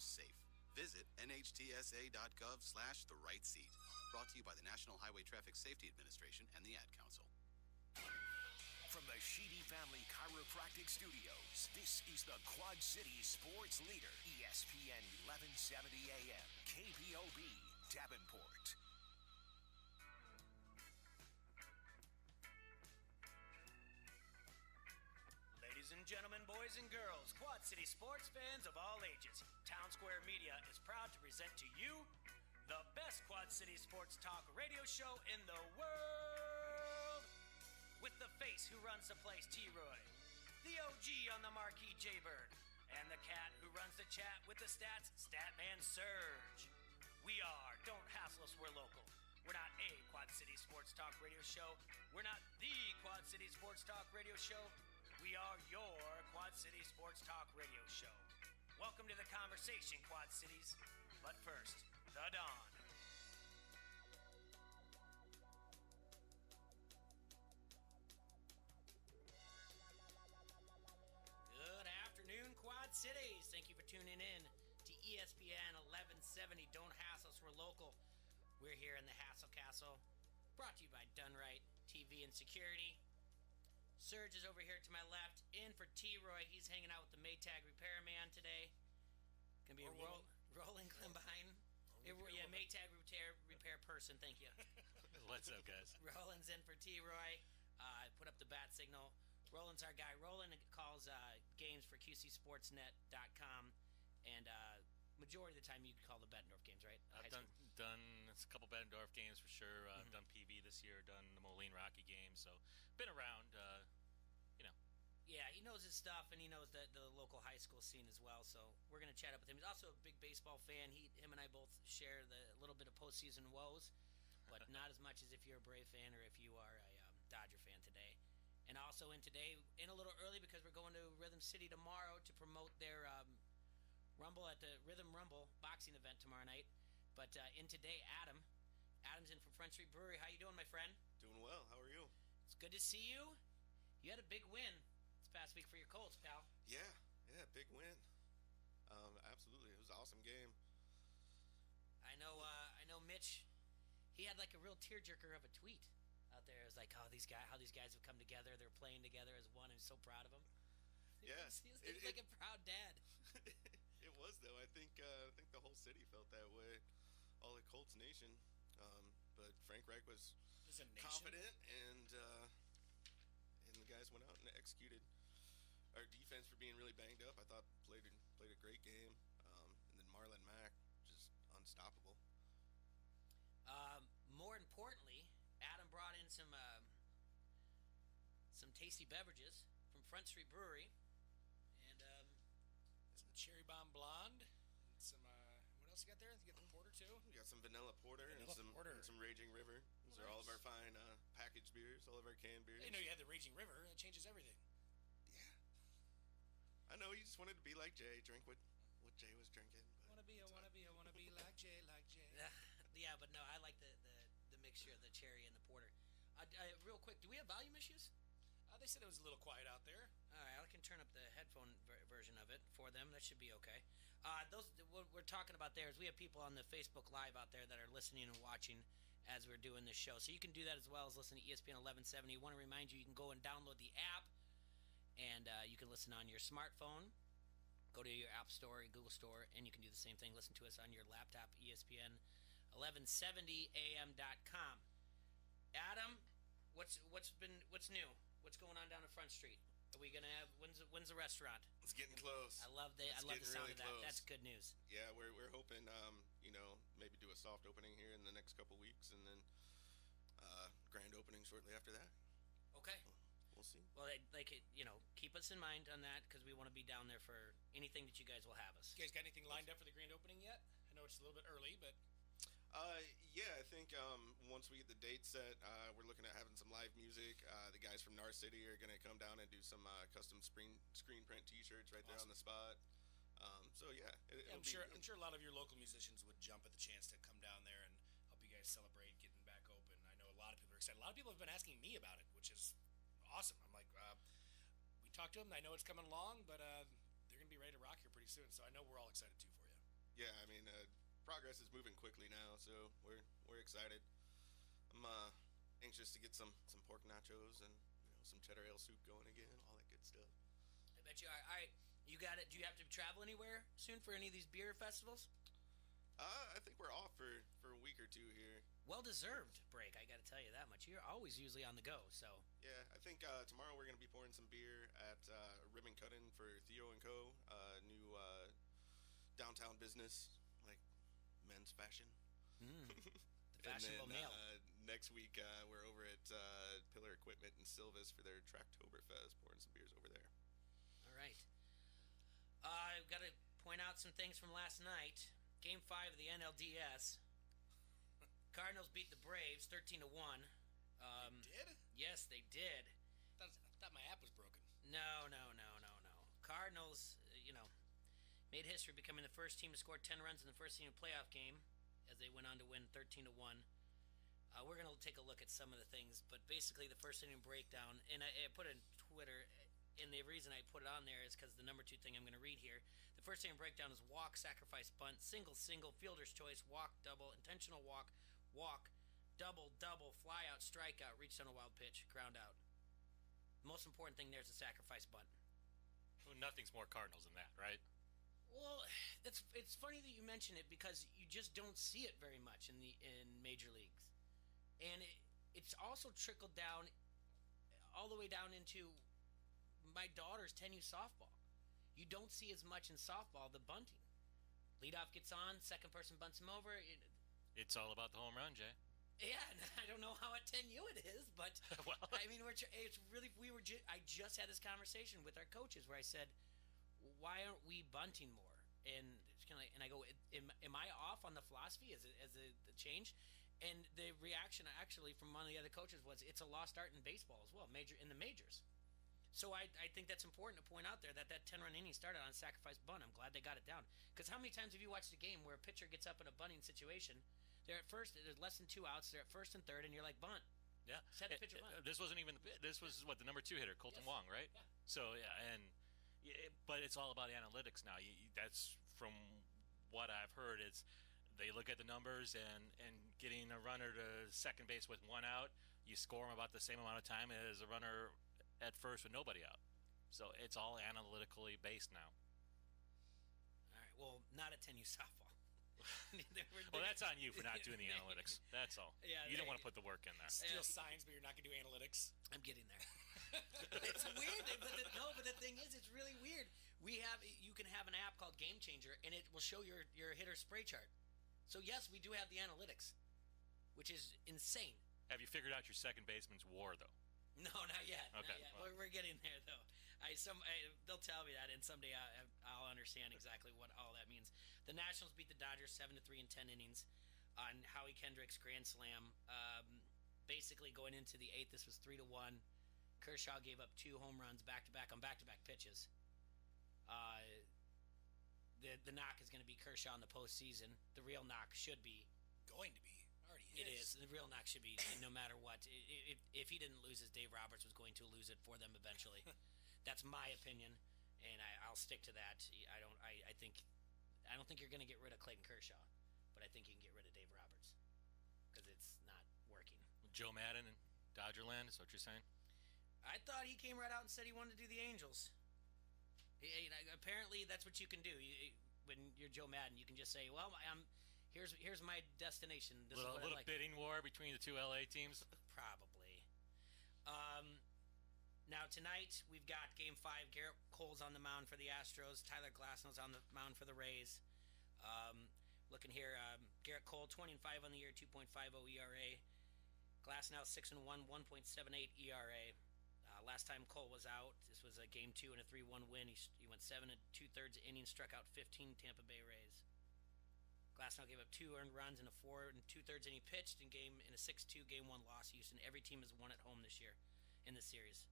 homes safe. Visit nhtsa.gov/the right seat. Brought to you by the National Highway Traffic Safety Administration and the Ad Council. From the Sheedy Family Chiropractic Studios, this is the Quad City Sports Leader, ESPN 1170 AM, KPOB, Davenport. Ladies and gentlemen, boys and girls, Quad City sports fans of all ages, Town Square Media is proud to present to you the best Quad City sports talk radio show in the world. With the face who runs the place, T-Roy, the OG on the marquee, J-Bird, and the cat who runs the chat with the stats, Statman Surge. We are Don't Hassle Us, We're Local. We're not a Quad City sports talk radio show. We're not the Quad City sports talk radio show. We are your Quad City Sports Talk Radio Show. Welcome to the conversation, Quad Cities. But first, the dawn. Good afternoon, Quad Cities. Thank you for tuning in to ESPN 1170. Don't Hassle Us, We're Local. We're here in the Hassle Castle. Brought to you by Done Right TV and Security. Serge is over here to my left, in for T-Roy. He's hanging out with the Maytag repairman today. Gonna be Rolling Klimbine. Yeah, Maytag repair person, thank you. What's up, guys? Roland's in for T-Roy. Put up the bat signal. Roland's our guy. Roland calls games for QCSportsNet.com, and majority of the time you call the Bettendorf games, right? I've done a couple Bettendorf games for sure. I've done PV this year, done the Moline Rocky games, so been around, Yeah, he knows his stuff, and he knows the local high school scene as well, so we're going to chat up with him. He's also a big baseball fan. Him and I both share the little bit of postseason woes, but not as much as if you're a Brave fan or if you are a Dodger fan today. And also in today, in a little early because we're going to Rhythm City tomorrow to promote their Rumble at the Rhythm Rumble boxing event tomorrow night. But in today, Adam's in from Front Street Brewery. How you doing, my friend? Doing well. How are you? It's good to see you. You had a big win this past week for your Colts, pal. Yeah, big win. Absolutely, it was an awesome game. I know Mitch. He had like a real tearjerker of a tweet out there. It was like, how these guys have come together. They're playing together as one. I'm so proud of them. Yeah, he's like a proud dad. It was though. I think the whole city felt that way, all the Colts Nation. But Frank Reich was confident, and the guys went out and executed. Our defense, for being really banged up, I thought played a great game. And then Marlon Mack, just unstoppable. More importantly, Adam brought in some tasty beverages from Front Street Brewery, and some cherry bomb blonde, and some what else you got there? You got the porter too. We got some vanilla porter and some Raging River. Those are all of our fine packaged beers, all of our canned beers. I didn't know you had the Raging River. That changes everything. Yeah, I know. You just wanted to be like Jay, drink what Jay was drinking. Wanna be like Jay, like Jay. Yeah, but no, I like the mixture of the cherry and the porter. Real quick, do we have volume issues? They said it was a little quiet out there. All right, I can turn up the headphone version of it for them. That should be okay. What we're talking about there is we have people on the Facebook Live out there that are listening and watching as we're doing this show. So you can do that as well as listen to ESPN 1170. I want to remind you can go and download the app, and you can listen on your smartphone. Go to your App Store, Google Store, and you can do the same thing. Listen to us on your laptop, ESPN 1170am.com. Adam, what's new? What's going on down at Front Street? Are we gonna have when's the restaurant? It's getting close. I love the sound really of that. Close. That's good news. Yeah, we're hoping maybe do a soft opening here in the next couple weeks, and then grand opening shortly after that. Okay. We'll see. Well, keep us in mind on that because we want to be down there for anything that you guys will have us. You guys got anything lined up for the grand opening yet? I know it's a little bit early, but. Yeah, I think once we get the date set, we're looking at having some live music. The guys from Nar City are going to come down and do some custom screen print T-shirts right there on the spot. So yeah, I'm sure a lot of your local musicians would jump at the chance to come down there and help you guys celebrate getting back open. I know a lot of people are excited. A lot of people have been asking me about it, which is awesome. I'm like, we talked to them. I know it's coming along, but they're going to be ready to rock here pretty soon. So I know we're all excited too for you. Yeah, I mean, progress is moving quickly now, so we're excited. I'm anxious to get some pork nachos and some cheddar ale soup going again, all that good stuff. I bet you. All right, you got it. Do you have to travel anywhere soon for any of these beer festivals? I think we're off for a week or two here. Well deserved break. I got to tell you that much. You're always usually on the go. So Yeah, I think tomorrow we're gonna be pouring some beer at Ribbon Cutting for Theo and Co. New downtown business, like men's fashion. the And fashionable then male. next week we're over at Pillar Equipment in Silvis for their Tracktoberfest, pouring some beers over there. All right. I've got to point out some things from last night. Game 5 of the NLDS. Cardinals beat the Braves 13-1. Did? Yes, they did. I thought my app was broken. No. Cardinals, made history becoming the first team to score 10 runs in the first inning playoff game as they went on to win 13-1. We're going to take a look at some of the things, but basically the first inning breakdown, and I put it on Twitter, and the reason I put it on there is because the number 2 thing I'm going to read here. The first inning breakdown is walk, sacrifice, bunt, single, fielder's choice, walk, double, intentional walk, double, fly out, strikeout, reached on a wild pitch, ground out. The most important thing there is the sacrifice bunt. Well, nothing's more Cardinals than that, right? Well, it's funny that you mention it because you just don't see it very much in major leagues, and it's also trickled down all the way down into my daughter's 10U softball. You don't see as much in softball the bunting. Leadoff gets on, second person bunts him over. It's all about the home run, Jay. Yeah, I don't know how at 10U it is, but Well, I mean, it's really I just had this conversation with our coaches where I said, why aren't we bunting more? And it's kind of like, and I go, am I off on the philosophy as the change? And the reaction actually from one of the other coaches was, it's a lost art in baseball as well, in the majors. So I think that's important to point out there that 10-run inning started on a sacrifice bunt. I'm glad they got it down. Because how many times have you watched a game where a pitcher gets up in a bunting situation? They're at first, there's less than 2 outs. They're at first and third, and you're like, bunt. yeah. Set the pitcher bunt. This wasn't even this was what the number 2 hitter, Colton Yes. Wong, right? Yeah. So but it's all about analytics now. That's from what I've heard. It's they look at the numbers and getting a runner to second base with 1 out, you score them about the same amount of time as a runner at first with nobody out. So it's all analytically based now. All right, well, not at 10U softball. Well, that's on you for not doing the analytics. That's all. Yeah, You don't want to put the work in there. Steal signs, but you're not going to do analytics. I'm getting there. It's weird, but the thing is, it's really weird. You can have an app called Game Changer, and it will show your hitter spray chart. So yes, we do have the analytics, which is insane. Have you figured out your second baseman's WAR though? No, not yet. Okay, Not yet. well. We're getting there though. They'll tell me that, and someday I'll understand exactly what all that means. The Nationals beat the Dodgers 7-3 in 10 innings on Howie Kendrick's grand slam. Basically, going into the 8th, this was 3-1. Kershaw gave up 2 home runs back to back on back-to-back pitches. The knock is going to be Kershaw in the postseason. The real knock should be Going to be. Already It is. The real knock should be no matter what. If he didn't lose it, Dave Roberts was going to lose it for them eventually. That's my opinion, and I'll stick to that. I don't think you're going to get rid of Clayton Kershaw, but I think you can get rid of Dave Roberts because it's not working. Joe Madden in Dodgerland, is what you're saying? I thought he came right out and said he wanted to do the Angels. Apparently, that's what you can do. When you're Joe Madden, you can just say, "Well, here's my destination. This is what I little like." bidding war between the 2 LA teams. Probably. Now tonight we've got Game 5. Garrett Cole's on the mound for the Astros. Tyler Glasnow's on the mound for the Rays. Looking here, Garrett Cole 20-5 on the year, 2.50 ERA. Glasnow 6-1, 1.78 ERA. Last time Cole was out, this was a Game 2 and a 3-1 win. He went 7 2/3 innings, struck out 15 Tampa Bay Rays. Glasnow gave up 2 earned runs in a 4 2/3 inning pitched in a 6-2 Game 1 loss. Houston. Every team has won at home this year in the series.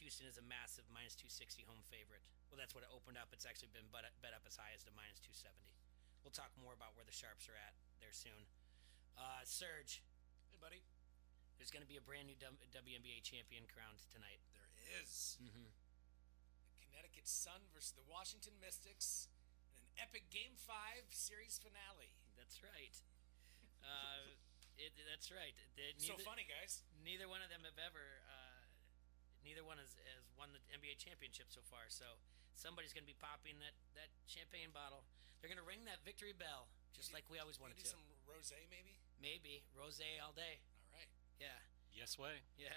Houston is a massive -260 home favorite. Well, that's what it opened up. It's actually been bet up as high as the -270. We'll talk more about where the Sharps are at there soon. Serge. Hey, buddy. There's going to be a brand new WNBA champion crowned tonight. There is. Mm-hmm. The Connecticut Sun versus the Washington Mystics in an epic Game 5 series finale. That's right. That's right. So funny, guys. Neither one of them have ever. Neither one has won the NBA championship so far. So somebody's going to be popping that champagne bottle. They're going to ring that victory bell, just like we always wanted to. Do some rosé, maybe. Maybe rosé all day. All right. Yeah. Yes way. Yeah.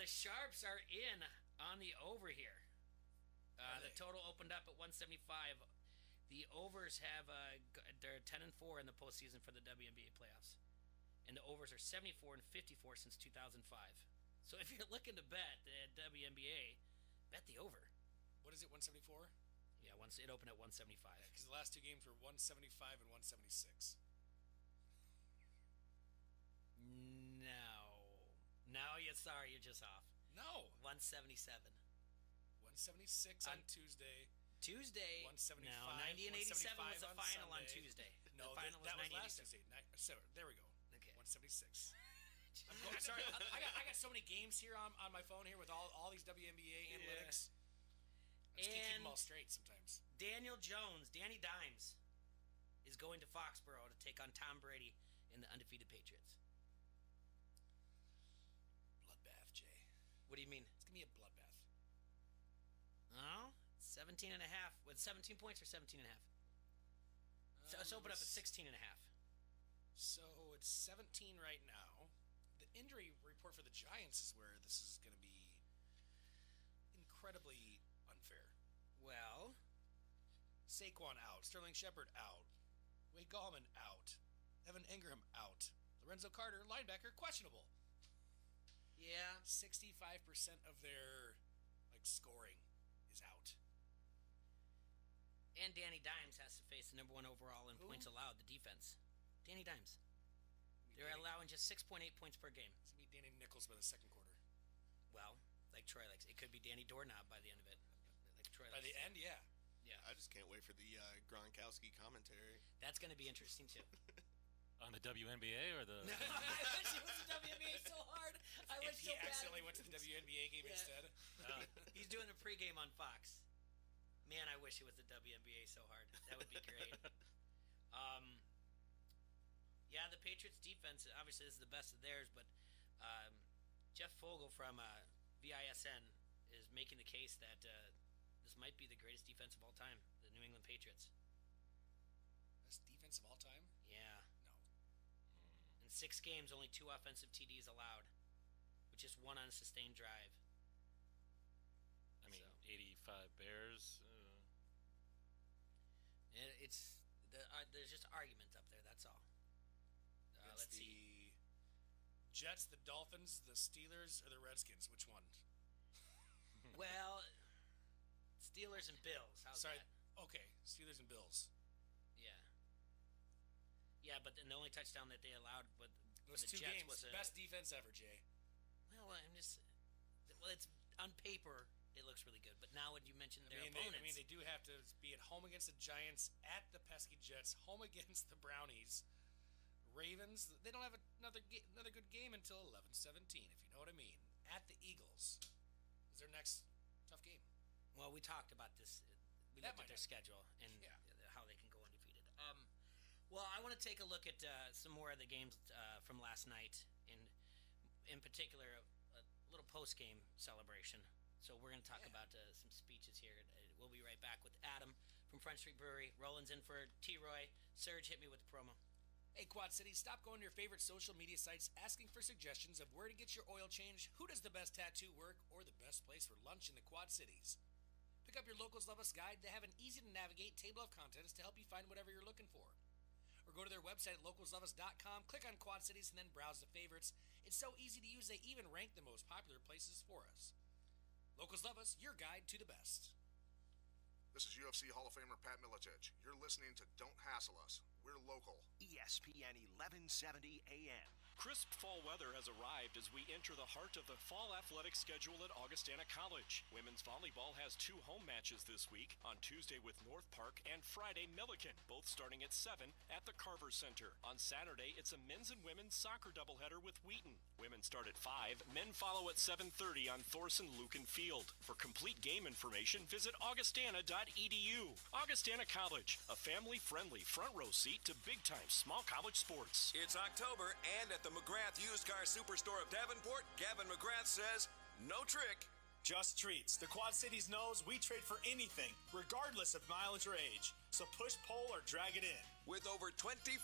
The Sharps are in on the over here. The total opened up at 175. The overs have they're 10-4 in the postseason for the WNBA playoffs, and the overs are 74 and 54 since 2005. So if you're looking to bet the WNBA, bet the over. What is it? 174. Yeah, once it opened at 175. Because the last two games were 175 and 176. No, you're just off. No. 177. 176 on Tuesday. 175. No, 90 and 87 was the final on Tuesday. No, the final that was 90 last Tuesday. So there we go. Okay. 176. I'm sorry. I got so many games here on my phone here with all these WNBA analytics. I just can't keep them all straight sometimes. Daniel Jones, Danny Dimes, is going to Foxborough to take on Tom Brady and the undefeated Patriots. Bloodbath, Jay. What do you mean? It's going to be a bloodbath. Oh, 17 and a half. With 17 points or 17 and a half? So let's open up at 16 and a half. So it's 17 right now. The injury report for the Giants is where this is going to be incredibly unfair. Well, Saquon out. Sterling Shepard out. Wade Gallman out. Evan Ingram out. Lorenzo Carter, linebacker, questionable. yeah. 65% of their scoring is out. And Danny Dimes has to face the number 1 overall in Who? points allowed, the defense. Danny Dimes. They're allowing just 6.8 points per game. It's going to be Danny Nichols by the second quarter. Well, like Troy likes. It could be Danny Doorknob by the end of it. Like Troy By likes the to say. end, yeah. Yeah. I just can't wait for the Gronkowski commentary. That's going to be interesting, too. On the WNBA or the? I wish it was the WNBA so hard. I If wish he so bad. accidentally went to the WNBA game Yeah. instead. He's doing a pregame on Fox. Man, I wish it was the WNBA so hard. That would be great. Yeah, the Patriots defense, obviously this is the best of theirs, but Jeff Fogel from VISN is making the case that this might be the greatest defense of all time, the New England Patriots. Best defense of all time? Yeah. No. In 6 games, only 2 offensive TDs allowed, with just 1 unsustained drive. I mean, So. 85 Bears. There's just arguments up there, that's all. It's Let's the see. Jets, the Dolphins, the Steelers, or the Redskins? Which one? Well, Steelers and Bills. How's Sorry. that? Okay, Steelers and Bills. Yeah. Yeah, but then the only touchdown that they allowed with Those the 2 Jets games, was best defense ever, Jay. Well, it's on paper it looks really good, but now when you mention their opponents, they do have to be at home against the Giants, at the pesky Jets, home against the Brownies, Ravens. They don't have another good game until 11-17, if you know what I mean. At the Eagles is their next tough game. well, we talked about this. We That looked at might their happen. schedule and Yeah. how they can go undefeated. Well, I want to take a look at some more of the games from last night, and in particular, a little post-game celebration. So we're going to talk about some speeches here. We'll be right back with Adam from Front Street Brewery. Roland's in for T-Roy. Serge, hit me with the promo. Hey, Quad City, stop going to your favorite social media sites asking for suggestions of where to get your oil change, who does the best tattoo work, or the best place for lunch in the Quad Cities. Pick up your Locals Love Us guide. They have an easy-to-navigate table of contents to help you find whatever you're looking for. Or go to their website at localsloveus.com, click on Quad Cities, and then browse the favorites. It's so easy to use, they even rank the most popular places for us. Locals Love Us, your guide to the best. This is UFC Hall of Famer Pat Miletich. You're listening to Don't Hassle Us. We're local. ESPN 1170 AM. Crisp fall weather has arrived as we enter the heart of the fall athletic schedule at Augustana College. Women's volleyball has 2 home matches this week, on Tuesday with North Park and Friday Milliken, both starting at 7 at the Carver Center. On Saturday, it's a men's and women's soccer doubleheader with Wheaton. Women start at 5, men follow at 7:30 on Thorson Lucan Field. For complete game information, visit augustana.edu. Augustana College, a family-friendly front row seat to big-time small college sports. It's October, and at the McGrath Used Car Superstore of Davenport, Gavin McGrath says, no trick. Just treats. The Quad Cities knows we trade for anything, regardless of mileage or age. So push, pull, or drag it in. With over 2,500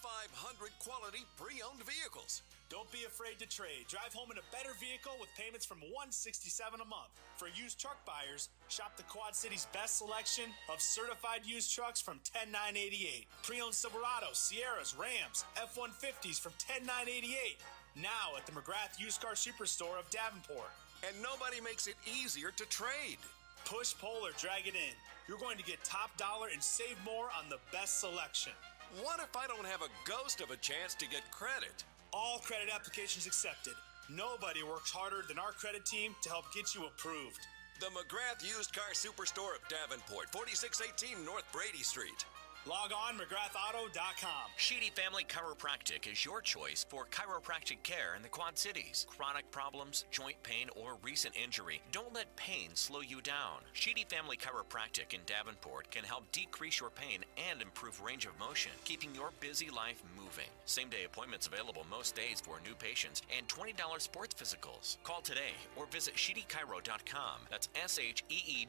quality pre-owned vehicles. Don't be afraid to trade. Drive home in a better vehicle with payments from $167 a month. For used truck buyers, shop the Quad Cities' best selection of certified used trucks from $10,988. Pre-owned Silverados, Sierras, Rams, F-150s from $10,988. Now at the McGrath Used Car Superstore of Davenport. And nobody makes it easier to trade. Push, pull, or drag it in. You're going to get top dollar and save more on the best selection. What if I don't have a ghost of a chance to get credit? All credit applications accepted. Nobody works harder than our credit team to help get you approved. The McGrath Used Car Superstore of Davenport, 4618 North Brady Street. Log on McGrathAuto.com. Sheedy Family Chiropractic is your choice for chiropractic care in the Quad Cities. Chronic problems, joint pain, or recent injury, don't let pain slow you down. Sheedy Family Chiropractic in Davenport can help decrease your pain and improve range of motion, keeping your busy life moving. Same-day appointments available most days for new patients and $20 sports physicals. Call today or visit SheedyChiro.com. That's SHEEDY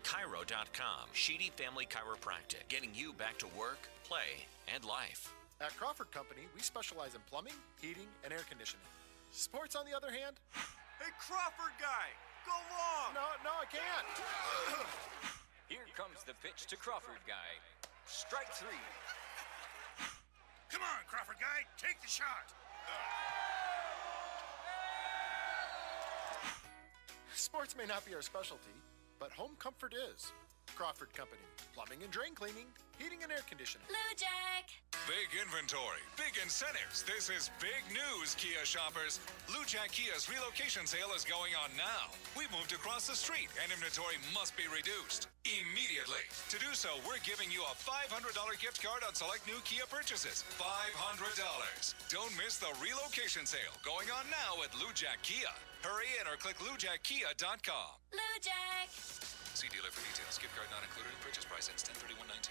Chiro.com. Sheedy Family Chiropractic, getting you back to work, play, and life. At Crawford Company, we specialize in plumbing, heating, and air conditioning. Sports, on the other hand? Hey, Crawford guy, go long! No, I can't. Here comes the pitch to Crawford guy. Strike 3. Come on, Crawford guy, take the shot. Sports may not be our specialty, but home comfort is. Crawford Company, plumbing and drain cleaning, heating and air conditioning. Blue Jack. Big inventory, big incentives. This is big news, Kia shoppers. Blue Jack Kia's relocation sale is going on now. We moved across the street and inventory must be reduced immediately. To do so, we're giving you a $500 gift card on select new Kia purchases. $500. Don't miss the relocation sale going on now at Blue Jack Kia. Hurry in or click LouJackKia.com. Blue Jack. See dealer for details. Gift card not included in purchase price. Ends 10/31/19.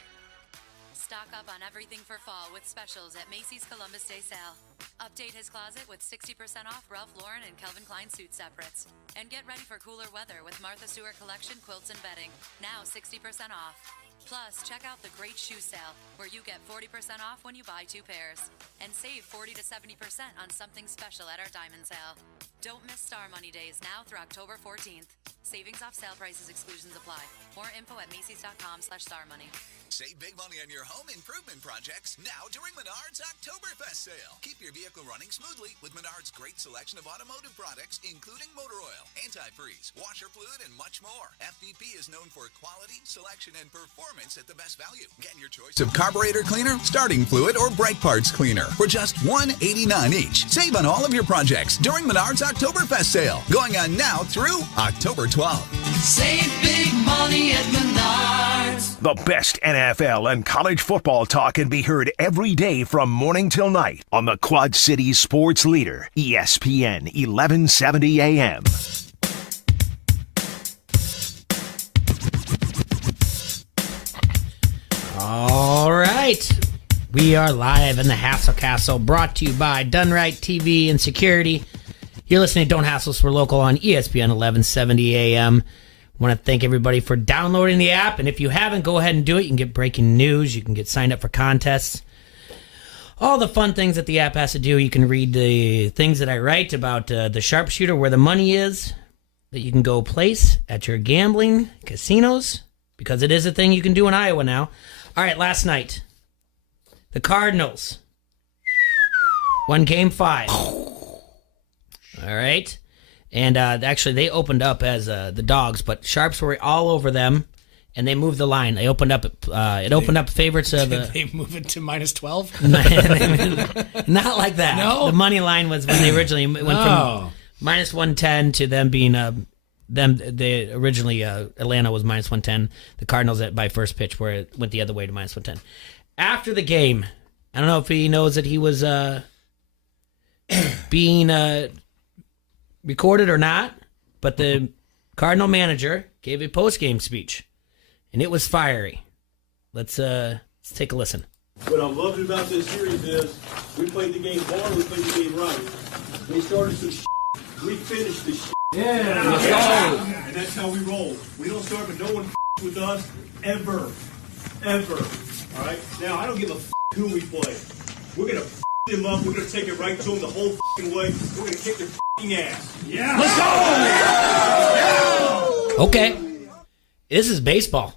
Stock up on everything for fall with specials at Macy's Columbus Day Sale. Update his closet with 60% off Ralph Lauren and Calvin Klein suit separates. And get ready for cooler weather with Martha Stewart Collection quilts and bedding. Now 60% off. Plus, check out the great shoe sale where you get 40% off when you buy 2 pairs. And save 40 to 70% on something special at our diamond sale. Don't miss Star Money Days now through October 14th. Savings off sale prices, exclusions apply. More info at Macy's.com/starmoney. Save big money on your home improvement projects now during Menards Oktoberfest sale. Keep your vehicle running smoothly with Menards' great selection of automotive products, including motor oil, antifreeze, washer fluid, and much more. FVP is known for quality, selection, and performance at the best value. Get your choice of carburetor cleaner, starting fluid, or brake parts cleaner for just $189 each. Save on all of your projects during Menards Oktoberfest sale, going on now through October 12th. Save big money at Menards. The best NFL and college football talk can be heard every day from morning till night on the Quad Cities sports leader, ESPN 1170 AM. All right. We are live in the Hassle Castle, brought to you by Dunright TV and Security. You're listening to Don't Hassle Us, we're local on ESPN 1170 AM. Want to thank everybody for downloading the app, and if you haven't, go ahead and do it. You can get breaking news, you can get signed up for contests, all the fun things that the app has to do. You can read the things that I write about the sharpshooter, where the money is, that you can go place at your gambling casinos, because it is a thing you can do in Iowa now. All right, last night, the Cardinals won Game 5. All right. And actually, they opened up as the Dogs, but Sharps were all over them. and they moved the line. They opened up. It opened up favorites of. They move it to -12. Not like that. No, the money line was when they originally went from -110 to them being They originally Atlanta was -110. The Cardinals by first pitch where it went the other way to -110. After the game, I don't know if he knows that he was being recorded or not, but the Cardinal manager gave a post-game speech, and it was fiery. Let's take a listen. What I'm loving about this series is we played the game hard, we played the game right. We started some we finished the Yeah. Let's go. And that's how we roll. We don't start, but no one with us ever. Ever. All right? Now, I don't give a who we play. We're going to them up. We're going to take it right to them the whole way. We're going to kick their ass. Yeah. Let's go. Okay. This is baseball.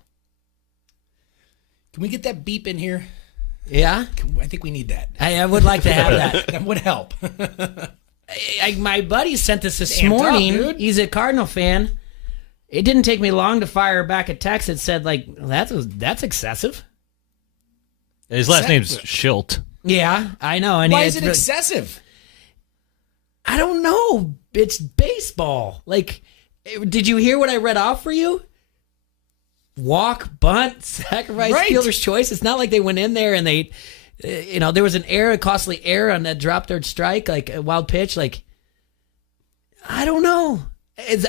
Can we get that beep in here? Yeah? I think we need that. I would like to have that. That would help. My buddy sent this morning. He's a Cardinal fan. It didn't take me long to fire back a text that said, like, that's excessive. His last name's Schilt. Yeah, I know. And why is it excessive? I don't know. It's baseball. Like, did you hear what I read off for you? Walk, bunt, sacrifice, fielder's choice. It's not like they went in there and they... there was a costly error on that drop third strike, like a wild pitch. Like, I don't know.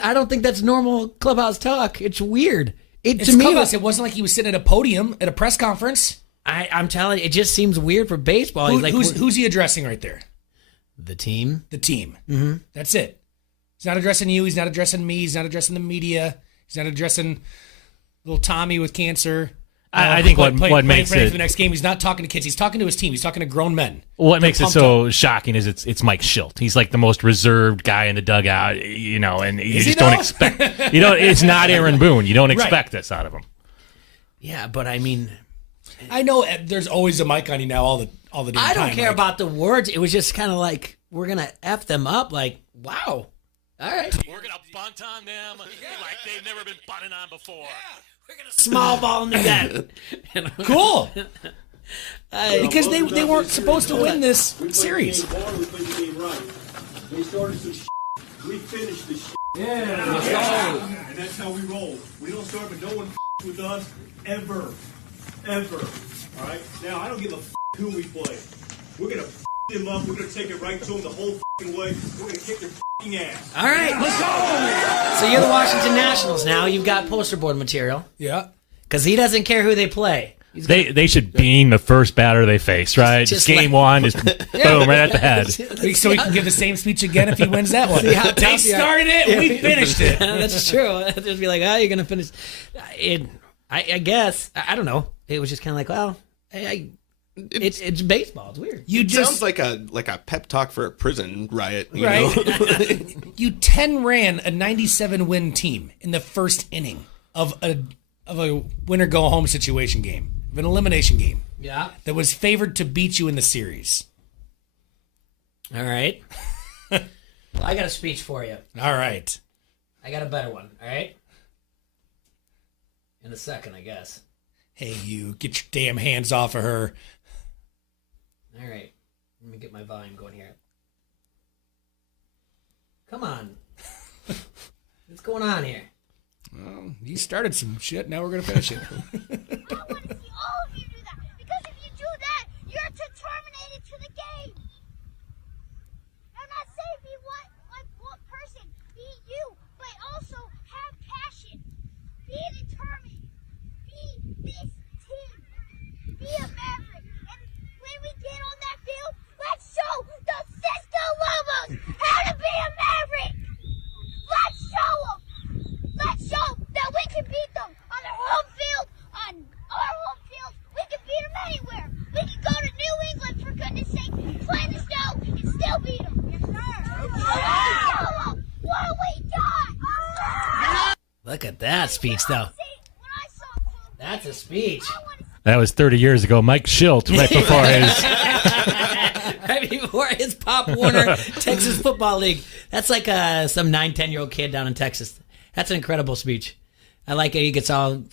I don't think that's normal clubhouse talk. It's weird. It's clubhouse. It wasn't like he was sitting at a podium at a press conference. I'm telling you, it just seems weird for baseball. Who's he addressing right there? The team. The team. Mm-hmm. That's it. He's not addressing you. He's not addressing me. He's not addressing the media. He's not addressing little Tommy with cancer. I think what makes it for the next game. He's not talking to kids. He's talking to his team. He's talking to grown men. What makes it so shocking is it's Mike Schilt. He's like the most reserved guy in the dugout, and you just don't expect. It's not Aaron Boone. You don't expect this out of him. Yeah, but I mean, I know there's always a mic on you now. All the damn I don't time, care about the words. It was just kind of like we're gonna f them up. Like, wow, all right, we're gonna bunt on them like they've never been bunted on before. Yeah. Small ball in the net. Cool. Because they weren't supposed to win this series. We started some we finished the Yeah. Let's go. And that's how we roll. We don't start, but no one with us ever. Ever. All right? Now, I don't give a who we play. We're going to them up. We're going to take it right to them the whole way. We're going to kick their ass. All right. Let's go. So you're the Washington Nationals now. You've got poster board material. Yeah. Because he doesn't care who they play. They should bean the first batter they face, right? Just game one, just boom, right at the head. So he can give the same speech again if he wins that one. They started it, we finished it. That's true. Just be like, oh, you're going to finish it. I guess. I don't know. It was just kind of like, well, it's baseball. It's weird. It sounds like a pep talk for a prison riot, you know? You 10 ran a 97-win team in the first inning of a winner-go-home situation game, of an elimination game. Yeah. That was favored to beat you in the series. All right. Well, I got a speech for you. All right. I got a better one. All right. In a second, I guess. Hey, you, get your damn hands off of her. All right. Let me get my volume going here. Come on. What's going on here? Well, you started some shit. Now we're going to finish it. I want to see all of you do that. Because if you do that, you're terminated to the game. I'm not saying be one person. Be you. But also have passion. Be determined. Be this team. Be a maverick. And when we get on that field, let's show the Cisco Lobos how to be a maverick. Let's show them. Let's show that we can beat them on their home field, on our home field. We can beat them anywhere. We can go to New England, for goodness sake, play in the snow, and still beat them. Yes, sir. What have we done? Look at that speech, though. That's a speech. That was 30 years ago. Mike Schilt, right before his... Right before his Pop Warner Texas Football League. That's like some 9-10-year-old kid down in Texas. That's an incredible speech. I like it. He gets all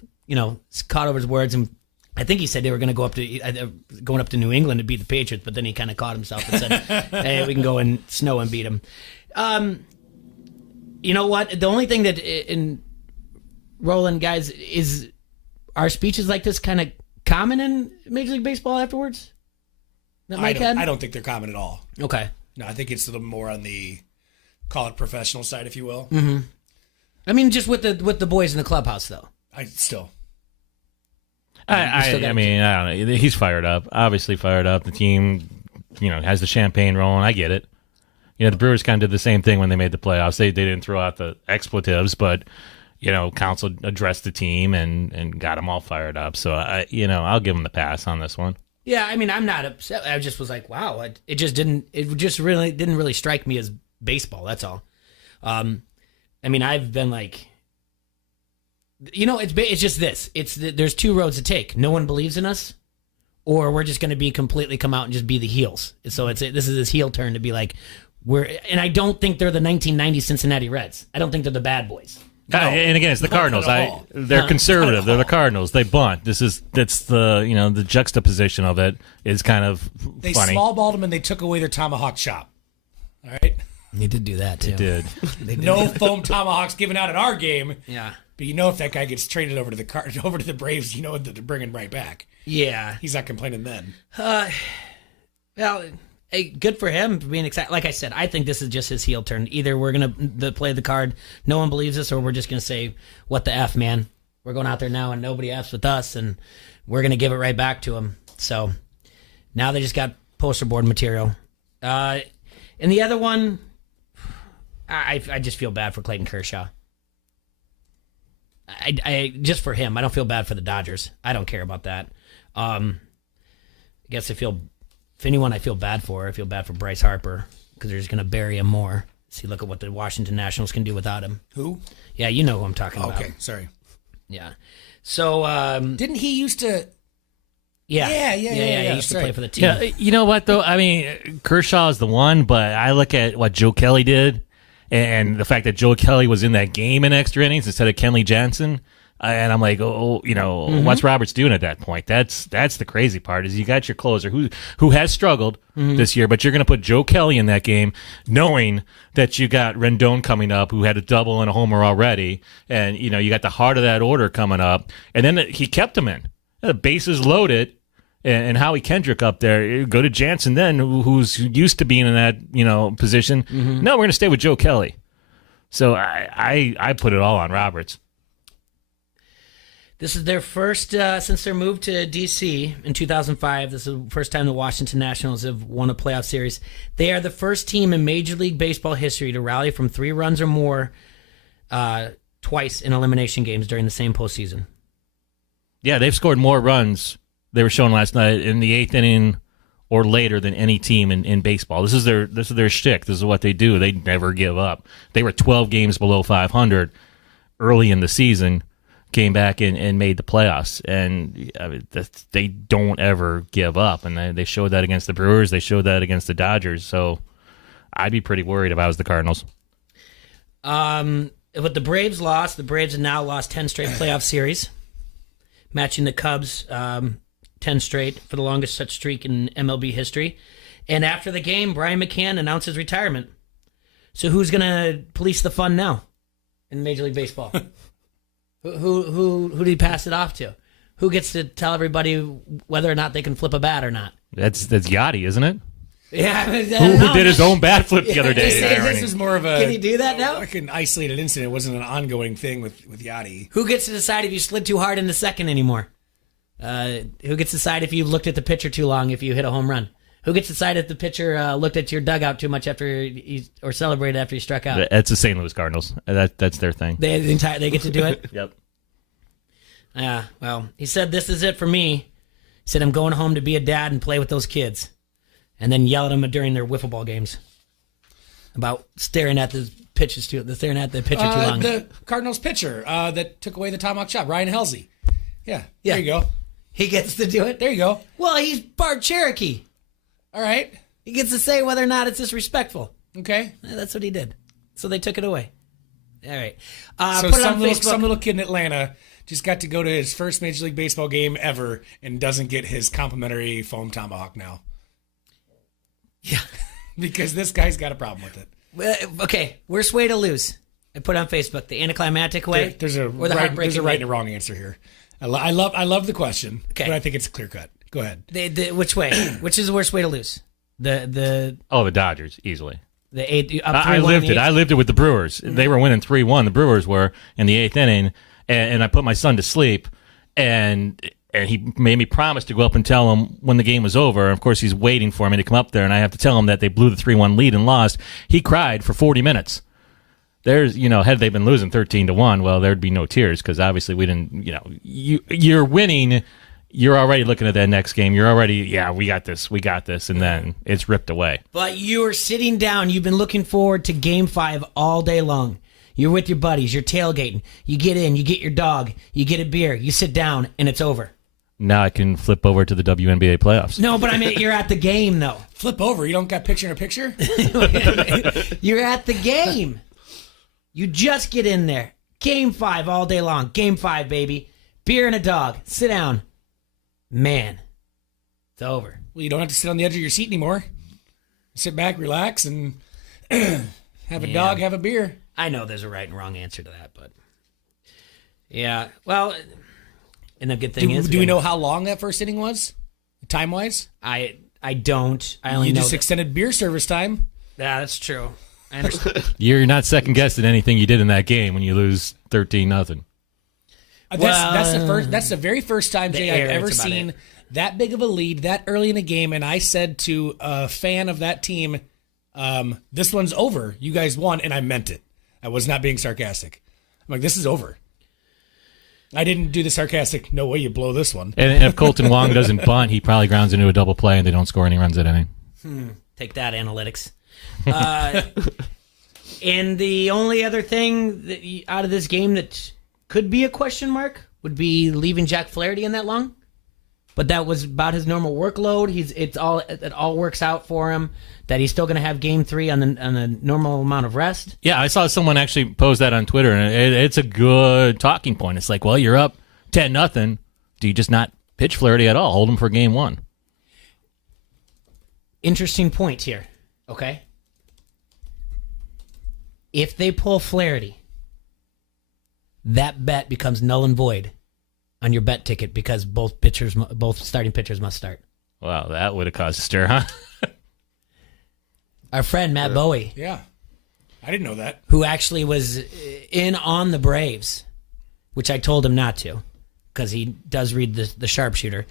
caught over his words, and I think he said they were going to going up to New England to beat the Patriots, but then he kind of caught himself and said, "Hey, we can go in snow and beat them." You know what? The only thing that in Roland, guys, is our speeches like this kind of common in Major League Baseball afterwards? That Mike had? I don't think they're common at all. Okay. No, I think it's a little more on the, call it professional side, if you will. Mm-hmm. I mean, just with the boys in the clubhouse, though. I mean, I don't know. He's fired up. Obviously fired up. The team, has the champagne rolling. I get it. The Brewers kind of did the same thing when they made the playoffs. They didn't throw out the expletives, but Council addressed the team and got them all fired up. So I'll give them the pass on this one. Yeah, I mean, I'm not upset. I just was like, wow, it just really didn't strike me as baseball. That's all. I mean, I've been like, it's just this. There's two roads to take. No one believes in us, or we're just going to be completely come out and just be the heels. So this is his heel turn to be like, and I don't think they're the 1990 Cincinnati Reds. I don't think they're the bad boys. No, and again, it's the Cardinals. They're conservative. They're the Cardinals. They bunt. That's the the juxtaposition of it is kind of They funny. small balled them and they took away their tomahawk chop. All right. They did do that too. They did. No foam tomahawks given out at our game. Yeah. But if that guy gets traded over to the Braves, that they're bringing right back. Yeah. He's not complaining then. Well, hey, good for him for being excited. Like I said, I think this is just his heel turn. Either we're going to play the card, no one believes us, or we're just going to say, what the F, man? We're going out there now and nobody F's with us, and we're going to give it right back to him. So now they just got poster board material. And the other one, I just feel bad for Clayton Kershaw. I just for him. I don't feel bad for the Dodgers. I don't care about that. I guess if anyone I feel bad for Bryce Harper, because they're just going to bury him more. See, look at what the Washington Nationals can do without him. Who? Yeah, you know who I'm talking about. Okay, sorry. Yeah. So, didn't he used to... Yeah. He used to play for the team. Yeah, you know what, though? I mean, Kershaw is the one, but I look at what Joe Kelly did and the fact that Joe Kelly was in that game in extra innings instead of Kenley Jansen. And I'm like, what's Roberts doing at that point? That's the crazy part is you got your closer who has struggled this year, but you're going to put Joe Kelly in that game knowing that you got Rendon coming up who had a double and a homer already. And, you got the heart of that order coming up. And then he kept him in. The bases loaded. And Howie Kendrick up there, go to Jansen then, who's used to being in that, position. No, we're going to stay with Joe Kelly. So I put it all on Roberts. This is their first, since their move to D.C. in 2005, this is the first time the Washington Nationals have won a playoff series. They are the first team in Major League Baseball history to rally from 3 runs or more twice in elimination games during the same postseason. Yeah, they've scored more runs, they were showing last night, in the 8th inning or later than any team in baseball. This is their shtick. This is what they do. They never give up. They were 12 games below 500 early in the season. Came back and made the playoffs, and they don't ever give up, and they showed that against the Brewers, they showed that against the Dodgers, so I'd be pretty worried if I was the Cardinals. But the Braves lost. The Braves have now lost 10 straight playoff series, matching the Cubs 10 straight for the longest such streak in MLB history. And after the game, Brian McCann announced his retirement. So who's going to police the fun now in Major League Baseball? Who did he pass it off to? Who gets to tell everybody whether or not they can flip a bat or not? That's Yachty, isn't it? Yeah. Who did his own bat flip the other day? This was more of a... Can he do that now? Like an isolated incident. It wasn't an ongoing thing with Yachty. Who gets to decide if you slid too hard in the second anymore? Who gets to decide if you looked at the pitcher too long if you hit a home run? Who gets to decide if the pitcher looked at your dugout too much or celebrated after he struck out? It's the St. Louis Cardinals. That's their thing. They get to do it? Yep. Yeah, well, he said, "This is it for me." He said, "I'm going home to be a dad and play with those kids." And then yell at them during their wiffle ball games about staring at the pitcher too long. The Cardinals pitcher that took away the tomahawk chop, Ryan Helsley. Yeah, there you go. He gets to do it? There you go. Well, he's Bart Cherokee. All right. He gets to say whether or not it's disrespectful. Okay. Yeah, that's what he did. So they took it away. All right. So put it on Facebook. Some little kid in Atlanta just got to go to his first Major League Baseball game ever and doesn't get his complimentary foam tomahawk now. Yeah. Because this guy's got a problem with it. Well, okay, worst way to lose. I put on Facebook the anticlimactic way. There's a right and a wrong answer here. I love the question, but I think it's clear cut. Go ahead. Which way? Which is the worst way to lose? The Dodgers easily. The 8 up 3-1 I lived it. I lived it with the Brewers. Mm-hmm. They were winning 3-1. The Brewers were in the 8th inning, and I put my son to sleep, and he made me promise to go up and tell him when the game was over. Of course, he's waiting for me to come up there, and I have to tell him that they blew the 3-1 lead and lost. He cried for 40 minutes. There's, had they been losing 13-1, well, there'd be no tears because obviously we didn't. You're winning. You're already looking at that next game. You're already, we got this, and then it's ripped away. But you are sitting down. You've been looking forward to Game 5 all day long. You're with your buddies. You're tailgating. You get in. You get your dog. You get a beer. You sit down, and it's over. Now I can flip over to the WNBA playoffs. No, but I mean, you're at the game, though. Flip over. You don't got picture-in-a-picture? You're at the game. You just get in there. Game 5 all day long. Game 5, baby. Beer and a dog. Sit down. Man, it's over. Well, you don't have to sit on the edge of your seat anymore. Sit back, relax, and have a dog, have a beer. I know there's a right and wrong answer to that, but yeah. Well, and the good thing is, do we know how long that first inning was, time-wise? I don't. I only know just extended beer service time. Yeah, that's true. I understand. You're not second guessing anything you did in that game when you lose 13-0. That's the very first time, Jay, I've ever seen that big of a lead that early in a game, and I said to a fan of that team, this one's over. You guys won, and I meant it. I was not being sarcastic. I'm like, this is over. I didn't do the sarcastic, no way you blow this one. And if Colton Wong doesn't bunt, he probably grounds into a double play, and they don't score any runs that inning. Take that, analytics. And the only other thing out of this game that could be a question mark would be leaving Jack Flaherty in that long, but that was about his normal workload. It all works out for him. That he's still going to have Game 3 on the normal amount of rest. Yeah, I saw someone actually post that on Twitter, and it's a good talking point. It's like, well, you're up 10-0. Do you just not pitch Flaherty at all? Hold him for Game 1. Interesting point here. Okay, if they pull Flaherty, that bet becomes null and void on your bet ticket because both starting pitchers must start. Wow, that would have caused a stir, huh? Our friend Matt Bowie. Yeah, I didn't know that. Who actually was in on the Braves, which I told him not to because he does read the sharpshooter.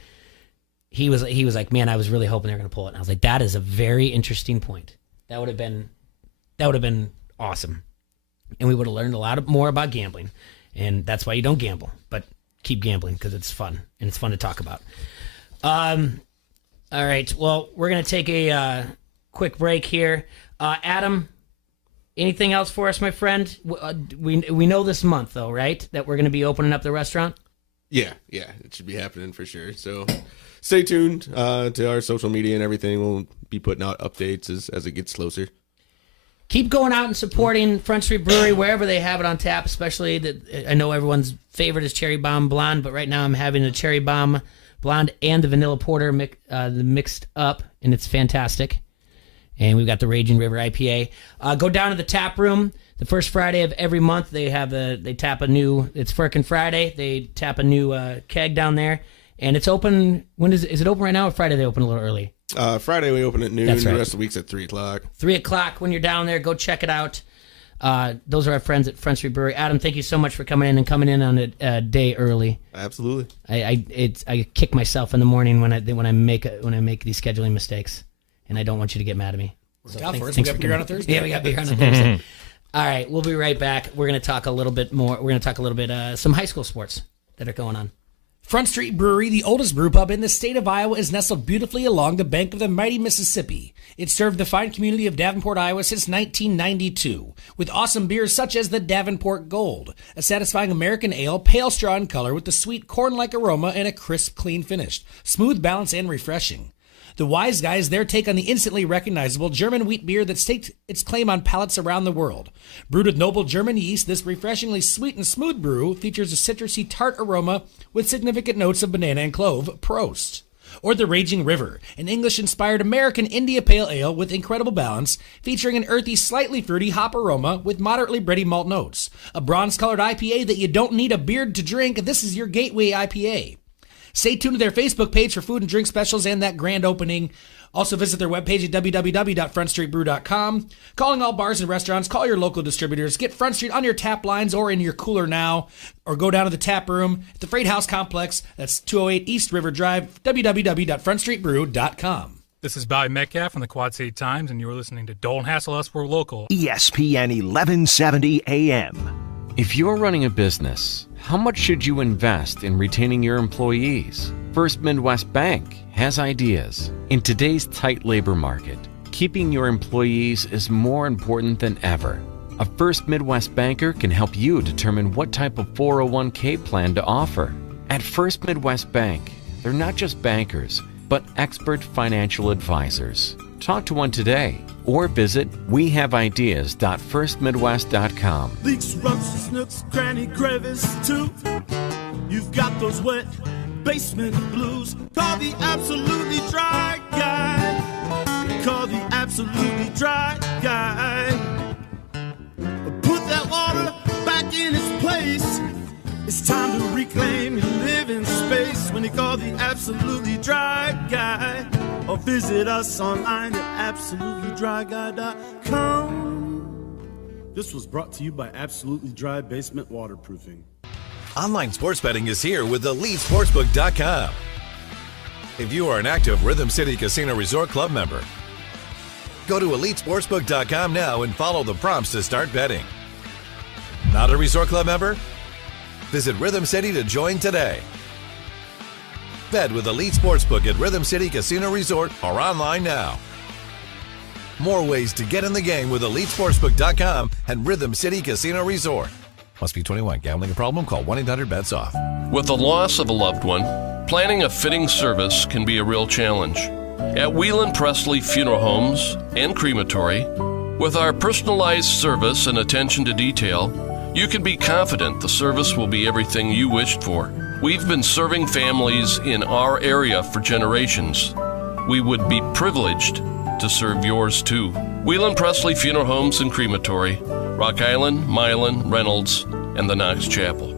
He was like, man, I was really hoping they were going to pull it. And I was like, that is a very interesting point. That would have been awesome. And we would have learned a lot more about gambling. And that's why you don't gamble, but keep gambling because it's fun and it's fun to talk about. All right. Well, we're going to take a quick break here. Adam, anything else for us, my friend? We know this month, though, right, that we're going to be opening up the restaurant? Yeah, it should be happening for sure. So stay tuned to our social media and everything. We'll be putting out updates as it gets closer. Keep going out and supporting Front Street Brewery wherever they have it on tap, especially I know everyone's favorite is Cherry Bomb Blonde, but right now I'm having a Cherry Bomb Blonde and the Vanilla Porter mixed up, and it's fantastic. And we've got the Raging River IPA. Go down to the tap room. The first Friday of every month, they tap a new. It's Firkin Friday. They tap a new keg down there, and it's open. When is it open right now? Or Friday they open a little early. Friday we open at noon. That's right. The rest of the week's at 3:00. 3:00 when you're down there. Go check it out. Those are our friends at Front Street Brewery. Adam, thank you so much for coming in on a day early. Absolutely. I kick myself in the morning when I make these scheduling mistakes, and I don't want you to get mad at me. So we got beer on a Thursday. Yeah, we got beer on a Thursday. All right, we'll be right back. We're going to talk a little bit more. We're going to talk a little bit some high school sports that are going on. Front Street Brewery, the oldest brew pub in the state of Iowa, is nestled beautifully along the bank of the mighty Mississippi. It's served the fine community of Davenport, Iowa since 1992, with awesome beers such as the Davenport Gold, a satisfying American ale, pale straw in color with the sweet corn-like aroma and a crisp, clean finish, smooth balance, and refreshing. The Wise Guys, their take on the instantly recognizable German wheat beer that staked its claim on palates around the world. Brewed with noble German yeast, this refreshingly sweet and smooth brew features a citrusy tart aroma with significant notes of banana and clove. Prost. Or the Raging River, an English-inspired American India Pale Ale with incredible balance, featuring an earthy, slightly fruity hop aroma with moderately bready malt notes. A bronze-colored IPA that you don't need a beard to drink. This is your gateway IPA. Stay tuned to their Facebook page for food and drink specials and that grand opening. Also visit their webpage at www.frontstreetbrew.com. Calling all bars and restaurants, call your local distributors, get Front Street on your tap lines or in your cooler now, or go down to the tap room at the Freight House Complex. That's 208 East River Drive, www.frontstreetbrew.com. This is Bobby Metcalf from the Quad City Times, and you're listening to Don't Hassle Us, We're Local. ESPN 1170 AM. If you're running a business, how much should you invest in retaining your employees? First Midwest Bank has ideas. In today's tight labor market, keeping your employees is more important than ever. A First Midwest banker can help you determine what type of 401k plan to offer. At First Midwest Bank, they're not just bankers, but expert financial advisors. Talk to one today or visit wehaveideas.firstmidwest.com. Leaks, rumps, snooks, cranny, crevice, too. You've got those wet basement blues. Call the absolutely dry guy. Call the absolutely dry guy. Put that water back in its place. It's time to reclaim your living space when you call the absolutely dry guy. Or visit us online at absolutely.dryguy.com. This was brought to you by Absolutely Dry Basement Waterproofing. Online sports betting is here with EliteSportsbook.com. If you are an active Rhythm City Casino Resort Club member, go to EliteSportsbook.com now and follow the prompts to start betting. Not a Resort Club member? Visit Rhythm City to join today. Bet with Elite Sportsbook at Rhythm City Casino Resort or online now. More ways to get in the game with EliteSportsbook.com and Rhythm City Casino Resort. Must be 21. Gambling a problem? Call 1-800-BETS-OFF. With the loss of a loved one, planning a fitting service can be a real challenge. At Whelan Presley Funeral Homes and Crematory, with our personalized service and attention to detail, you can be confident the service will be everything you wished for. We've been serving families in our area for generations. We would be privileged to serve yours too. Whelan Presley Funeral Homes and Crematory, Rock Island, Milan, Reynolds, and the Knox Chapel.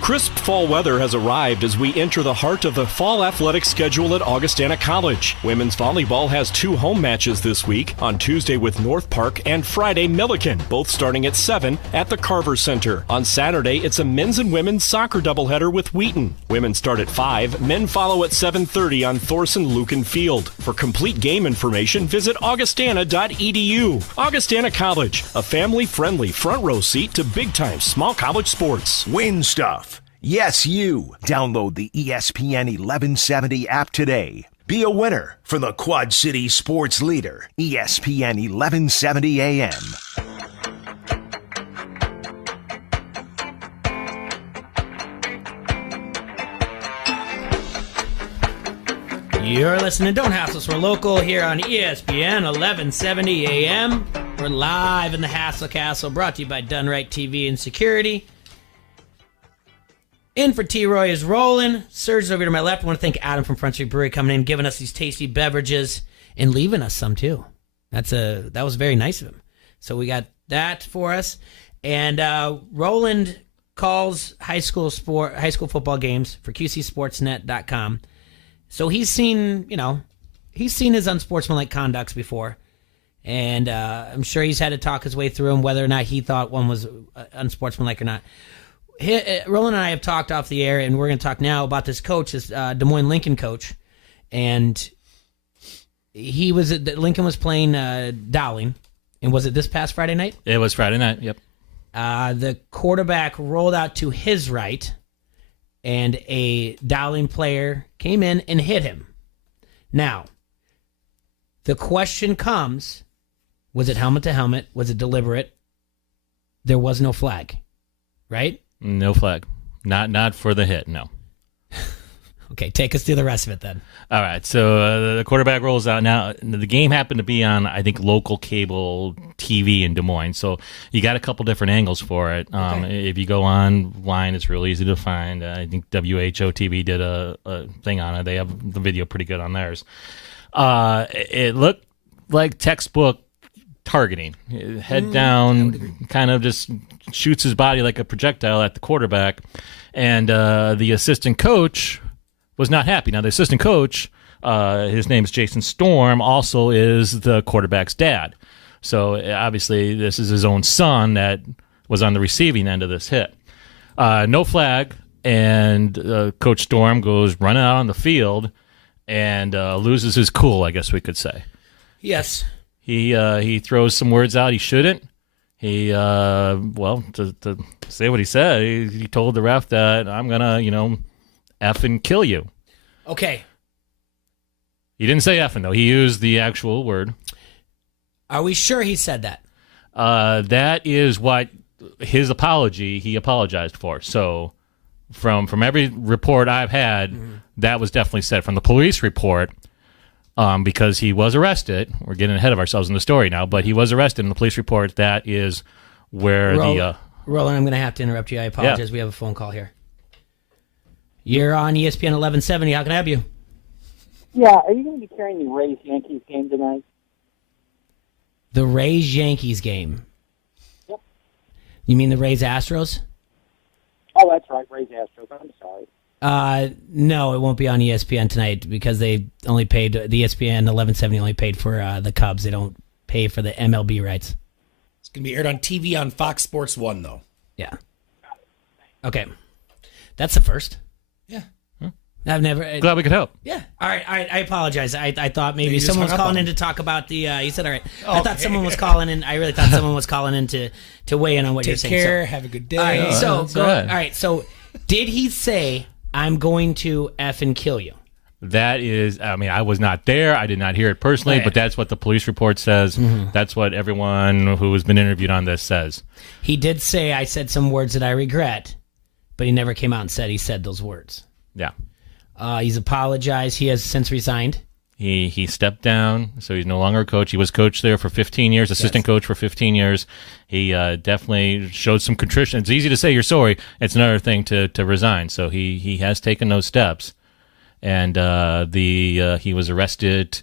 Crisp fall weather has arrived as we enter the heart of the fall athletic schedule at Augustana College. Women's volleyball has 2 home matches this week, on Tuesday with North Park and Friday Milliken, both starting at 7 at the Carver Center. On Saturday, it's a men's and women's soccer doubleheader with Wheaton. Women start at 5, men follow at 7:30 on Thorson Lucan Field. For complete game information, visit augustana.edu. Augustana College, a family-friendly front row seat to big-time small college sports. Win stuff. Yes, you. Download the ESPN 1170 app today. Be a winner for the Quad City sports leader, ESPN 1170 AM. You're listening to Don't Hassle Us, We're Local here on ESPN 1170 AM. We're live in the Hassle Castle, brought to you by Done Right TV and Security. In for T-Roy is Roland. Serge is over to my left. I want to thank Adam from Front Street Brewery coming in, giving us these tasty beverages, and leaving us some too. That was very nice of him. So we got that for us. And Roland calls high school football games for QCSportsnet.com. So he's seen his unsportsmanlike conducts before. And I'm sure he's had to talk his way through them, whether or not he thought one was unsportsmanlike or not. Roland and I have talked off the air, and we're going to talk now about this coach, this Des Moines Lincoln coach. And Lincoln was playing Dowling. And was it this past Friday night? It was Friday night, yep. The quarterback rolled out to his right, and a Dowling player came in and hit him. Now, the question comes, was it helmet to helmet? Was it deliberate? There was no flag, right? No flag. Not for the hit, no. Okay, take us through the rest of it then. All right, so the quarterback rolls out. Now, the game happened to be on, I think, local cable TV in Des Moines, so you got a couple different angles for it. If you go online, it's real easy to find. I think WHO TV did a thing on it. They have the video pretty good on theirs. It looked like textbook targeting. Head down, kind of just shoots his body like a projectile at the quarterback, and the assistant coach was not happy. Now, the assistant coach, his name is Jason Storm, also is the quarterback's dad. So, obviously, this is his own son that was on the receiving end of this hit. No flag, and Coach Storm goes running out on the field and loses his cool, I guess we could say. Yes. He throws some words out he shouldn't. He, to say what he said, he told the ref that I'm going to, effing kill you. Okay. He didn't say effing, though. He used the actual word. Are we sure he said that? That is what his apology, he apologized for. So from every report I've had, that was definitely said. From the police report, because he was arrested. We're getting ahead of ourselves in the story now, but he was arrested in the police report. That is where Roland, I'm going to have to interrupt you. I apologize. We have a phone call here. You're on ESPN 1170. How can I help you? Yeah, are you going to be carrying the Rays-Yankees game tonight? The Rays-Yankees game? Yep. You mean the Rays-Astros? Oh, that's right, Rays-Astros. I'm sorry. No, it won't be on ESPN tonight because they only paid, the ESPN 1170 only paid for the Cubs. They don't pay for the MLB rights. It's going to be aired on TV on Fox Sports 1, though. Yeah. Okay. That's the first. Yeah. I've never. Glad we could help. Yeah. All right. I apologize. I thought maybe someone was calling in to talk about the. You said all right. I thought someone was calling in. I really thought someone was calling in to weigh in on what you're saying. Take care. Have a good day. All right. All right. So, did he say, "I'm going to effing kill you"? That is. I mean, I was not there. I did not hear it personally, but that's what the police report says. That's what everyone who has been interviewed on this says. He did say, "I said some words that I regret," but he never came out and said he said those words. Yeah. He's apologized. He has since resigned. He stepped down, so he's no longer a coach. He was coach there for 15 years, assistant coach for 15 years. He definitely showed some contrition. It's easy to say you're sorry. It's another thing to resign. So he has taken those steps, and he was arrested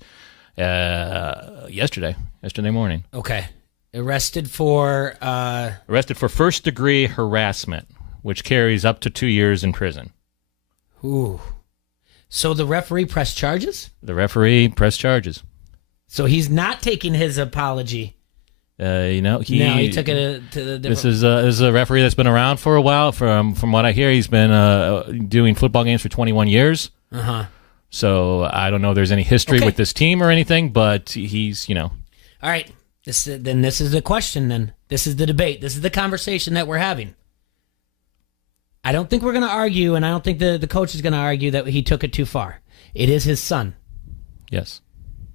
yesterday morning. Okay, arrested for first-degree harassment, which carries up to 2 years in prison. Ooh. So the referee pressed charges? The referee pressed charges. So he's not taking his apology. He took it to the different... This is a referee that's been around for a while. From what I hear, he's been doing football games for 21 years. Uh-huh. So I don't know if there's any history with this team or anything, but he's, All right. This is the question then. This is the debate. This is the conversation that we're having. I don't think we're going to argue, and I don't think the coach is going to argue that he took it too far. It is his son. Yes.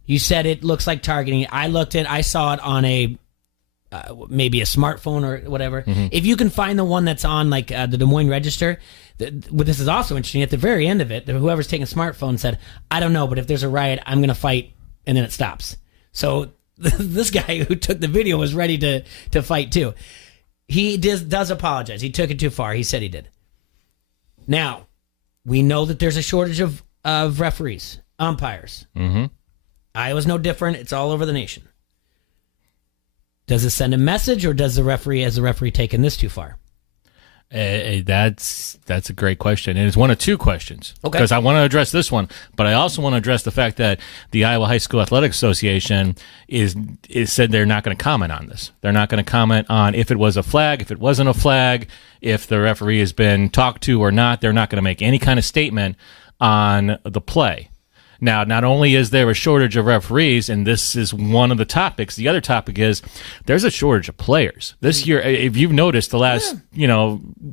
You said it looks like targeting. I saw it on a maybe a smartphone or whatever. Mm-hmm. If you can find the one that's on like the Des Moines Register, this is also interesting. At the very end of it, whoever's taking a smartphone said, "I don't know, but if there's a riot, I'm going to fight," and then it stops. So this guy who took the video was ready to fight too. He does apologize. He took it too far. He said he did. Now, we know that there's a shortage of referees, umpires. Mm-hmm. Iowa's no different. It's all over the nation. Does it send a message, or has the referee taken this too far? That's a great question, and it's one of two questions. Okay. Because I want to address this one, but I also want to address the fact that the Iowa High School Athletic Association is said they're not going to comment on this. They're not going to comment on if it was a flag, if it wasn't a flag, if the referee has been talked to or not. They're not going to make any kind of statement on the play. Now, not only is there a shortage of referees, and this is one of the topics, the other topic is there's a shortage of players. This year, if you've noticed, the last,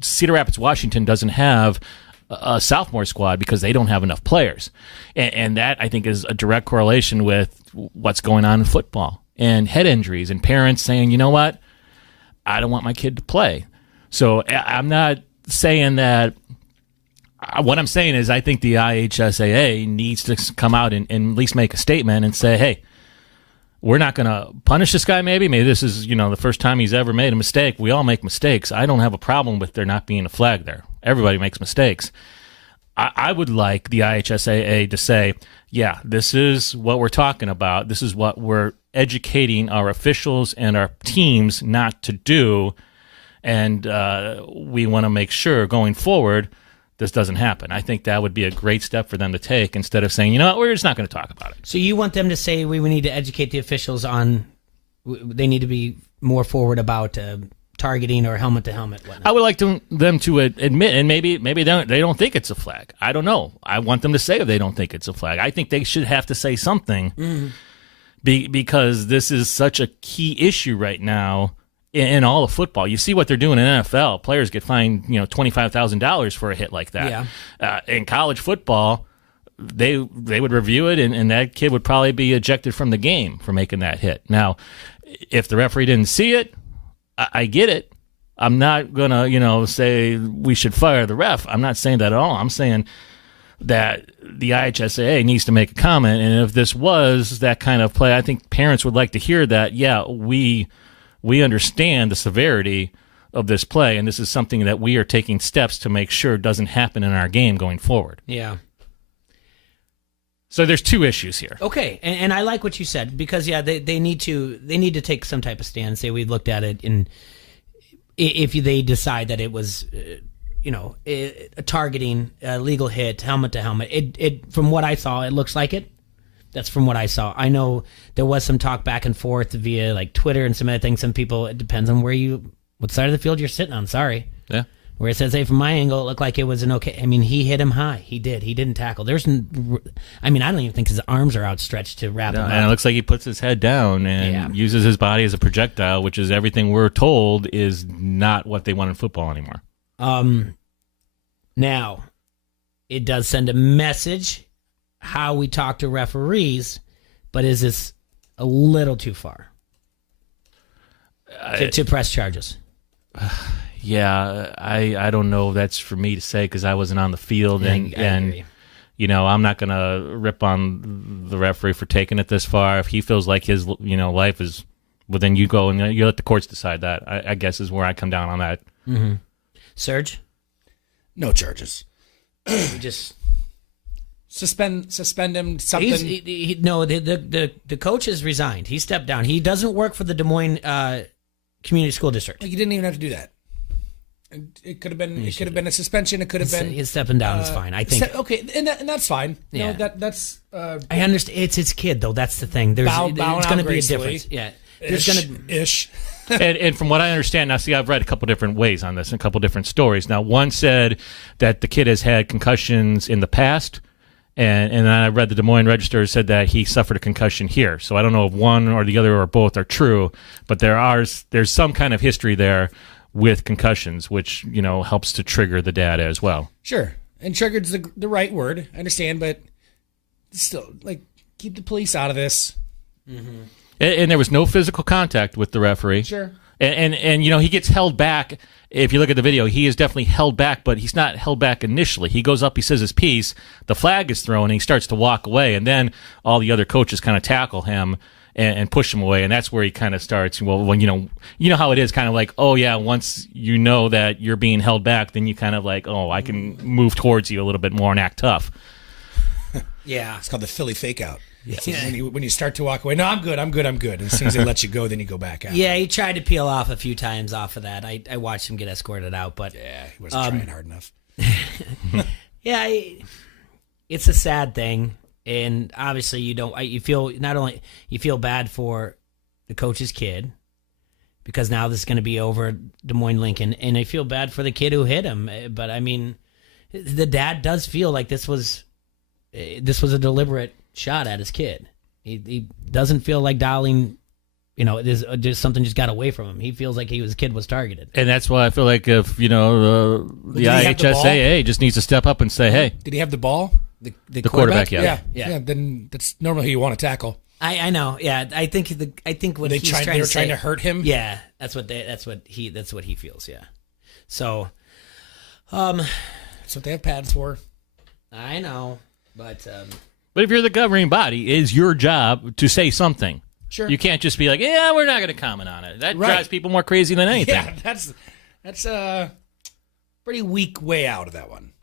Cedar Rapids, Washington doesn't have a sophomore squad because they don't have enough players. And that, I think, is a direct correlation with what's going on in football and head injuries and parents saying, you know what, I don't want my kid to play. So I'm not saying that what I'm saying is I think the IHSAA needs to come out and at least make a statement and say, hey, we're not going to punish this guy maybe. Maybe this is, the first time he's ever made a mistake. We all make mistakes. I don't have a problem with there not being a flag there. Everybody makes mistakes. I would like the IHSAA to say, yeah, this is what we're talking about. This is what we're educating our officials and our teams not to do. And we want to make sure going forward this doesn't happen. I think that would be a great step for them to take instead of saying, you know what, we're just not going to talk about it. So you want them to say we need to educate the officials on, they need to be more forward about targeting or helmet-to-helmet. I would like them to admit, and maybe they don't think it's a flag. I don't know. I want them to say if they don't think it's a flag. I think they should have to say something because this is such a key issue right now in all of football. You see what they're doing in NFL. Players get fined, $25,000 for a hit like that. Yeah. In college football, they would review it, and that kid would probably be ejected from the game for making that hit. Now, if the referee didn't see it, I get it. I'm not going to, say we should fire the ref. I'm not saying that at all. I'm saying that the IHSAA needs to make a comment, and if this was that kind of play, I think parents would like to hear that, yeah, we understand the severity of this play, and this is something that we are taking steps to make sure doesn't happen in our game going forward. Yeah. So there's two issues here. Okay, and I like what you said because they need to take some type of stand. Say we looked at it, and if they decide that it was, a targeting, a legal hit, helmet to helmet. It from what I saw, it looks like it. That's from what I saw. I know there was some talk back and forth via like Twitter and some other things. Some people, it depends on what side of the field you're sitting on. Sorry. Yeah. Where it says, hey, from my angle, it looked like it was an okay. I mean, he hit him high. He did. He didn't tackle. I don't even think his arms are outstretched to wrap him up. And it looks like he puts his head down and uses his body as a projectile, which is everything we're told is not what they want in football anymore. Now, it does send a message how we talk to referees, but is this a little too far to press charges? Yeah, I don't know if that's for me to say because I wasn't on the field, and I'm not going to rip on the referee for taking it this far. If he feels like his life is, well, then you go and you let the courts decide that. I guess is where I come down on that. Mm-hmm. Serge? No charges. Just suspend him. Something. The coach has resigned. He stepped down. He doesn't work for the Des Moines Community School District. You didn't even have to do that. It could have been. It could have been a suspension. It could have been. His stepping down is fine. I think. Okay, and that's fine. Yeah. No, that's. I understand. It's his kid, though. That's the thing. There's going to be a difference. Yeah. There's going to ish. and from what I understand, now see, I've read a couple different ways on this and a couple different stories. Now, one said that the kid has had concussions in the past, and then I read the Des Moines Register said that he suffered a concussion here. So I don't know if one or the other or both are true, but there's some kind of history there with concussions, which helps to trigger the data as well. Sure, and triggered's the right word. I understand, but still, keep the police out of this. Mm-hmm. And there was no physical contact with the referee. Sure. And he gets held back. If you look at the video, he is definitely held back, but he's not held back initially. He goes up, he says his piece, the flag is thrown, and he starts to walk away. And then all the other coaches kind of tackle him and push him away. And that's where he kind of starts, well, when you know how it is, kind of like, oh, yeah, once you know that you're being held back, then you kind of like, oh, I can move towards you a little bit more and act tough. Yeah. It's called the Philly fake out. Yeah. When you start to walk away, no, I'm good. And as soon as they let you go, then you go back out. Yeah, he tried to peel off a few times off of that. I watched him get escorted out, but yeah, he wasn't trying hard enough. Yeah, it's a sad thing, and obviously you feel bad for the coach's kid because now this is going to be over Des Moines Lincoln, and I feel bad for the kid who hit him. But I mean, the dad does feel like this was a deliberate shot at his kid. He doesn't feel like Dowling, just something just got away from him. He feels like his kid was targeted. And that's why I feel like if, the IHSAA just needs to step up and say, hey. Did he have the ball? The quarterback, yeah. Yeah, then that's normally who you want to tackle. I know. Yeah, I think what they he's were trying to hurt him. Yeah, that's what he feels. Yeah. So, it's That's what they have pads for. I know, but if you're the governing body, it is your job to say something. Sure. You can't just be like, yeah, we're not going to comment on it. That drives people more crazy than anything. Yeah, that's a pretty weak way out of that one.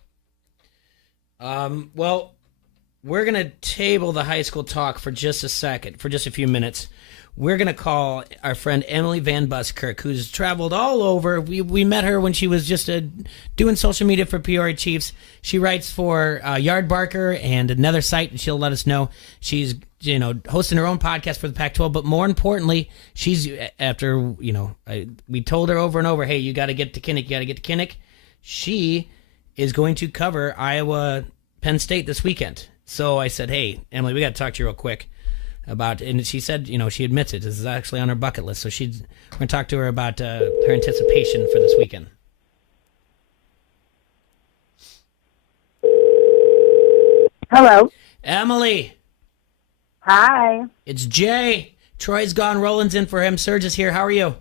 Well, we're going to table the high school talk for just a second, for just a few minutes. We're going to call our friend Emily Van Buskirk, who's traveled all over. We met her when she was just doing social media for Peoria Chiefs. She writes for Yard Barker and another site, and she'll let us know. She's hosting her own podcast for the Pac-12, but more importantly, she's after we told her over and over, hey, you got to get to Kinnick. She is going to cover Iowa Penn State this weekend. So I said, hey, Emily, we got to talk to you real quick about, and she said, she admits it. This is actually on her bucket list. So we're going to talk to her about her anticipation for this weekend. Hello. Emily. Hi. It's Jay. Troy's gone. Roland's in for him. Serge is here. How are you?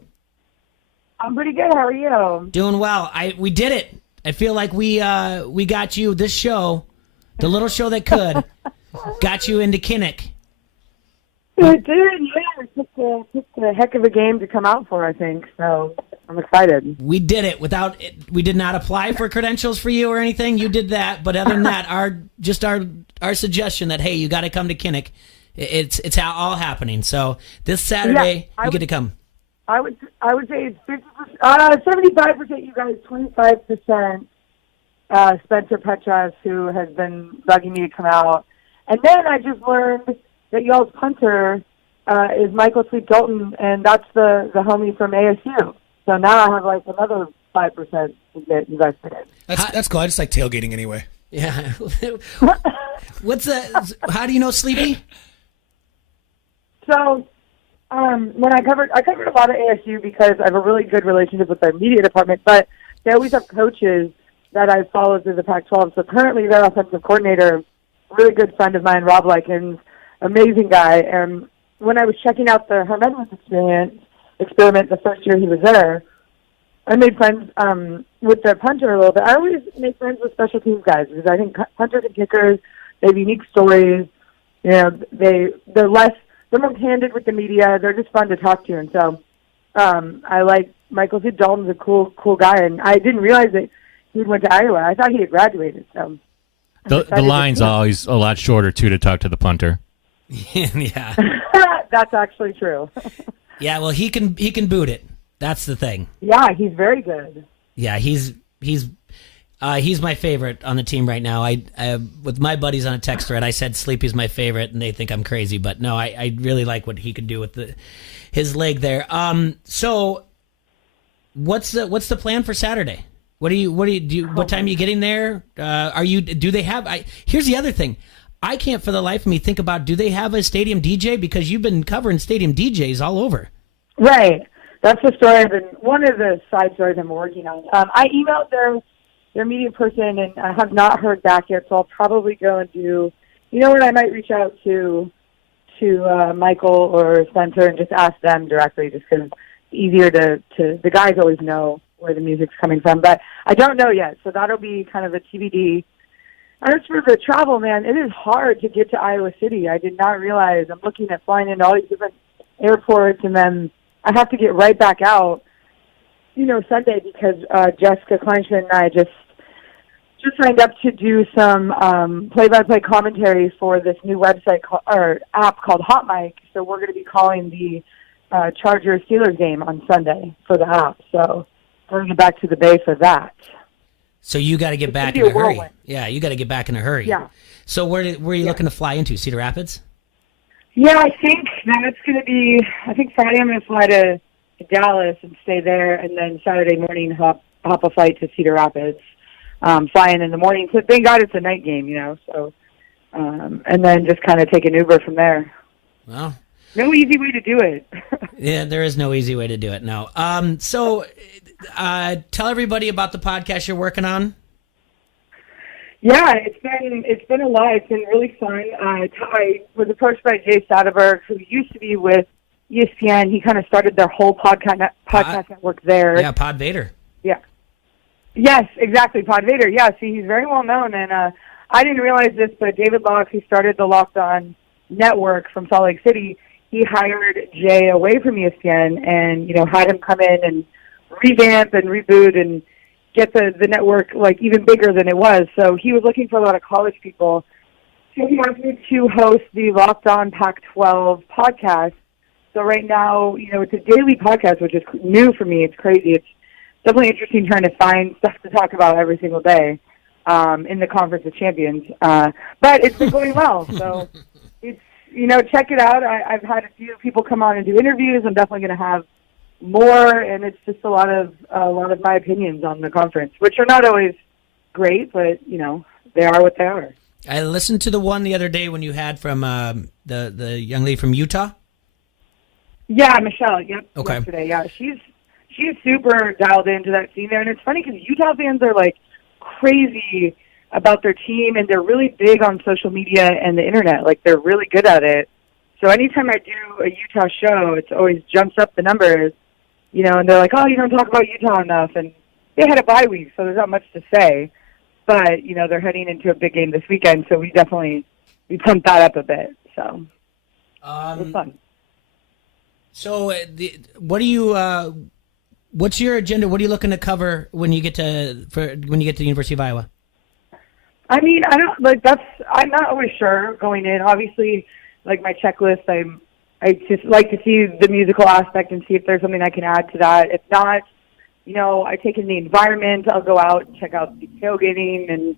I'm pretty good. How are you? Doing well. We did it. I feel like we got you this show, the little show that could, got you into Kinnick. It did, yeah. It's a heck of a game to come out for, I think. So I'm excited. We did it we did not apply for credentials for you or anything. You did that, but other than that, our suggestion that hey, you got to come to Kinnick. It's all happening. So this Saturday, you get to come. I would say it's 75% you guys, 25% Spencer Petras, who has been bugging me to come out. And then I just learned that y'all's punter is Michael Sweet Dalton, and that's the homie from ASU. So now I have like another 5% to get invested in. That's cool. I just like tailgating anyway. Yeah. How do you know Sleepy? So when I covered a lot of ASU because I have a really good relationship with their media department, but they always have coaches that I follow through the Pac-12. So currently their offensive coordinator, really good friend of mine, Rob Likens, amazing guy. And when I was checking out the Herm Edwards experiment the first year he was there, I made friends with the punter a little bit. I always make friends with special teams guys because I think punters and kickers, they have unique stories. They're more candid with the media. They're just fun to talk to. And so I like Michael C. Dalton's a cool guy. And I didn't realize that he went to Iowa. I thought he had graduated. So the line's always a lot shorter, too, to talk to the punter. Yeah. That's actually true. Yeah, well, he can boot it. That's the thing. Yeah, he's very good. Yeah, he's my favorite on the team right now. I with my buddies on a text thread, I said Sleepy's my favorite, and they think I'm crazy. But no, I really like what he could do with his leg there. So what's the plan for Saturday? What time are you getting there? Do they have? Here's the other thing. I can't for the life of me think about, do they have a stadium DJ? Because you've been covering stadium DJs all over. Right. That's the story. One of the side stories I'm working on. I emailed their media person, and I have not heard back yet, so I'll probably go and do, what I might reach out to Michael or Spencer and just ask them directly, just because it's easier to the guys always know where the music's coming from. But I don't know yet, so that'll be kind of a TBD. As for the travel, man, it is hard to get to Iowa City. I did not realize. I'm looking at flying into all these different airports, and then I have to get right back out, Sunday, because Jessica Kleinschmidt and I just signed up to do some play-by-play commentary for this new website or app called Hot Mic. So we're going to be calling the Chargers-Steelers game on Sunday for the app. So we're going to get back to the Bay for that. So you got to get back in a hurry. Yeah, you got to get back in a hurry. Yeah. So where are you looking to fly into? Cedar Rapids? Yeah, I think that's going to be. I think Friday I'm going to fly to Dallas and stay there, and then Saturday morning hop a flight to Cedar Rapids. Fly in the morning. So thank God it's a night game, So, and then just kind of take an Uber from there. Well, no easy way to do it. Yeah, there is no easy way to do it. No. So, tell everybody about the podcast you're working on. Yeah, it's been a lot. It's been really fun. I was approached by Jay Satterberg, who used to be with ESPN. He kind of started their whole podcast network there. Yeah, Pod Vader. Yeah. Yes, exactly. Pod Vader. Yeah, see, he's very well known, and I didn't realize this, but David Locke, who started the Locked On Network from Salt Lake City, he hired Jay away from ESPN and, had him come in and revamp and reboot and get the network, even bigger than it was. So he was looking for a lot of college people. So he wants me to host the Locked On Pac-12 podcast. So right now, it's a daily podcast, which is new for me. It's crazy. It's definitely interesting trying to find stuff to talk about every single day in the Conference of Champions. But it's been going well. So it's, check it out. I've had a few people come on and do interviews. I'm definitely going to have more, and it's just a lot of my opinions on the conference, which are not always great, but, they are what they are. I listened to the one the other day when you had from the young lady from Utah. Yeah, Michelle. Yep. Okay. Yesterday. Yeah, she's super dialed into that scene there, and it's funny because Utah fans are crazy about their team, and they're really big on social media and the internet. They're really good at it. So anytime I do a Utah show, it always jumps up the numbers, and they're like, "Oh, you don't talk about Utah enough," and they had a bye week, so there's not much to say. But they're heading into a big game this weekend, so we pumped that up a bit. So it was fun. So what's your agenda? What are you looking to cover when you get to the University of Iowa? I mean, I'm not always sure going in. Obviously, my checklist, I just like to see the musical aspect and see if there's something I can add to that. If not, I take in the environment. I'll go out and check out the tailgating, and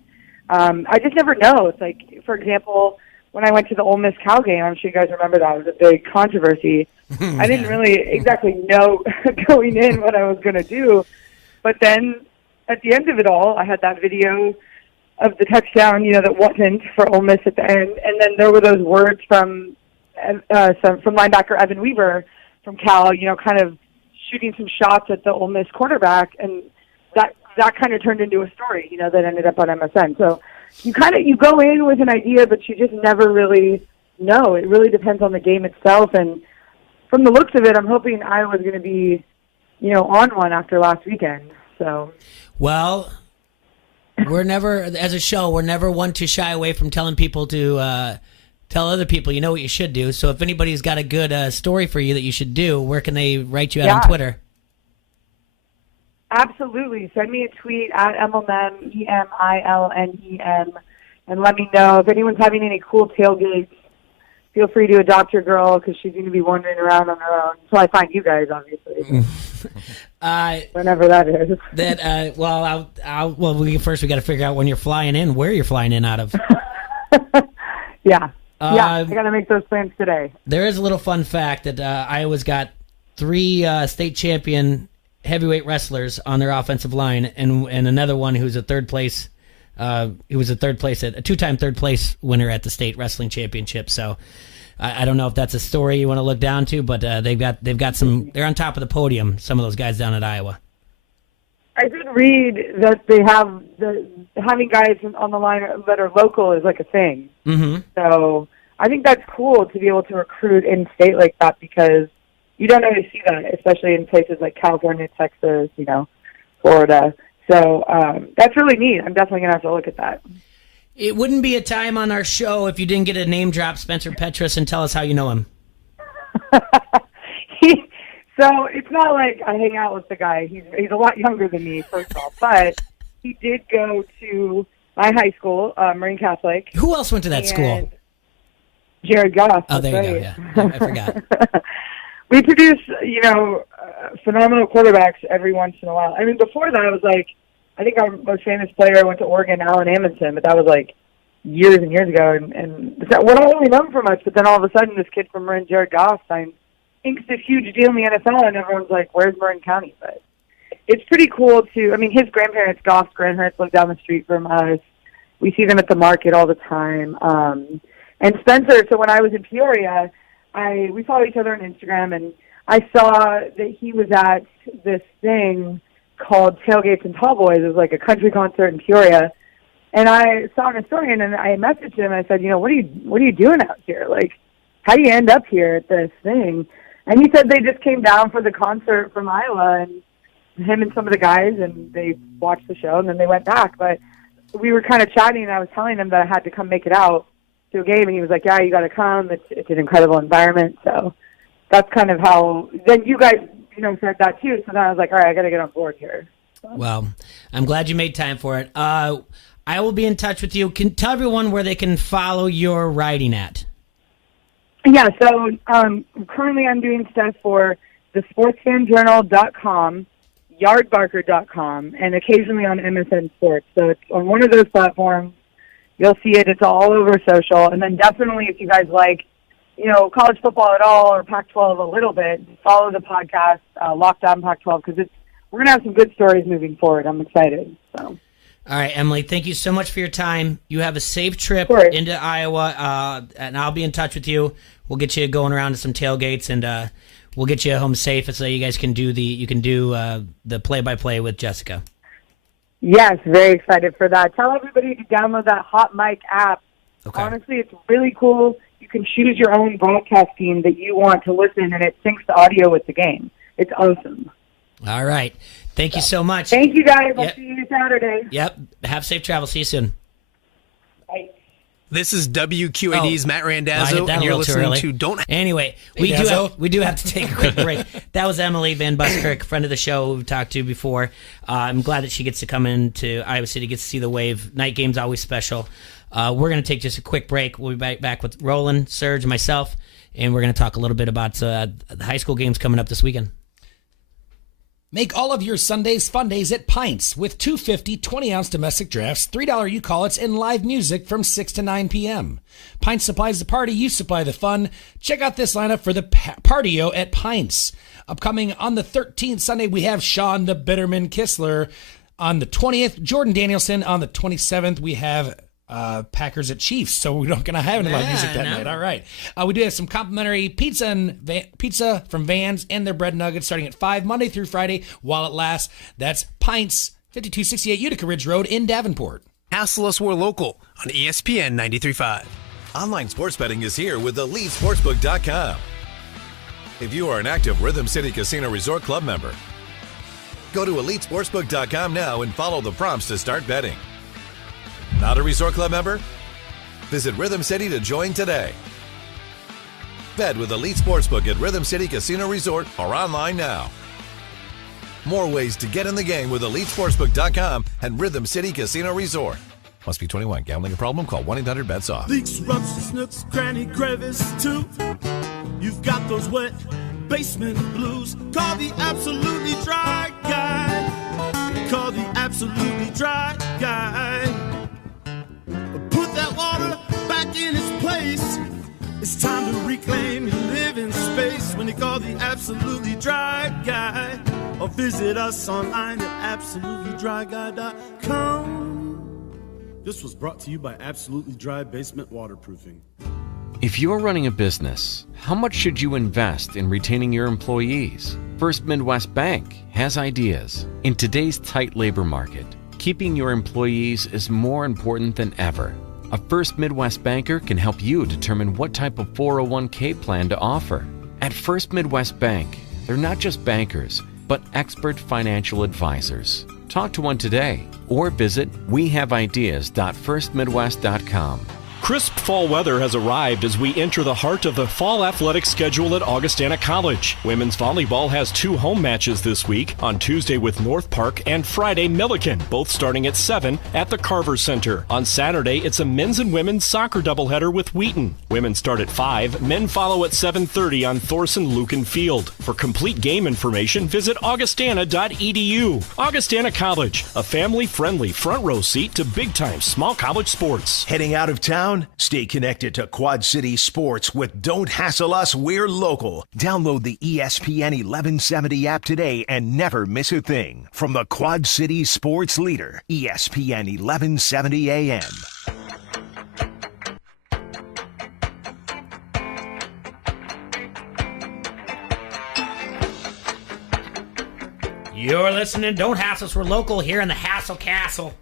I just never know. It's for example, when I went to the Ole Miss Cal game, I'm sure you guys remember that. It was a big controversy. I didn't really exactly know going in what I was going to do. But then at the end of it all, I had that video of the touchdown, that wasn't for Ole Miss at the end. And then there were those words from linebacker Evan Weaver from Cal, kind of shooting some shots at the Ole Miss quarterback. And that kind of turned into a story, that ended up on MSN. So you go in with an idea, but you just never really know. It really depends on the game itself. And from the looks of it, I'm hoping Iowa's going to be, on one after last weekend. So, well, we're never, as a show, we're never one to shy away from telling people to tell other people, what you should do. So if anybody's got a good story for you that you should do, where can they write you out on Twitter? Absolutely. Send me a tweet at Emilnen, EMILNEN, and let me know if anyone's having any cool tailgates. Feel free to adopt your girl because she's going to be wandering around on her own until I find you guys, obviously. Whenever that is. First we got to figure out when you're flying in, where you're flying in out of. Yeah. I got to make those plans today. There is a little fun fact that Iowa's got 3 state champion heavyweight wrestlers on their offensive line, and another one who's a third place. He was a two-time third place winner at the state wrestling championship. So I don't know if that's a story you want to look down to, but they've got some. They're on top of the podium. Some of those guys down at Iowa. I did read that they have having guys on the line that are local is a thing. Mm-hmm. So I think that's cool to be able to recruit in state like that because you don't always see that, especially in places like California, Texas, Florida. So that's really neat. I'm definitely going to have to look at that. It wouldn't be a time on our show if you didn't get a name drop Spencer Petras and tell us how you know him. So it's not like I hang out with the guy. He's a lot younger than me, first of all. But he did go to my high school, Marine Catholic. Who else went to that school? Jared Goff. Oh, there you go, yeah. I forgot. We produce, phenomenal quarterbacks every once in a while. I mean, before that, I was I think our most famous player went to Oregon, Allen Amundsen, but that was years and years ago. And we're not really known for much, but then all of a sudden, this kid from Marin, Jared Goff, inks this huge deal in the NFL, and everyone's like, where's Marin County? But it's pretty cool his grandparents, Goff's grandparents, live down the street from us. We see them at the market all the time. And Spencer, so when I was in Peoria, we follow each other on Instagram, and I saw that he was at this thing called Tailgates and Tallboys. It was a country concert in Peoria. And I saw an historian, and I messaged him, and I said, what are you doing out here? How do you end up here at this thing? And he said they just came down for the concert from Iowa, and him and some of the guys, and they watched the show, and then they went back. But we were kind of chatting, and I was telling him that I had to come make it out to a game, and he was like, yeah, you got to come. It's an incredible environment. So that's kind of how – then you guys, said that too. So then I was like, all right, I got to get on board here. So. Well, I'm glad you made time for it. I will be in touch with you. Can tell everyone where they can follow your writing at. Yeah, so currently I'm doing stuff for thesportsfanjournal.com, yardbarker.com, and occasionally on MSN Sports. So it's on one of those platforms. You'll see it. It's all over social. And then definitely if you guys like, college football at all or Pac-12 a little bit, follow the podcast, Lockdown Pac-12, because we're going to have some good stories moving forward. I'm excited. So. All right, Emily, thank you so much for your time. You have a safe trip into Iowa, and I'll be in touch with you. We'll get you going around to some tailgates, and we'll get you home safe so you guys can do the play-by-play with Jessica. Yes, very excited for that. Tell everybody to download that Hot Mic app. Okay. Honestly, it's really cool. You can choose your own broadcast team that you want to listen, and it syncs the audio with the game. It's awesome. All right. Thank you so much. Thank you, guys. I'll see you Saturday. Yep. Have safe travel. See you soon. Bye. This is WQAD's Matt Randazzo, and you're listening to Don't. Anyway, we do have to take a quick break. That was Emily Van Buskirk, friend of the show we've talked to before. I'm glad that she gets to come into Iowa City, gets to see the Wave. Night game's always special. We're going to take just a quick break. We'll be back with Roland, Serge, and myself, and we're going to talk a little bit about the high school games coming up this weekend. Make all of your Sundays fun days at Pints with 250 20-ounce domestic drafts, $3 you-call-its, and live music from 6 to 9 p.m. Pints supplies the party, you supply the fun. Check out this lineup for the Partio at Pints. Upcoming on the 13th Sunday, we have Sean the Bitterman Kistler. On the 20th, Jordan Danielson. On the 27th, we have Packers at Chiefs, so we're not going to have any live music that night. All right. We do have some complimentary pizza from Vans and their bread nuggets starting at 5 Monday through Friday while it lasts. That's Pints, 5268 Utica Ridge Road in Davenport. Hassle us, we're local on ESPN 93.5. Online sports betting is here with EliteSportsbook.com. If you are an active Rhythm City Casino Resort Club member, go to EliteSportsbook.com now and follow the prompts to start betting. Not a Resort Club member? Visit Rhythm City to join today. Bet with Elite Sportsbook at Rhythm City Casino Resort or online now. More ways to get in the game with EliteSportsbook.com and Rhythm City Casino Resort. Must be 21. Gambling a problem? Call 1-800-BETS-OFF. Leaks, ruptures, nooks, cranny, crevice, too. You've got those wet basement blues. Call the absolutely dry guy. Call the absolutely dry guy. Put that water back in its place. It's time to reclaim your living space when you call the Absolutely Dry Guy. Or visit us online at absolutelydryguy.com. This was brought to you by Absolutely Dry Basement Waterproofing. If you're running a business, how much should you invest in retaining your employees? First Midwest Bank has ideas. In today's tight labor market, keeping your employees is more important than ever. A First Midwest banker can help you determine what type of 401k plan to offer. At First Midwest Bank, they're not just bankers, but expert financial advisors. Talk to one today or visit wehaveideas.firstmidwest.com. Crisp fall weather has arrived as we enter the heart of the fall athletic schedule at Augustana College. Women's volleyball has 2 home matches this week, on Tuesday with North Park and Friday Milliken, both starting at 7 at the Carver Center. On Saturday, it's a men's and women's soccer doubleheader with Wheaton. Women start at 5, men follow at 7:30 on Thorson Lucan Field. For complete game information, visit augustana.edu. Augustana College, a family-friendly front row seat to big-time small college sports. Heading out of town? Stay connected to Quad City Sports with Don't Hassle Us, We're Local. Download the ESPN 1170 app today and never miss a thing. From the Quad City Sports leader, ESPN 1170 AM. You're listening to Don't Hassle Us, We're Local here in the Hassle Castle.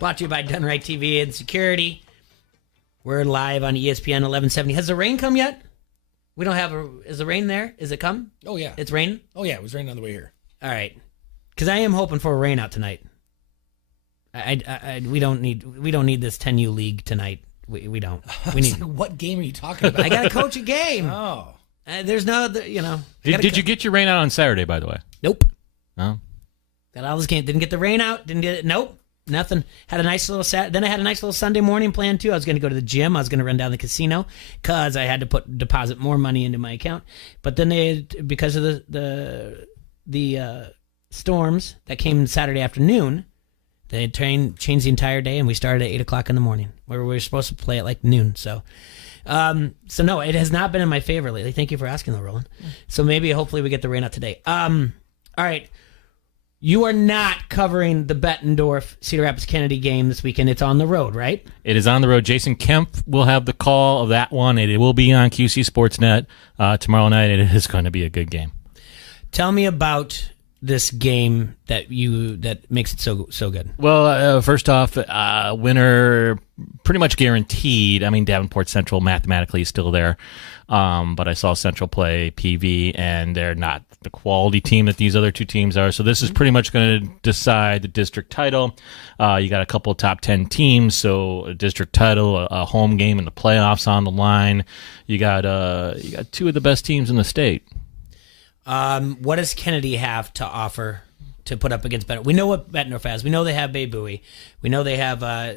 Brought to you by Done Right TV and Security. We're live on ESPN 1170. Has the rain come yet? We don't have is the rain there? Is it come? Oh, yeah. It's raining? Oh, yeah. It was raining on the way here. All right. because I am hoping for a rain out tonight. We don't need this 10U league tonight. We don't. We need. What game are you talking about? I got to coach a game. Oh, there's no, Did you get your rain out on Saturday? By the way, nope. No. Got all this game. Didn't get the rain out. Didn't get it. Nope. Nothing. Had a nice little Then I had a nice little Sunday morning plan too. I was going to go to the gym. I was going to run down the casino because I had to deposit more money into my account. But then because of the storms that came Saturday afternoon, they changed the entire day, and we started at 8:00 in the morning, where we were supposed to play at like noon. So no, it has not been in my favor lately. Thank you for asking, though, Roland. So maybe, hopefully, we get the rain out today. All right. You are not covering the Bettendorf Cedar Rapids Kennedy game this weekend. It's on the road, right? It is on the road. Jason Kemp will have the call of that one. It will be on QC Sportsnet tomorrow night. It is going to be a good game. Tell me about this game that makes it so good. Well, first off, winner pretty much guaranteed. I mean, Davenport Central mathematically is still there, but I saw Central play PV, and they're not the quality team that these other two teams are. So this is pretty much going to decide the district title. You got a couple of top 10 teams, so a district title, a home game in the playoffs on the line. You got two of the best teams in the state. What does Kennedy have to offer to put up against Bettendorf? We know what Bettendorf has. We know they have Bay Bowie. We know they have a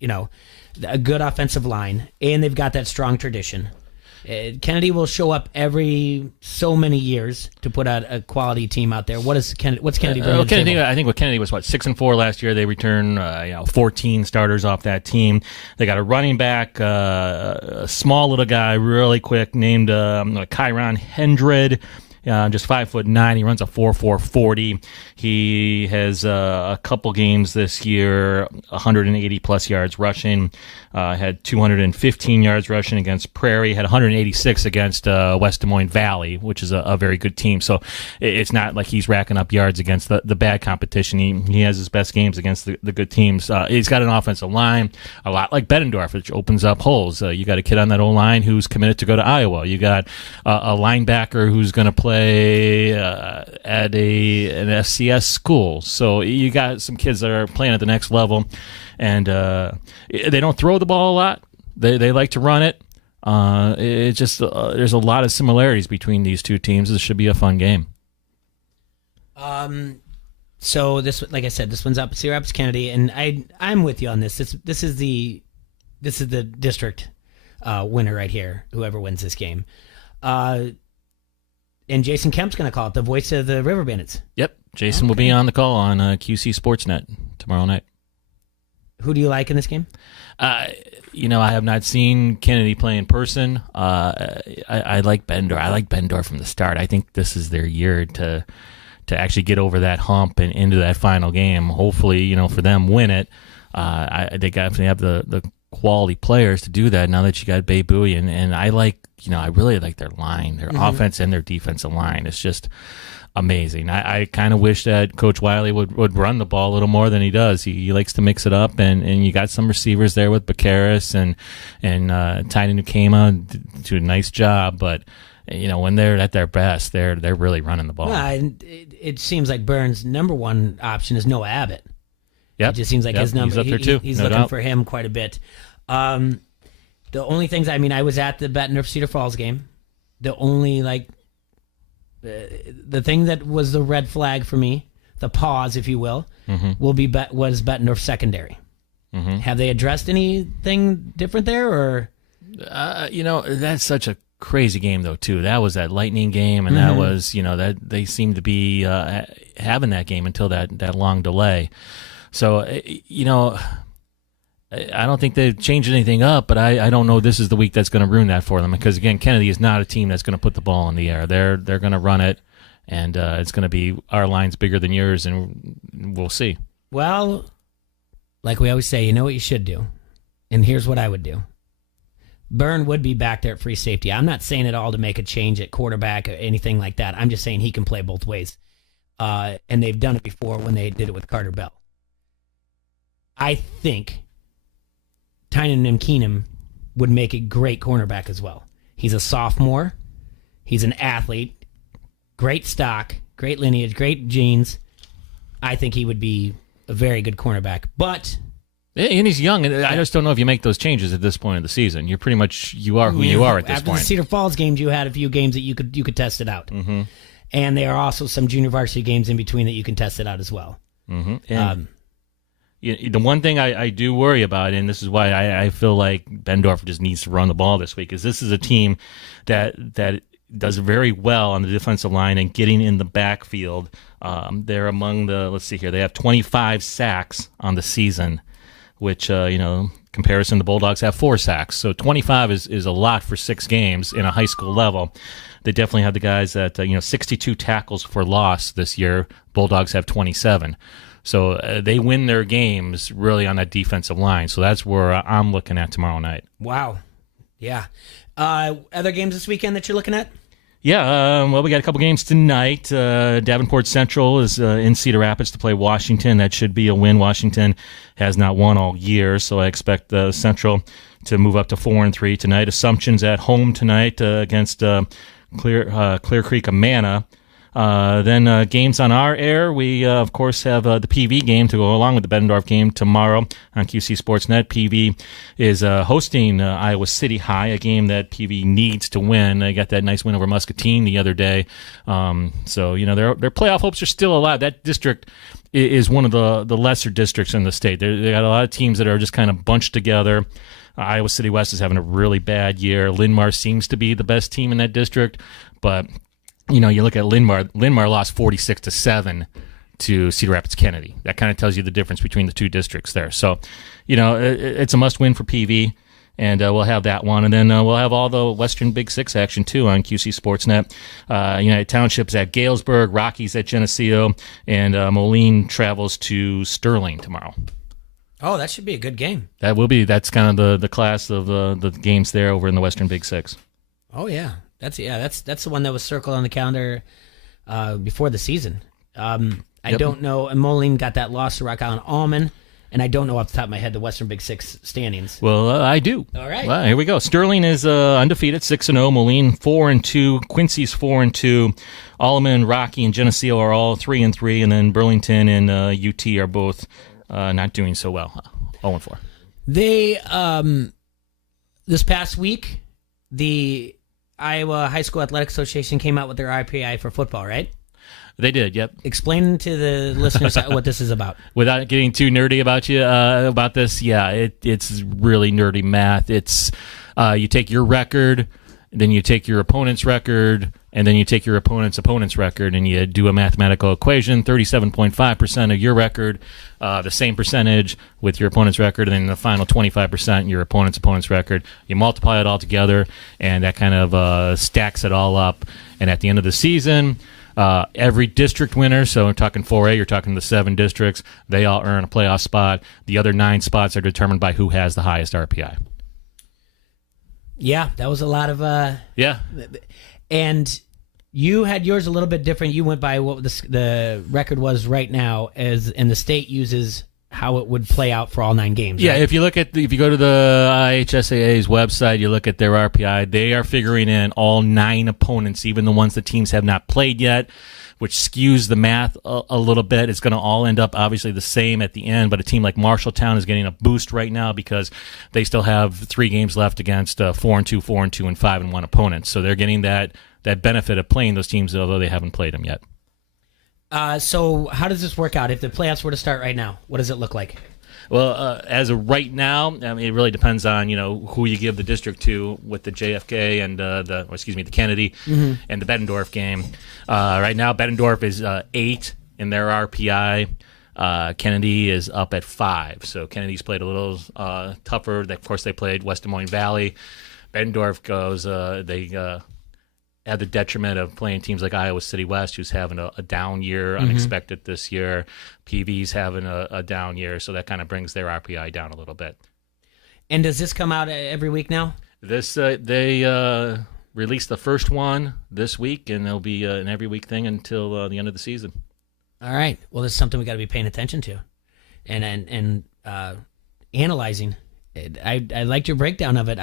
good offensive line, and they've got that strong tradition. Kennedy will show up every so many years to put out a quality team out there. What's Kennedy bringing to the table? I think what Kennedy was 6-4 last year. They returned 14 starters off that team. They got a running back, a small little guy, really quick, named Kyron Hendred. Just 5'9". He runs a 4.40. He has a couple games this year, 180 plus yards rushing. Had 215 yards rushing against Prairie. Had 186 against West Des Moines Valley, which is a very good team. So it's not like he's racking up yards against the bad competition. He has his best games against the good teams. He's got an offensive line a lot like Bettendorf, which opens up holes. You got a kid on that O-line who's committed to go to Iowa. You got a linebacker who's going to play at an FCS school. So you got some kids that are playing at the next level, and they don't throw the ball a lot. They like to run it. It just there's a lot of similarities between these two teams. This should be a fun game. So this, like I said, this one's up at Cedar Rapids Kennedy, and I'm with you on this. This is the district winner right here. Whoever wins this game. And Jason Kemp's going to call it, the voice of the River Bandits. Yep. Jason will be on the call on QC Sportsnet tomorrow night. Who do you like in this game? I have not seen Kennedy play in person. I like Bettendorf. I like Bettendorf from the start. I think this is their year to actually get over that hump and into that final game. Hopefully, for them, win it. They definitely have the quality players to do that now that you got Bay Bowie. And I really like their line, their offense and their defensive line. It's just amazing. I kind of wish that Coach Wiley would run the ball a little more than he does. He likes to mix it up, and you got some receivers there with Bakaris and Tiny Nukema do a nice job, but when they're at their best, they're really running the ball. It seems like Burns' number one option is Noah Abbott. Yep. It just seems like his number. He's up there too. He's no looking doubt. for him quite a bit. The only things, I was at the Bettendorf Cedar Falls game. The only the thing that was the red flag for me, the pause, if you will, was Bettendorf secondary. Mm-hmm. Have they addressed anything different there, or? That's such a crazy game though too. That was that Lightning game, and that was that they seemed to be having that game until that long delay. So I don't think they've changed anything up, but I don't know this is the week that's going to ruin that for them, because again, Kennedy is not a team that's going to put the ball in the air. They're going to run it, and it's going to be our line's bigger than yours, and we'll see. Well, like we always say, you know what you should do, and here's what I would do. Byrne would be back there at free safety. I'm not saying it all to make a change at quarterback or anything like that. I'm just saying he can play both ways, and they've done it before when they did it with Carter Bell. I think Tynan Keenum would make a great cornerback as well. He's a sophomore. He's an athlete. Great stock. Great lineage. Great genes. I think he would be a very good cornerback. But and he's young, and I just don't know if you make those changes at this point of the season. You are who you are at this after point. The Cedar Falls games, you had a few games that you could test it out, and there are also some junior varsity games in between that you can test it out as well. And the one thing I do worry about, and this is why I feel like Bendorf just needs to run the ball this week, is this is a team that does very well on the defensive line and getting in the backfield. They're among let's see here, they have 25 sacks on the season, which, comparison, the Bulldogs have 4 sacks. So 25 is a lot for 6 games in a high school level. They definitely have the guys that, 62 tackles for loss this year. Bulldogs have 27. So they win their games really on that defensive line. So that's where I'm looking at tomorrow night. Wow. Yeah. Other games this weekend that you're looking at? Yeah, well, we got a couple games tonight. Davenport Central is in Cedar Rapids to play Washington. That should be a win. Washington has not won all year, so I expect Central to move up to 4-3 tonight. Assumption's at home tonight against Clear Creek Amana. Then games on our air. We, of course, have the PV game to go along with the Bettendorf game tomorrow on QC Sportsnet. PV is hosting Iowa City High, a game that PV needs to win. They got that nice win over Muscatine the other day. So, their playoff hopes are still alive. That district is one of the lesser districts in the state. They got a lot of teams that are just kind of bunched together. Iowa City West is having a really bad year. Linn-Mar seems to be the best team in that district, but you look at Linn-Mar. Linn-Mar lost 46-7 to Cedar Rapids Kennedy. That kind of tells you the difference between the two districts there. So, it's a must-win for PV, and we'll have that one. And then we'll have all the Western Big Six action, too, on QC Sportsnet. United Township's at Galesburg, Rockies at Geneseo, and Moline travels to Sterling tomorrow. Oh, that should be a good game. That will be. That's kind of the class of the games there over in the Western Big Six. Oh, yeah. That's the one that was circled on the calendar before the season. I don't know. And Moline got that loss to Rock Island Almond, and I don't know off the top of my head the Western Big Six standings. Well, I do. All right. Well, here we go. Sterling is undefeated, 6-0. Moline 4-2. Quincy's 4-2. Alleman, Rocky, and Geneseo are all 3-3, and then Burlington and UT are both not doing so well, 0-4. They this past week, the Iowa High School Athletic Association came out with their RPI for football, right? They did, yep. Explain to the listeners what this is about. Without getting too nerdy about this, yeah, it's really nerdy math. It's you take your record, then you take your opponent's record, and then you take your opponent's record, and you do a mathematical equation, 37.5% of your record, the same percentage with your opponent's record, and then the final 25% your opponent's record. You multiply it all together, and that kind of stacks it all up. And at the end of the season, every district winner, so we're talking 4A, you're talking the 7 districts, they all earn a playoff spot. The other 9 spots are determined by who has the highest RPI. Yeah, that was a lot of... Yeah. And you had yours a little bit different. You went by what the record was right now, and the state uses how it would play out for all 9 games. Yeah, right? if you go to the IHSAA's website, you look at their RPI, they are figuring in all 9 opponents, even the ones that teams have not played yet, which skews the math a little bit. It's going to all end up obviously the same at the end, but a team like Marshalltown is getting a boost right now because they still have 3 games left against 4-2, 4-2, and 5-1 opponents. So they're getting that benefit of playing those teams, although they haven't played them yet. So how does this work out? If the playoffs were to start right now, what does it look like? Well, as of right now, I mean, it really depends on who you give the district to with the JFK and the Kennedy and the Bettendorf game. Right now, Bettendorf is 8 in their RPI. Kennedy is up at 5. So Kennedy's played a little tougher. Of course, they played West Des Moines Valley. Bettendorf goes. They had the detriment of playing teams like Iowa City West, who's having a down year, unexpected this year. PV's having a down year, so that kind of brings their RPI down a little bit. And does this come out every week now? This they released the first one this week, and there'll be an every week thing until the end of the season. All right. Well, this is something we got to be paying attention to, and analyzing. I liked your breakdown of it.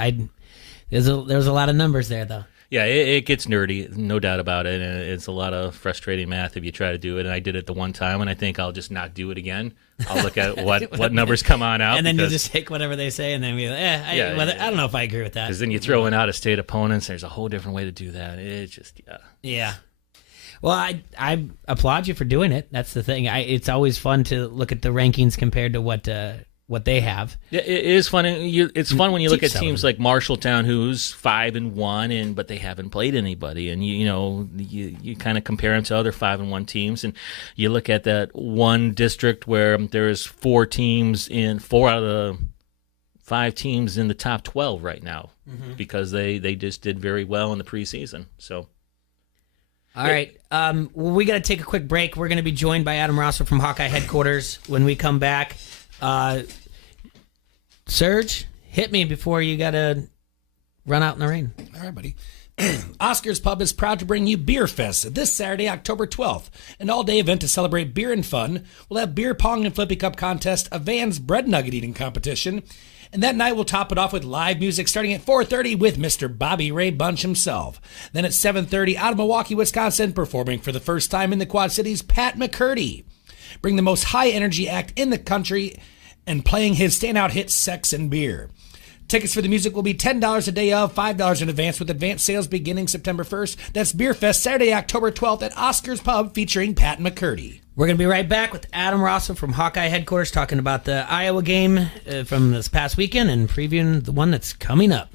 There's a lot of numbers there, though. Yeah, it gets nerdy, no doubt about it, and it's a lot of frustrating math if you try to do it. And I did it the one time, and I think I'll just not do it again. I'll look at what numbers come on out, and then you just take whatever they say, and then be like, I don't know if I agree with that. Because then you throw in out-of-state opponents. There's a whole different way to do that. It's just yeah. Well, I applaud you for doing it. That's the thing. It's always fun to look at the rankings compared to what they have. Yeah, it is fun. It's fun when you look at teams like Marshalltown, who's 5-1, but they haven't played anybody, and you kind of compare them to other 5-1 teams, and you look at that one district where there's 4 out of the 5 teams in the top 12 right now because they just did very well in the preseason. So. All right. Well, we got to take a quick break. We're going to be joined by Adam Rosser from Hawkeye Headquarters when we come back. Serge, hit me before you got to run out in the rain. All right, buddy. Oscar's Pub is proud to bring you Beer Fest this Saturday, October 12th, an all-day event to celebrate beer and fun. We'll have beer pong and flippy cup contest, a Vans bread nugget eating competition, and that night we'll top it off with live music starting at 4:30 with Mr. Bobby Ray Bunch himself. Then at 7:30, out of Milwaukee, Wisconsin, performing for the first time in the Quad Cities, Pat McCurdy. Bring the most high-energy act in the country and playing his standout hit, Sex and Beer. Tickets for the music will be $10 a day of, $5 in advance, with advance sales beginning September 1st. That's Beer Fest, Saturday, October 12th at Oscar's Pub, featuring Pat McCurdy. We're going to be right back with Adam Rosser from Hawkeye Headquarters talking about the Iowa game from this past weekend and previewing the one that's coming up.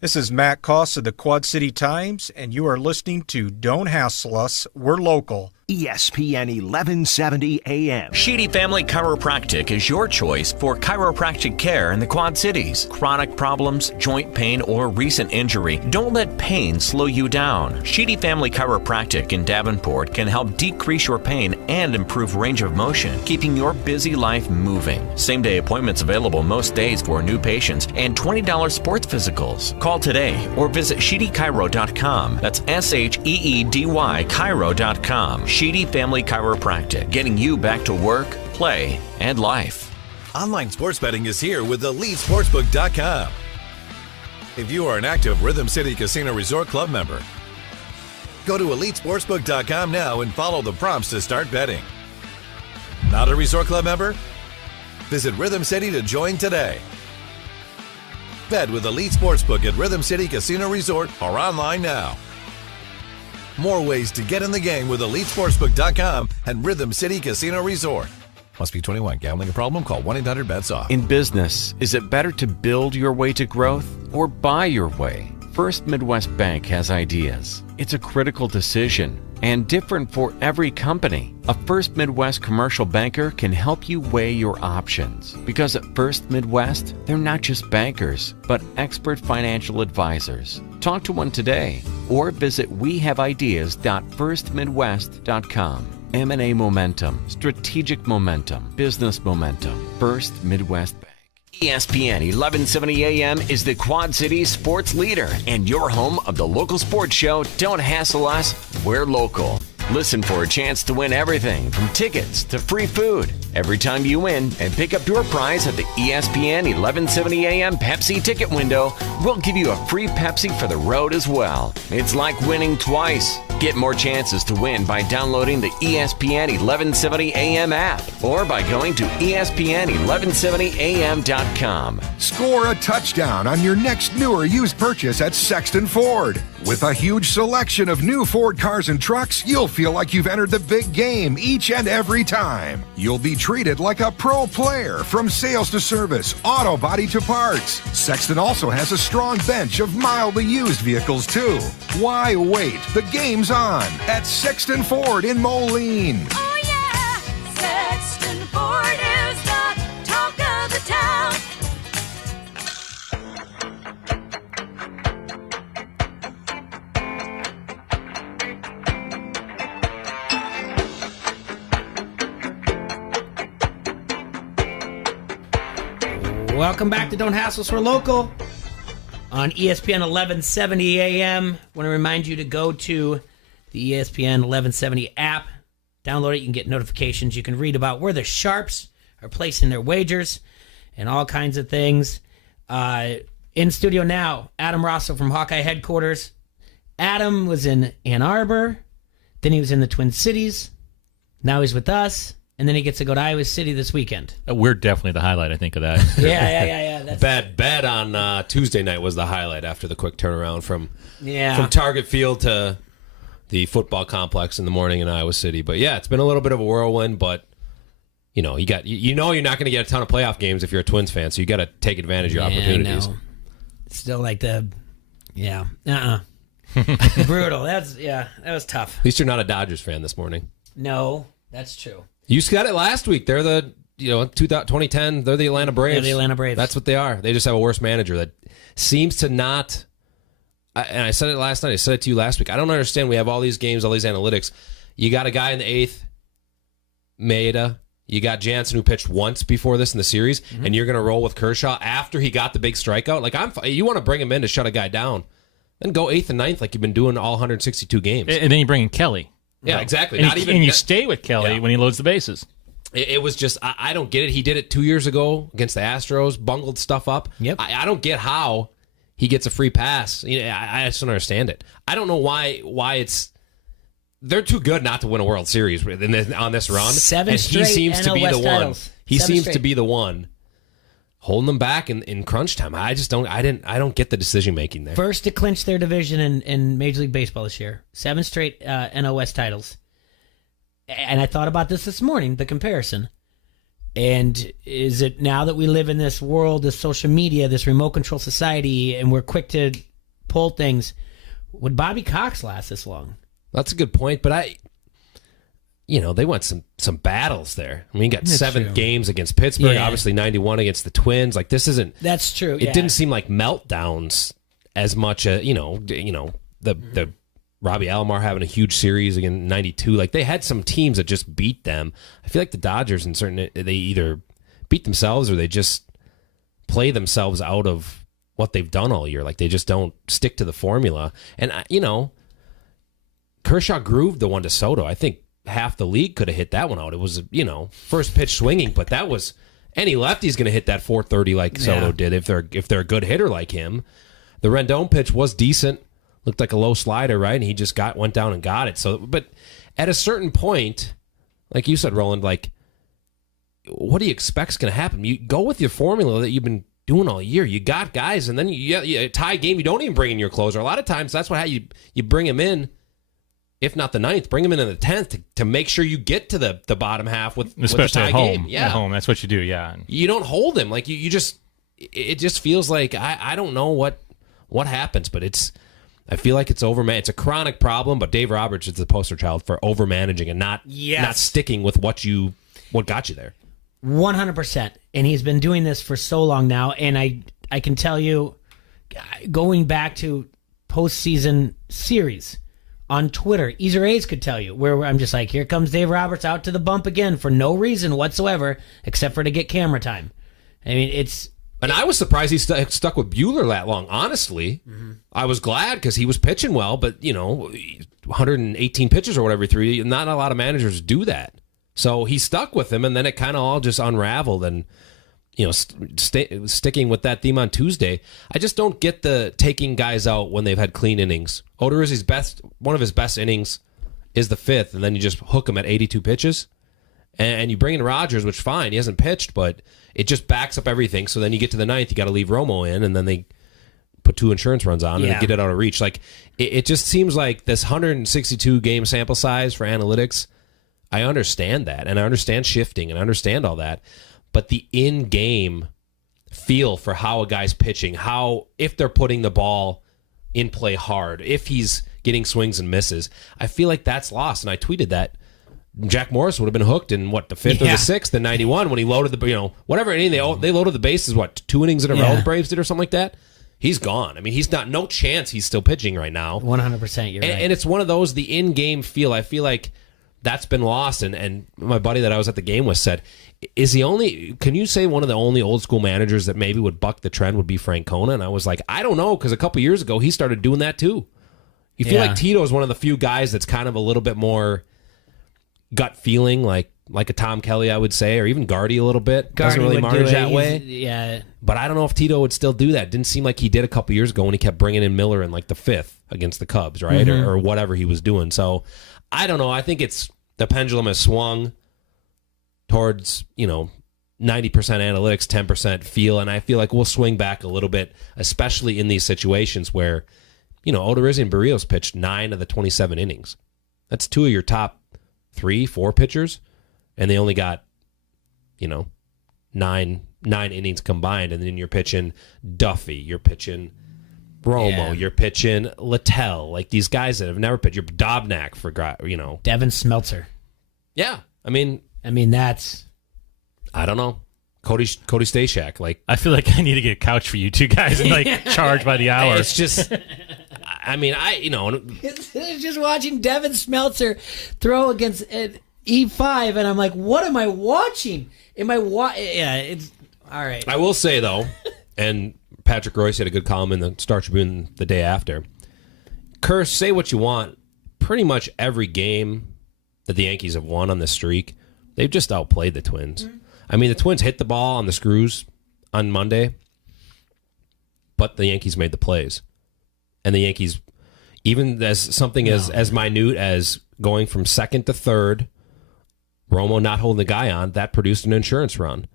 This is Matt Koss of the Quad City Times, and you are listening to Don't Hassle Us, We're Local. ESPN 1170 AM. Sheedy Family Chiropractic is your choice for chiropractic care in the Quad Cities. Chronic problems, joint pain, or recent injury, don't let pain slow you down. Sheedy Family Chiropractic in Davenport can help decrease your pain and improve range of motion, keeping your busy life moving. Same-day appointments available most days for new patients and $20 sports physicals. Call today or visit sheedychiro.com. That's SHEEDY Chiro.com. Sheedy Family Chiropractic, getting you back to work, play, and life. Online sports betting is here with EliteSportsbook.com. If you are an active Rhythm City Casino Resort Club member, go to EliteSportsbook.com now and follow the prompts to start betting. Not a Resort Club member? Visit Rhythm City to join today. Bet with Elite Sportsbook at Rhythm City Casino Resort or online now. More ways to get in the game with EliteSportsbook.com and Rhythm City Casino Resort. Must be 21. Gambling a problem? Call 1-800-BETS-OFF. In business, is it better to build your way to growth or buy your way? First Midwest Bank has ideas. It's a critical decision and different for every company. A First Midwest commercial banker can help you weigh your options. Because at First Midwest, they're not just bankers, but expert financial advisors. Talk to one today or visit wehaveideas.firstmidwest.com. M&A momentum, strategic momentum, business momentum. First Midwest Bank. ESPN 1170 AM is the Quad Cities sports leader and your home of the local sports show. Don't hassle us, we're local. Listen for a chance to win everything from tickets to free food. Every time you win and pick up your prize at the ESPN 1170 AM Pepsi ticket window, we'll give you a free Pepsi for the road as well. It's like winning twice. Get more chances to win by downloading the ESPN 1170 AM app or by going to ESPN1170am.com. Score a touchdown on your next new or used purchase at Sexton Ford. With a huge selection of new Ford cars and trucks, you'll feel like you've entered the big game each and every time. You'll be treated like a pro player from sales to service, auto body to parts. Sexton also has a strong bench of mildly used vehicles too. Why wait? The game's on at Sexton Ford in Moline. Oh yeah, Sexton Ford is the talk of the town. Welcome back to Don't Hassle Us, We're Local on ESPN 1170 AM. I want to remind you to go to the ESPN 1170 app. Download it. You can get notifications. You can read about where the Sharps are placing their wagers and all kinds of things. In studio now, Adam Rosso from Hawkeye Headquarters. Adam was in Ann Arbor. Then he was in the Twin Cities. Now he's with us. And then he gets to go to Iowa City this weekend. We're definitely the highlight, I think, of that. Yeah. That's Bad on Tuesday night was the highlight after the quick turnaround from Yeah. Target Field to the football complex in the morning in Iowa City. But yeah, it's been a little bit of a whirlwind, but you know you're not going to get a ton of playoff games if you're a Twins fan, so you got to take advantage of your opportunities. No. Still like brutal. That was tough. At least you're not a Dodgers fan this morning. No, that's true. You got it last week. They're the 2010. They're the Atlanta Braves. They're the Atlanta Braves. That's what they are. They just have a worse manager that seems to not. And I said it last night. I said it to you last week. I don't understand. We have all these games, all these analytics. You got a guy in the 8th, Maeda. You got Jansen, who pitched once before this in the series, and you're going to roll with Kershaw after he got the big strikeout. Like you want to bring him in to shut a guy down, then go 8th and 9th like you've been doing all 162 games. And then you bring in Kelly. Yeah, exactly. And you stay with Kelly when he loads the bases. It was just, I don't get it. He did it 2 years ago against the Astros, bungled stuff up. Yep. I don't get how he gets a free pass. I just don't understand it. I don't know why it's. They're too good not to win a World Series on this run. 7 and straight he seems to NL be West the one. titles. He 7 seems straight. to be the one holding them back in crunch time. I just don't. I don't get the decision making there. First to clinch their division in Major League Baseball this year. 7 straight NL West titles. And I thought about this morning, the comparison. And is it now that we live in this world, this social media, this remote control society, and we're quick to pull things, would Bobby Cox last this long? That's a good point, but they went some battles there. I mean, you got That's 7 true. games against Pittsburgh, Yeah. obviously 91 against the Twins. Like this isn't. That's true. It didn't seem like meltdowns as much. The Robbie Alomar having a huge series again 92. Like they had some teams that just beat them. I feel like the Dodgers they either beat themselves or they just play themselves out of what they've done all year. Like they just don't stick to the formula. And Kershaw grooved the one to Soto. I think half the league could have hit that one out. It was, first pitch swinging, but that was any lefty's going to hit that 430 like Soto did if they're a good hitter like him. The Rendon pitch was decent, looked like a low slider, right? And he just went down and got it. So, but at a certain point, like you said, Roland, like what do you expect's going to happen? You go with your formula that you've been doing all year. You got guys, and then you tie game. You don't even bring in your closer. A lot of times, that's how you bring him in. If not the 9th, bring him in the 10th to make sure you get to the bottom half with Especially with a tie at home. game. Yeah, At home, that's what you do. Yeah, you don't hold him like you just. It just feels like I don't know what happens, but I feel like it's overman. It's a chronic problem, but Dave Roberts is the poster child for overmanaging and not sticking with what got you there. 100%. And he's been doing this for so long now. And I can tell you, going back to postseason series on Twitter, Easer A's could tell you, where I'm just like, here comes Dave Roberts out to the bump again for no reason whatsoever, except for to get camera time. I mean, it's... And I was surprised he stuck with Buehler that long. Honestly, I was glad because he was pitching well, but 118 pitches or whatever he threw. Not a lot of managers do that. So he stuck with him, and then it kind of all just unraveled. And sticking with that theme on Tuesday, I just don't get the taking guys out when they've had clean innings. Odorizzi's one of his best innings is the 5th, and then you just hook him at 82 pitches, and you bring in Rogers, which fine, he hasn't pitched, but it just backs up everything. So then you get to the 9th, you got to leave Romo in, and then they put 2 insurance runs on and get it out of reach. Like it just seems like this 162 game sample size for analytics. I understand that, and I understand shifting, and I understand all that, but the in-game feel for how a guy's pitching, if they're putting the ball in play hard, if he's getting swings and misses, I feel like that's lost. And I tweeted that Jack Morris would have been hooked in the 5th or the 6th in 91 when he loaded whatever inning they loaded the bases, 2 innings in a row the Braves did or something like that. He's gone. I mean, no chance he's still pitching right now. 100%, you're right. And it's one of those, the in-game feel, I feel like that's been lost. And my buddy that I was at the game with said, can you say one of the only old school managers that maybe would buck the trend would be Francona? And I was like, I don't know, because a couple years ago he started doing that too. You feel like Tito is one of the few guys that's kind of a little bit more gut feeling like a Tom Kelly, I would say, or even Gardy a little bit. Doesn't really march that way. Yeah. But I don't know if Tito would still do that. Didn't seem like he did a couple years ago when he kept bringing in Miller in like the 5th against the Cubs, right? Mm-hmm. Or whatever he was doing. So I don't know. I think the pendulum has swung towards, 90% analytics, 10% feel, and I feel like we'll swing back a little bit, especially in these situations where, Odorizzi and Barrios pitched 9 of the 27 innings. That's 2 of your top 3, 4 pitchers, and they only got, 9 innings combined, and then you're pitching Duffy, you're pitching Romo, you're pitching Littell, like these guys that have never pitched. You're Dobnak for, Devin Smeltzer. Yeah, I mean that's. I don't know. Cody Stashak, like I feel like I need to get a couch for you two guys and charge by the hour. It's just, Just watching Devin Smeltzer throw against E5, and I'm like, what am I watching? Yeah, it's all right. I will say though, and Patrick Royce had a good column in the Star Tribune the day after. Curse, say what you want. Pretty much every game that the Yankees have won on this streak, they've just outplayed the Twins. Mm-hmm. I mean, the Twins hit the ball on the screws on Monday, but the Yankees made the plays. And the Yankees, even as something as minute as going from second to third, Romo not holding the guy on, that produced an insurance run.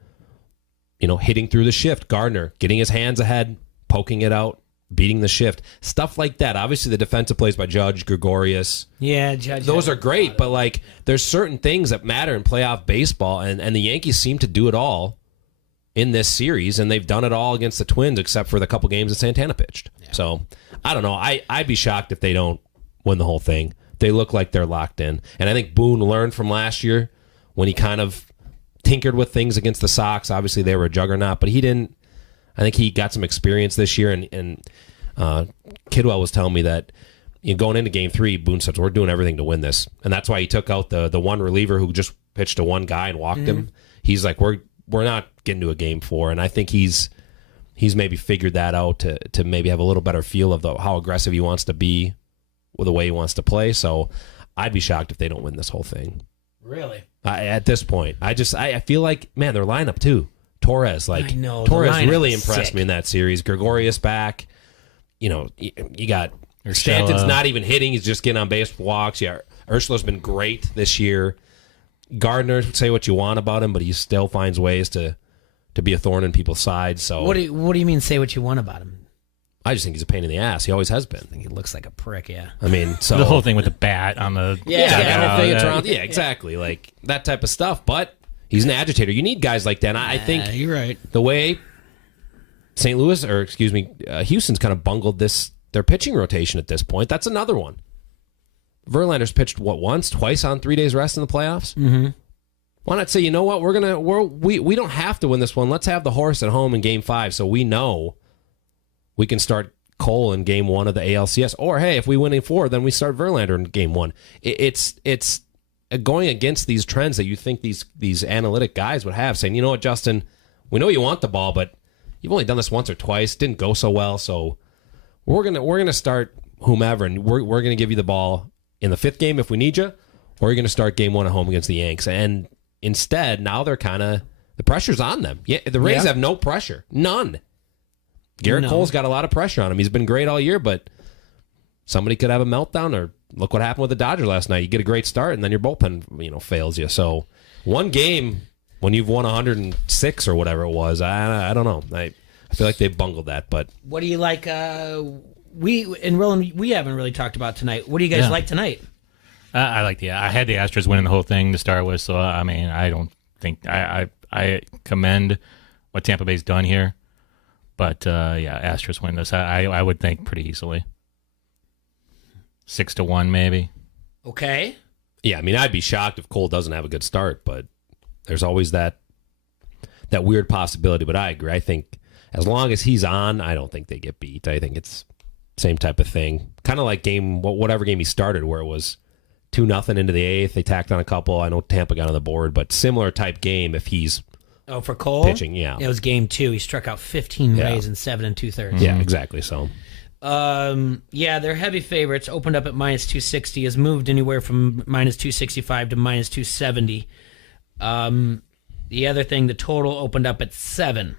Hitting through the shift, Gardner getting his hands ahead, poking it out, beating the shift, stuff like that. Obviously, the defensive plays by Judge, Gregorius. Yeah, Judge. Those are great, but there's certain things that matter in playoff baseball, and the Yankees seem to do it all in this series, and they've done it all against the Twins except for the couple games that Santana pitched. Yeah. So, I don't know. I'd be shocked if they don't win the whole thing. They look like they're locked in. And I think Boone learned from last year when he kind of tinkered with things against the Sox. Obviously, they were a juggernaut, but he didn't. I think he got some experience this year, and Kidwell was telling me that going into Game 3, Boone said, we're doing everything to win this. And that's why he took out the one reliever who just pitched to one guy and walked him. He's like, we're not getting to a Game 4, and I think he's maybe figured that out to maybe have a little better feel of how aggressive he wants to be with the way he wants to play. So I'd be shocked if they don't win this whole thing. Really? At this point. I feel like, man, their lineup too. Torres, I know, Torres really impressed me in that series. Gregorius back. You got Stanton's not even hitting; he's just getting on base walks. Yeah, Urshela's been great this year. Gardner, say what you want about him, but he still finds ways to be a thorn in people's sides. So what do you mean? Say what you want about him? I just think he's a pain in the ass. He always has been. I think he looks like a prick. Yeah. I mean, so the whole thing with the bat on the exactly, like that type of stuff. But he's an agitator. You need guys like that. And I think you're right. The way Houston's kind of bungled their pitching rotation at this point. That's another one. Verlander's pitched once, twice on 3 days rest in the playoffs. Mm-hmm. Why not say, you know what, we don't have to win this one. Let's have the horse at home in Game 5, so we know we can start Cole in Game 1 of the ALCS. Or hey, if we win in 4, then we start Verlander in Game 1. It's going against these trends that you think these analytic guys would have, saying, you know what, Justin, we know you want the ball, but you've only done this once or twice, didn't go so well, so we're gonna start whomever, and we're gonna give you the ball in the 5th game if we need you, or you're gonna start Game 1 at home against the Yanks. And instead, now they're the pressure's on them. Yeah, the Rays have no pressure, none. Garrett Cole's got a lot of pressure on him. He's been great all year, but somebody could have a meltdown, or look what happened with the Dodgers last night. You get a great start, and then your bullpen, fails you. So one game when you've won 106 or whatever it was, I don't know. I feel like they've bungled that. But what do you like? Roland, we haven't really talked about tonight. What do you guys like tonight? I like I had the Astros winning the whole thing to start with. So I mean, I don't think I commend what Tampa Bay's done here. But Astros win this. I would think pretty easily. 6-1 maybe. Okay. Yeah, I mean, I'd be shocked if Cole doesn't have a good start, but there's always that weird possibility. But I agree. I think as long as he's on, I don't think they get beat. I think it's same type of thing. Kind of like whatever game he started where it was 2-0 into the 8th. They tacked on a couple. I know Tampa got on the board, but similar type game if he's for Cole? Pitching, yeah. It was Game 2. He struck out 15 Rays in 7 2/3. Yeah, exactly. So Yeah, they're heavy favorites. Opened up at minus 260, has moved anywhere from minus 265 to minus 270. The other thing, the total opened up at 7.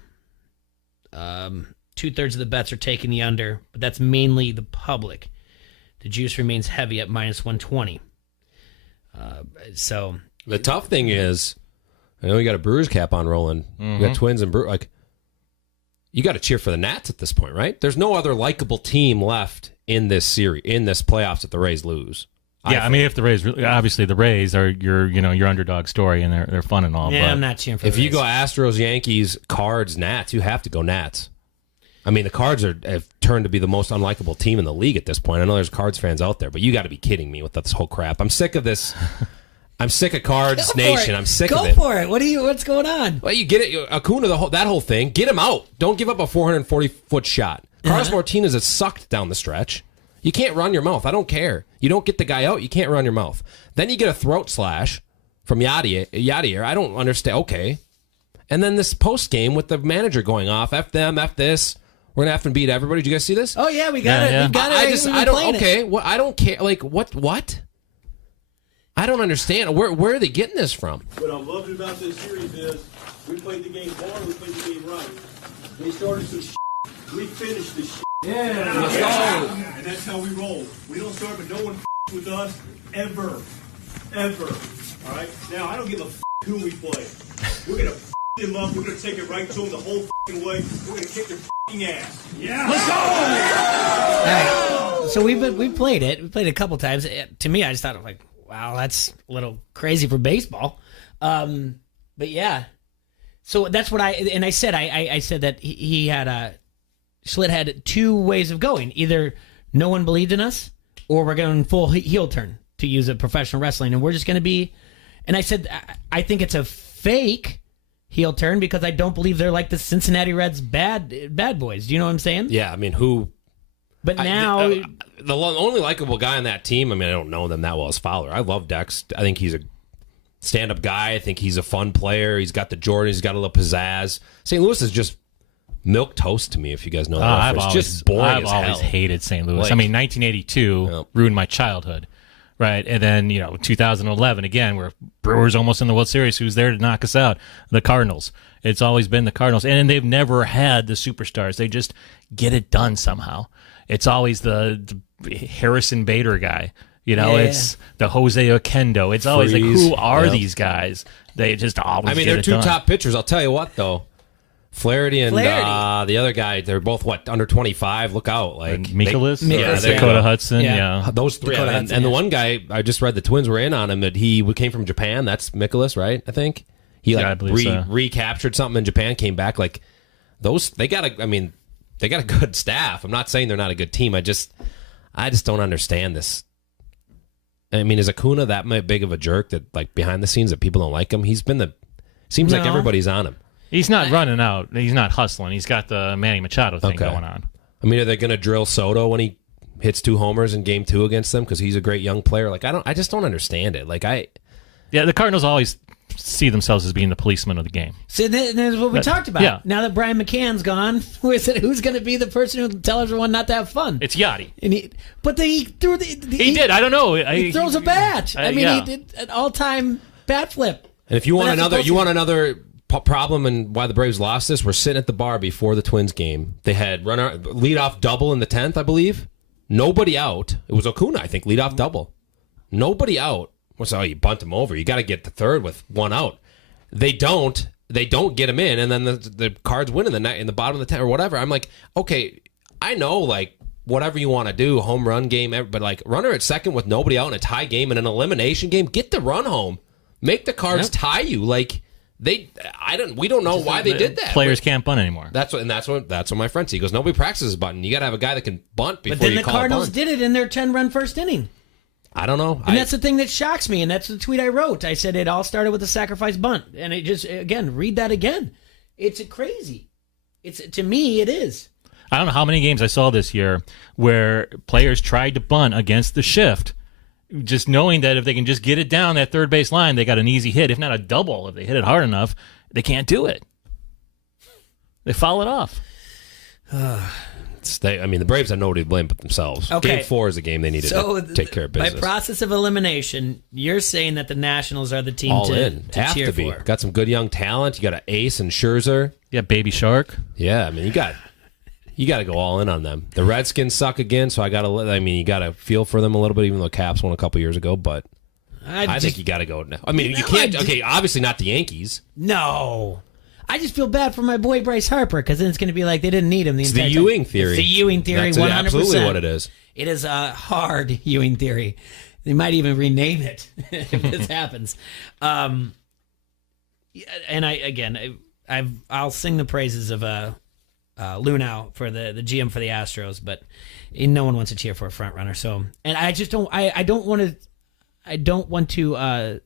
2/3 of the bets are taking the under, but that's mainly the public. The juice remains heavy at minus 120. So the tough thing is, I know you got a Brewers cap on rolling. You got Twins and Brewers. Like, you got to cheer for the Nats at this point, right? There's no other likable team left in this series, in this playoffs, if the Rays lose. Yeah, I mean, if the Rays, obviously the Rays are your underdog story, and they're fun and all. Yeah, but I'm not cheering for. If the you Rays. go Astros, Yankees, Cards, Nats, you have to go Nats. I mean, the Cards have turned to be the most unlikable team in the league at this point. I know there's Cards fans out there, but you got to be kidding me with this whole crap. I'm sick of this. I'm sick of Cards Nation. I'm sick of it. Go for it. What's going on? Well, you get it. Acuna, that whole thing. Get him out. Don't give up a 440-foot shot. Carlos Martinez has sucked down the stretch. You can't run your mouth. I don't care. You don't get the guy out, you can't run your mouth. Then you get a throat slash from Yadier. I don't understand. Okay. And then this post game with the manager going off. F them, F this. We're gonna have to beat everybody. Did you guys see this? Oh yeah, we got it. Yeah. We got it. I don't. Okay, well, I don't care. Like what? I don't understand. Where are they getting this from? What I'm loving about this series is we played the game hard, we played the game right. They started some shit. We finished the shit. Yeah, let's go. And that's how we roll. We don't start, but no one with us ever. All right? Now, I don't give a who we play. We're going to them up. We're going to take it right to them the whole way. We're going to kick their ass. Yeah. Let's go! All right. So we played it. We played it a couple times. To me, I just thought, like, wow, that's a little crazy for baseball. But yeah. So that's what I said. I said that he had Schlitt had two ways of going. Either no one believed in us, or we're going full heel turn, to use a professional wrestling, and we're just going to be. And I said I think it's a fake heel turn because I don't believe they're like the Cincinnati Reds bad boys. Do you know what I'm saying? Yeah, I mean, who? But now the only likable guy on that team. I mean, I don't know them that well as Fowler. I love Dex. I think he's a stand-up guy. I think he's a fun player. He's got the Jordan. He's got a little pizzazz. St. Louis is just milk toast to me, if you guys know that. It's just boring I've as always hell. hated St. Louis. Like, I mean, 1982 ruined my childhood, right? And then 2011 again, where Brewers almost in the World Series. Who's there to knock us out? The Cardinals. It's always been the Cardinals, and they've never had the superstars. They just get it done somehow. It's always the Harrison Bader guy. It's the Jose Oquendo. It's always like, who are these guys? They just always. I mean, get they're it two done. top pitchers. I'll tell you what, though. Flaherty and the other guy, they're both under 25. Look out, like Mikolas, Dakota Dakota Hudson, yeah. those three. Dakota And, Hudson, and the one guy, I just read the Twins were in on him that he came from Japan. That's Mikolas, right? I think he I believe so. recaptured something in Japan, came back. Like those, they got a good staff. I'm not saying they're not a good team. I just don't understand this. I mean, is Acuna that big of a jerk that, like, behind the scenes that people don't like him? Seems like everybody's on him. He's not running out. He's not hustling. He's got the Manny Machado thing going on. I mean, are they going to drill Soto when he hits 2 homers in Game 2 against them because he's a great young player? Like, I just don't understand it. Like, the Cardinals always see themselves as being the policeman of the game. So that's what we talked about. Yeah. Now that Brian McCann's gone, who's going to be the person who tells everyone not to have fun? It's Yachty. And he threw he did. I don't know. He throws a bat. I mean, he did an all-time bat flip. And if you want another problem and why the Braves lost this, we're sitting at the bar before the Twins game. They had leadoff double in the 10th, I believe. Nobody out. It was Acuna, I think, leadoff double. Nobody out. So you bunt him over. You got to get the third with 1 out. They don't get him in, and then the Cards win in the bottom of the 10th or whatever. I'm like, okay, I know, like, whatever you want to do, home run game, but like runner at second with nobody out in a tie game and an elimination game, get the run home. Make the Cards tie you. Like, we don't know why they did that. Players can't bunt anymore. That's what my friend said. He goes, nobody practices bunting. You got to have a guy that can bunt before you call a bunt. But then the Cardinals did it in their 10-run first inning. I don't know. And that's the thing that shocks me, and that's the tweet I wrote. I said it all started with a sacrifice bunt, and it just, again, read that again. It's crazy. To me, it is. I don't know how many games I saw this year where players tried to bunt against the shift, just knowing that if they can just get it down that third base line, they got an easy hit. If not a double, if they hit it hard enough, they can't do it. They foul it off. the Braves have nobody to blame but themselves. Okay. Game 4 is a game they needed to take care of business. By process of elimination, you're saying that the Nationals are the team All to in. Have cheer to be. for. Got some good young talent. You got an ace and Scherzer. Yeah, Baby Shark. Yeah, I mean, you got to go all in on them. The Redskins suck again, so you got to feel for them a little bit, even though Caps won a couple years ago, but I think you got to go now. I mean, you can't. Okay, obviously not the Yankees. No. I just feel bad for my boy Bryce Harper because then it's going to be like they didn't need him the entire the time. Ewing theory. It's the Ewing theory, That's 100%. absolutely what it is. It is a hard Ewing theory. They might even rename it if this happens. And I'll sing the praises of Lunau for the GM for the Astros, but no one wants to cheer for a front runner. So, and I just don't. I don't want to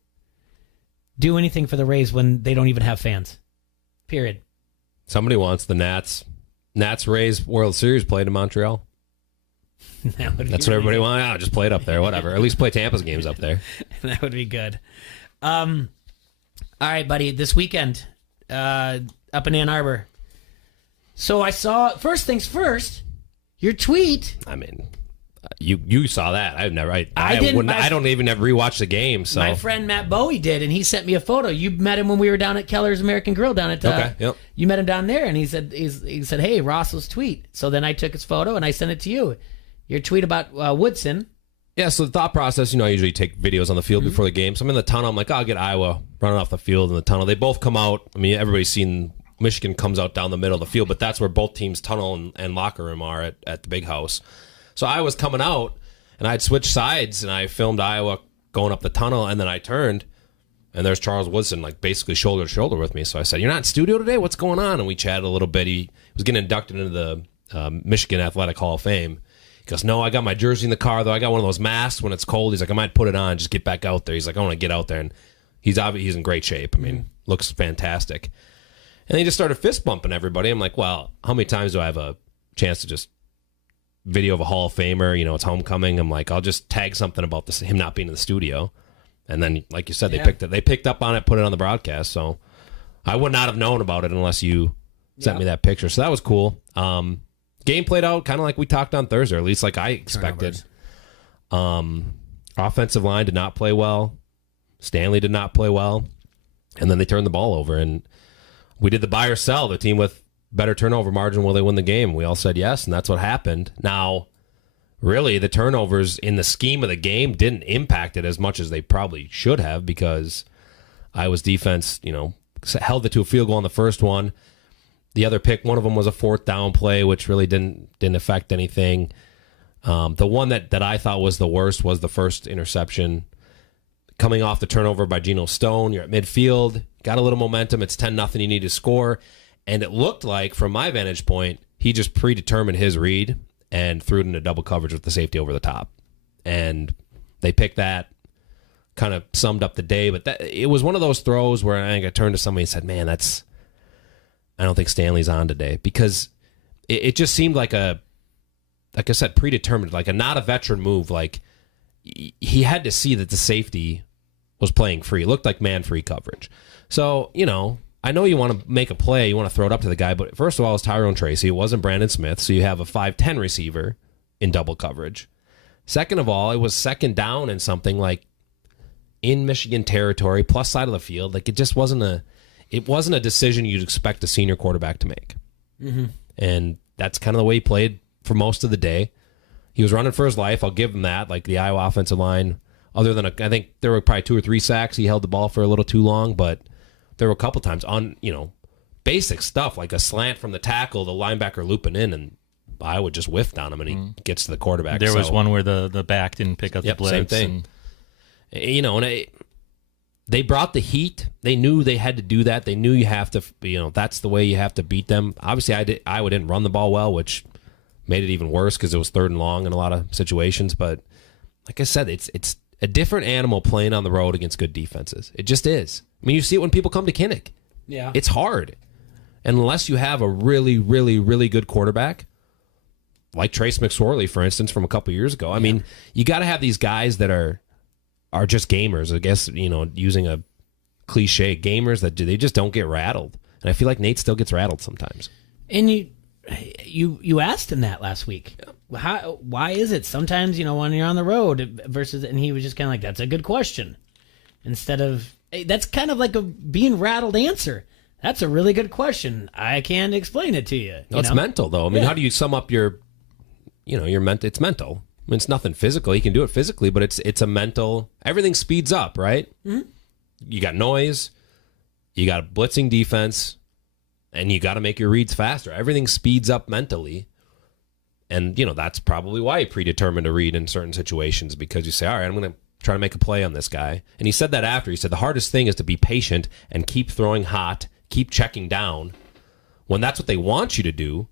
do anything for the Rays when they don't even have fans. Period. Somebody wants the Nats Rays World Series played in Montreal. That's what everybody wants. Oh, just play it up there, whatever. At least play Tampa's games up there. That would be good. All right, buddy. This weekend, up in Ann Arbor. So I saw, first things first, your tweet. I mean, you saw that. I don't even ever rewatch the game. So my friend Matt Bowie did, and he sent me a photo. You met him when we were down at Keller's American Grill down at. Okay. Yep. You met him down there, and he said, "Hey, Ross's tweet." So then I took his photo and I sent it to you. Your tweet about Woodson. Yeah. So the thought process, I usually take videos on the field before the game. So I'm in the tunnel. I'm like, I'll get Iowa running off the field in the tunnel. They both come out. I mean, everybody's seen Michigan comes out down the middle of the field, but that's where both teams' tunnel and locker room are at the big house. So I was coming out, and I'd switched sides, and I filmed Iowa going up the tunnel, and then I turned, and there's Charles Woodson, like basically shoulder to shoulder with me. So I said, "You're not in studio today? What's going on?" And we chatted a little bit. He was getting inducted into the Michigan Athletic Hall of Fame. He goes, "No, I got my jersey in the car, though. I got one of those masks when it's cold." He's like, "I might put it on, just get back out there." He's like, "I want to get out there." And he's in great shape. I mean, looks fantastic. And they just started fist bumping everybody. I'm like, well, how many times do I have a chance to just video of a Hall of Famer? It's homecoming. I'm like, I'll just tag something about him not being in the studio. And then, like you said, they picked up on it, put it on the broadcast. So I would not have known about it unless you sent me that picture. So that was cool. Game played out kind of like we talked on Thursday, or at least like I expected. Offensive line did not play well. Stanley did not play well. And then they turned the ball over. And we did the buy or sell. The team with better turnover margin, will they win the game? We all said yes, and that's what happened. Now, really, the turnovers in the scheme of the game didn't impact it as much as they probably should have, because Iowa's defense, held it to a field goal on the first one. The other pick, one of them was a fourth down play, which really didn't affect anything. The one that I thought was the worst was the first interception. Coming off the turnover by Geno Stone, you're at midfield, got a little momentum, it's 10-0, you need to score. And it looked like, from my vantage point, he just predetermined his read and threw it into double coverage with the safety over the top. And they picked that, kind of summed up the day. But it was one of those throws where I think I turned to somebody and said, man, I don't think Stanley's on today. Because it just seemed like I said, predetermined, like not a veteran move. Like he had to see that the safety was playing free. It looked like man-free coverage. So, I know you want to make a play, you want to throw it up to the guy, but first of all, it's Tyrone Tracy. It wasn't Brandon Smith, so you have a 5'10 receiver in double coverage. Second of all, it was second down and something like in Michigan territory, plus side of the field. Like, it just wasn't a decision you'd expect a senior quarterback to make. Mm-hmm. And that's kind of the way he played for most of the day. He was running for his life. I'll give him that. Like, the Iowa offensive line, other than I think there were probably 2 or 3 sacks. He held the ball for a little too long, but there were a couple times on, basic stuff like a slant from the tackle, the linebacker looping in, and Iowa just whiffed on him, and he gets to the quarterback. There was one where the back didn't pick up the blitz. Same thing. They brought the heat. They knew they had to do that. They knew you have to, that's the way you have to beat them. Obviously, Iowa didn't run the ball well, which made it even worse because it was 3rd and long in a lot of situations. But like I said, it's a different animal playing on the road against good defenses. It just is. I mean, you see it when people come to Kinnick. Yeah. It's hard. And unless you have a really, really, really good quarterback, like Trace McSorley, for instance, from a couple years ago. I mean, you got to have these guys that are just gamers, I guess, using a cliche, gamers that they just don't get rattled. And I feel like Nate still gets rattled sometimes. And you asked him that last week. Why is it sometimes, when you're on the road versus, and he was just kind of like, that's a good question. Instead of, hey, that's kind of like a being rattled answer. That's a really good question. I can't explain it to you. It's mental, though. I mean, how do you sum up your mental? It's mental. I mean, it's nothing physical. You can do it physically, but it's a mental. Everything speeds up, right? Mm-hmm. You got noise, you got a blitzing defense, and you got to make your reads faster. Everything speeds up mentally, and that's probably why you predetermine to read in certain situations, because you say, all right, I'm going to try to make a play on this guy. And he said that after. He said the hardest thing is to be patient and keep throwing hot, keep checking down when that's what they want you to do.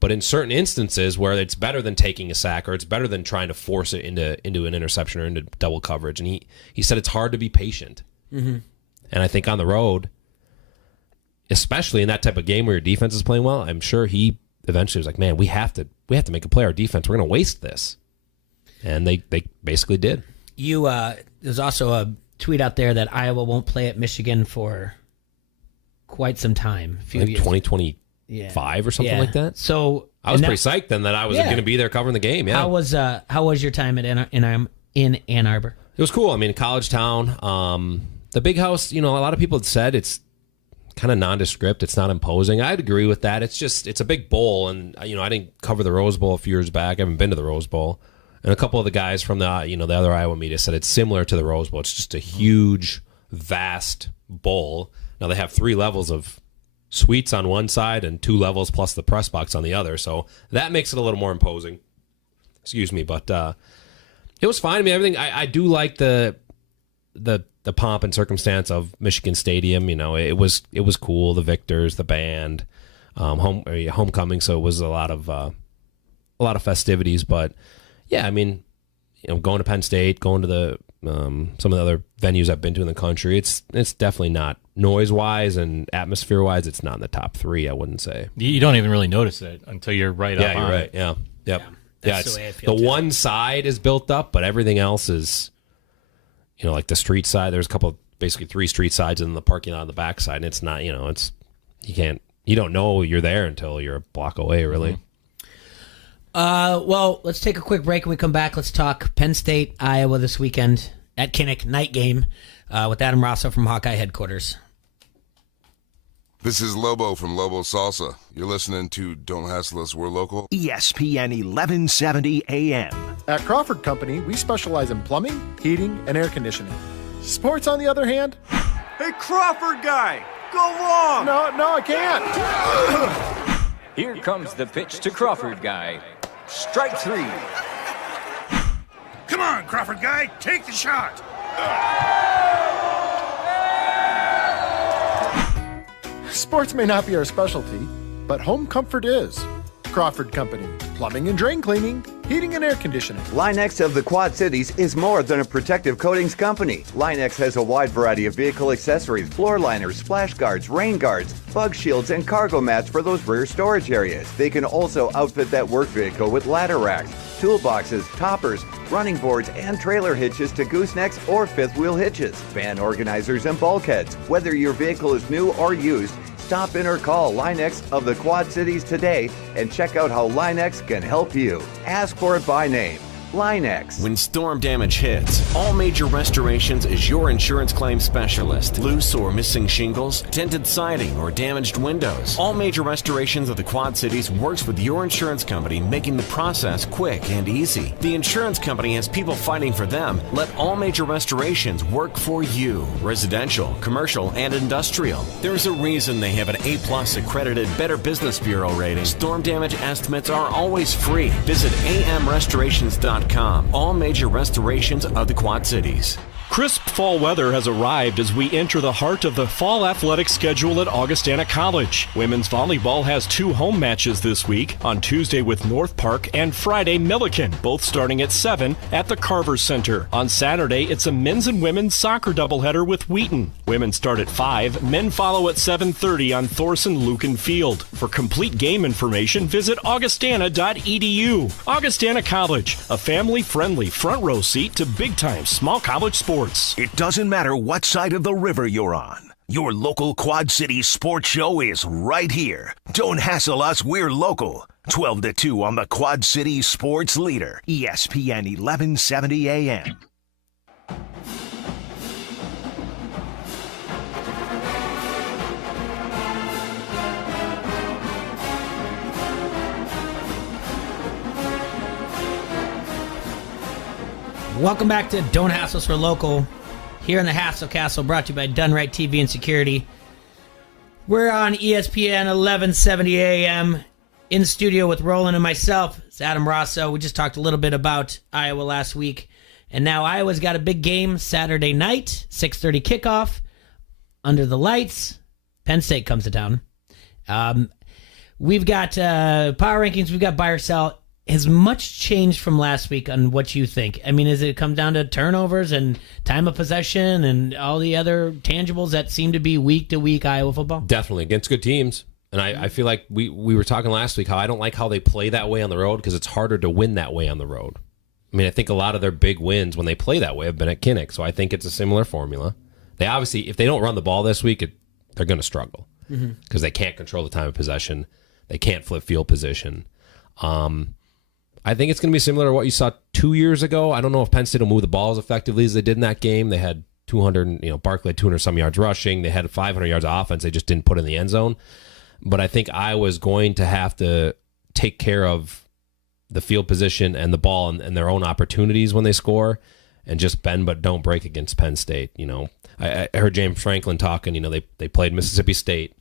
But in certain instances where it's better than taking a sack, or it's better than trying to force it into an interception or into double coverage. And he said it's hard to be patient. Mm-hmm. And I think on the road, especially in that type of game where your defense is playing well, I'm sure he eventually was like, man, we have to make a play. Our defense, we're going to waste this. And they basically did. There's also a tweet out there that Iowa won't play at Michigan for quite some time. A few years. 2025 or something like that. So I was pretty psyched then that I was going to be there covering the game. Yeah. How was your time at in Ann Arbor? It was cool. I mean, college town. The big house. A lot of people had said it's kind of nondescript. It's not imposing. I'd agree with that. It's a big bowl, and I didn't cover the Rose Bowl a few years back. I haven't been to the Rose Bowl. And a couple of the guys from the the other Iowa media said it's similar to the Rose Bowl. It's just a huge, vast bowl. Now they have 3 levels of suites on one side and 2 levels plus the press box on the other. So that makes it a little more imposing. Excuse me, but it was fine. I mean, everything. I do like the pomp and circumstance of Michigan Stadium. It was cool. The victors, the band, homecoming. So it was a lot of festivities, but. Yeah, I mean, going to Penn State, going to the some of the other venues I've been to in the country, it's definitely not noise-wise and atmosphere-wise. It's not in the top 3, I wouldn't say. You don't even really notice it until you're right up on it. Yeah, you're right. Yeah, yep. That's the way I feel the too. one side is built up, but everything else is, like the street side. There's a couple, basically 3 street sides and the parking lot on the back side. And it's not, you don't know you're there until you're a block away, really. Mm-hmm. Well, let's take a quick break. When we come back, let's talk Penn State, Iowa this weekend at Kinnick, night game with Adam Rosso from Hawkeye headquarters. This is Lobo from Lobo Salsa. You're listening to Don't Hassle Us, We're Local. ESPN 1170 AM. At Crawford Company, we specialize in plumbing, heating, and air conditioning. Sports, on the other hand... Hey, Crawford guy, go long! No, I can't. Here comes the pitch to Crawford guy. Strike 3. Come on, Crawford guy, take the shot. Sports may not be our specialty, but home comfort is. Crawford Company, plumbing and drain cleaning, heating and air conditioning. Line-X of the Quad Cities is more than a protective coatings company. Line-X has a wide variety of vehicle accessories, floor liners, splash guards, rain guards, bug shields, and cargo mats for those rear storage areas. They can also outfit that work vehicle with ladder racks, toolboxes, toppers, running boards, and trailer hitches to goosenecks or fifth wheel hitches, van organizers, and bulkheads. Whether your vehicle is new or used, stop in or call Line-X of the Quad Cities today and check out how Line-X can help you. Ask for it by name. Line-X. When storm damage hits, All Major Restorations is your insurance claim specialist. Loose or missing shingles, tinted siding, or damaged windows. All Major Restorations of the Quad Cities works with your insurance company, making the process quick and easy. The insurance company has people fighting for them. Let All Major Restorations work for you. Residential, commercial, and industrial. There's a reason they have an A+ accredited Better Business Bureau rating. Storm damage estimates are always free. Visit amrestorations.com. All Major Restorations of the Quad Cities. Crisp fall weather has arrived as we enter the heart of the fall athletic schedule at Augustana College. Women's volleyball has 2 home matches this week, on Tuesday with North Park and Friday Milliken, both starting at 7 at the Carver Center. On Saturday, it's a men's and women's soccer doubleheader with Wheaton. Women start at 5, men follow at 7:30 on Thorson Lucan Field. For complete game information, visit augustana.edu. Augustana College, a family-friendly front row seat to big-time small college sports. It doesn't matter what side of the river you're on. Your local Quad City sports show is right here. Don't hassle us, we're local. 12 to 2 on the Quad City sports leader, ESPN 1170 AM. Welcome back to Don't Hassle Us, We're Local. Here in the Hassle Castle, brought to you by Done Right TV and Security. We're on ESPN 1170 AM. In the studio with Roland and myself, it's Adam Rosso. We just talked a little bit about Iowa last week. And now Iowa's got a big game Saturday night, 6:30 kickoff, under the lights. Penn State comes to town. We've got power rankings. We've got buy or sell. Has much changed from last week on what you think? I mean, does it come down to turnovers and time of possession and all the other tangibles that seem to be week to week Iowa football? Definitely against good teams. And I feel like we were talking last week how I don't like how they play that way on the road because it's harder to win that way on the road. I mean, I think a lot of their big wins when they play that way have been at Kinnick, so I think it's a similar formula. They obviously, if they don't run the ball this week, they're going to struggle because they can't control the time of possession. They can't flip field position. I think it's going to be similar to what you saw 2 years ago. I don't know if Penn State will move the ball as effectively as they did in that game. They had 200, Barkley had 200 some yards rushing. They had 500 yards of offense. They just didn't put in the end zone. But I think Iowa's going to have to take care of the field position and the ball and their own opportunities when they score and just bend but don't break against Penn State. I heard James Franklin talking, they played Mississippi State.